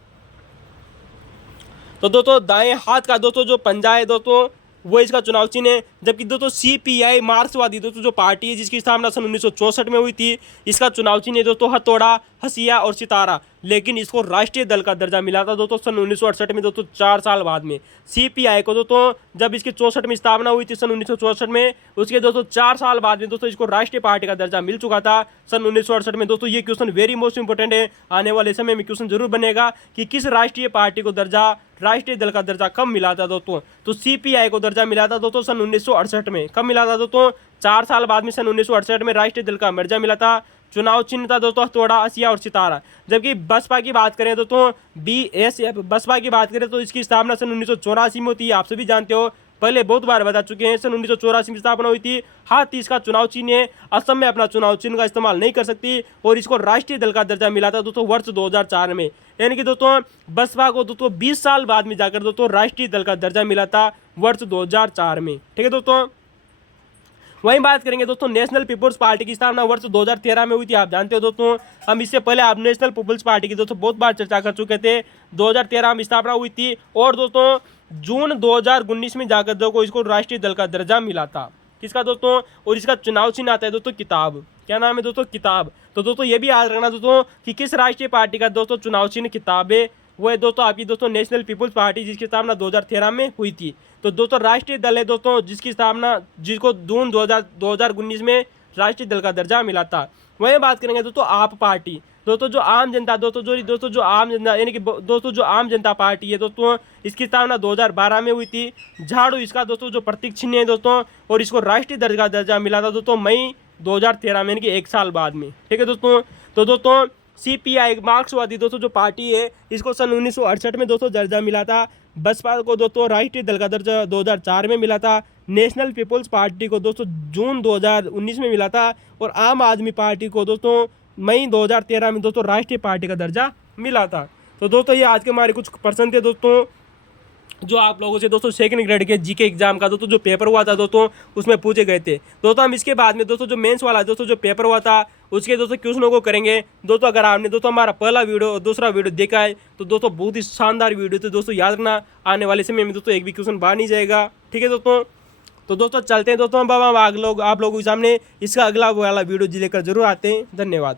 तो दोस्तों दाएं हाथ का दोस्तों जो पंजा है दोस्तों वो इसका चुनाव चिन्ह है। जबकि दोस्तों सीपीआई मार्क्सवादी दोस्तों जो पार्टी है जिसकी स्थापना सन 1964 में हुई थी, इसका चुनाव चिन्ह है दोस्तों हथौड़ा, हसिया और सितारा। लेकिन इसको राष्ट्रीय दल का दर्जा मिला था दोस्तों सन 1968 में दोस्तों, 4 साल बाद में। सीपीआई को दोस्तों जब इसकी 64 में स्थापना हुई थी सन 1964 में, उसके दोस्तों 4 साल बाद में दोस्तों इसको राष्ट्रीय पार्टी का दर्जा मिल चुका था सन 1968 में। दोस्तों ये क्वेश्चन वेरी मोस्ट इंपॉर्टेंट है, आने वाले समय में क्वेश्चन जरूर बनेगा कि किस राष्ट्रीय पार्टी को दर्जा, राष्ट्रीय दल का दर्जा कब मिला था दोस्तों? तो सीपीआई को दर्जा मिला था दोस्तों सन 1968 में। कब मिला था दोस्तों? 4 साल बाद में सन 1968 में राष्ट्रीय दल का दर्जा मिला था। चुनाव चिन्ह था दोस्तों हथौड़ा, हसिया और सितारा। जबकि बसपा की बात करें दोस्तों, बीएसएफ बसपा की बात करें तो इसकी स्थापना सन 1984 में होती है, आप सभी जानते हो, पहले बहुत बार बता चुके हैं। सन 1984 में स्थापना हुई थी। हाथी इसका चुनाव चिन्ह है। असम में अपना चुनाव चिन्ह का इस्तेमाल नहीं कर सकती, और इसको राष्ट्रीय दल का दर्जा मिला था दोस्तों वर्ष 2004 में। यानी कि दोस्तों बसपा को दोस्तों 20 साल बाद में जाकर दोस्तों राष्ट्रीय दल का दर्जा मिला था वर्ष 2004 में। ठीक है दोस्तों, वहीं बात करेंगे दोस्तों नेशनल पीपुल्स पार्टी की स्थापना वर्ष 2013 में हुई थी, आप जानते हो दोस्तों। हम इससे पहले आप नेशनल पीपुल्स पार्टी की दोस्तों बहुत बार चर्चा कर चुके थे। 2013 में स्थापना हुई थी, और दोस्तों जून 2019 में जाकर दोस्तों इसको राष्ट्रीय दल का दर्जा मिला था। किसका दोस्तों? और इसका चुनाव चिन्ह आता है दोस्तों किताब। क्या नाम है दोस्तों? किताब। तो दोस्तों ये भी याद रखना दोस्तों कि किस राष्ट्रीय पार्टी का दोस्तों चुनाव चिन्ह किताब है, वो है दोस्तों आपकी दोस्तों नेशनल पीपुल्स पार्टी, जिसकी स्थापना 2013 में हुई थी। तो दोस्तों राष्ट्रीय दल है दोस्तों जिसकी स्थापना, जिसको जून 2019 में राष्ट्रीय दल का दर्जा मिला था। वहीं बात करेंगे दोस्तों आप पार्टी, दोस्तों जो आम जनता जो आम जनता, यानी कि दोस्तों जो आम जनता पार्टी है दोस्तों, इसकी स्थापना 2012 में हुई थी। झाड़ू इसका दोस्तों जो प्रतीक चिन्ह है दोस्तों, और इसको राष्ट्रीय दल का दर्जा मिला था दोस्तों मई 2013 में, यानी कि 1 साल बाद में। ठीक है दोस्तों, तो दोस्तों सीपीआई मार्क्सवादी दोस्तों जो पार्टी है, इसको सन 1968 में दोस्तों दर्जा मिला था। बसपा को दोस्तों राष्ट्रीय दल का दर्जा 2004 में मिला था। नेशनल पीपुल्स पार्टी को दोस्तों जून 2019 में मिला था, और आम आदमी पार्टी को दोस्तों मई 2013 में दोस्तों राष्ट्रीय पार्टी का दर्जा मिला था। तो दोस्तों ये आज के हमारे कुछ प्रश्न थे दोस्तों, जो आप लोगों से दोस्तों सेकंड ग्रेड के जीके एग्जाम का दोस्तों जो पेपर हुआ था दोस्तों उसमें पूछे गए थे। दोस्तों हम इसके बाद में दोस्तों जो मेंस वाला दोस्तों जो पेपर हुआ था उसके दोस्तों क्वेश्चनों को करेंगे। दोस्तों अगर आपने दोस्तों हमारा पहला वीडियो और दूसरा वीडियो देखा है तो दोस्तों बहुत ही शानदार वीडियो थे दोस्तों, याद रखना आने वाले समय में दोस्तों एक भी क्वेश्चन बाहर नहीं जाएगा, ठीक है दोस्तों। तो दोस्तों चलते हैं दोस्तों, अब हम आप लोगों के सामने इसका अगला वाला वीडियो लेकर जरूर आते हैं। धन्यवाद।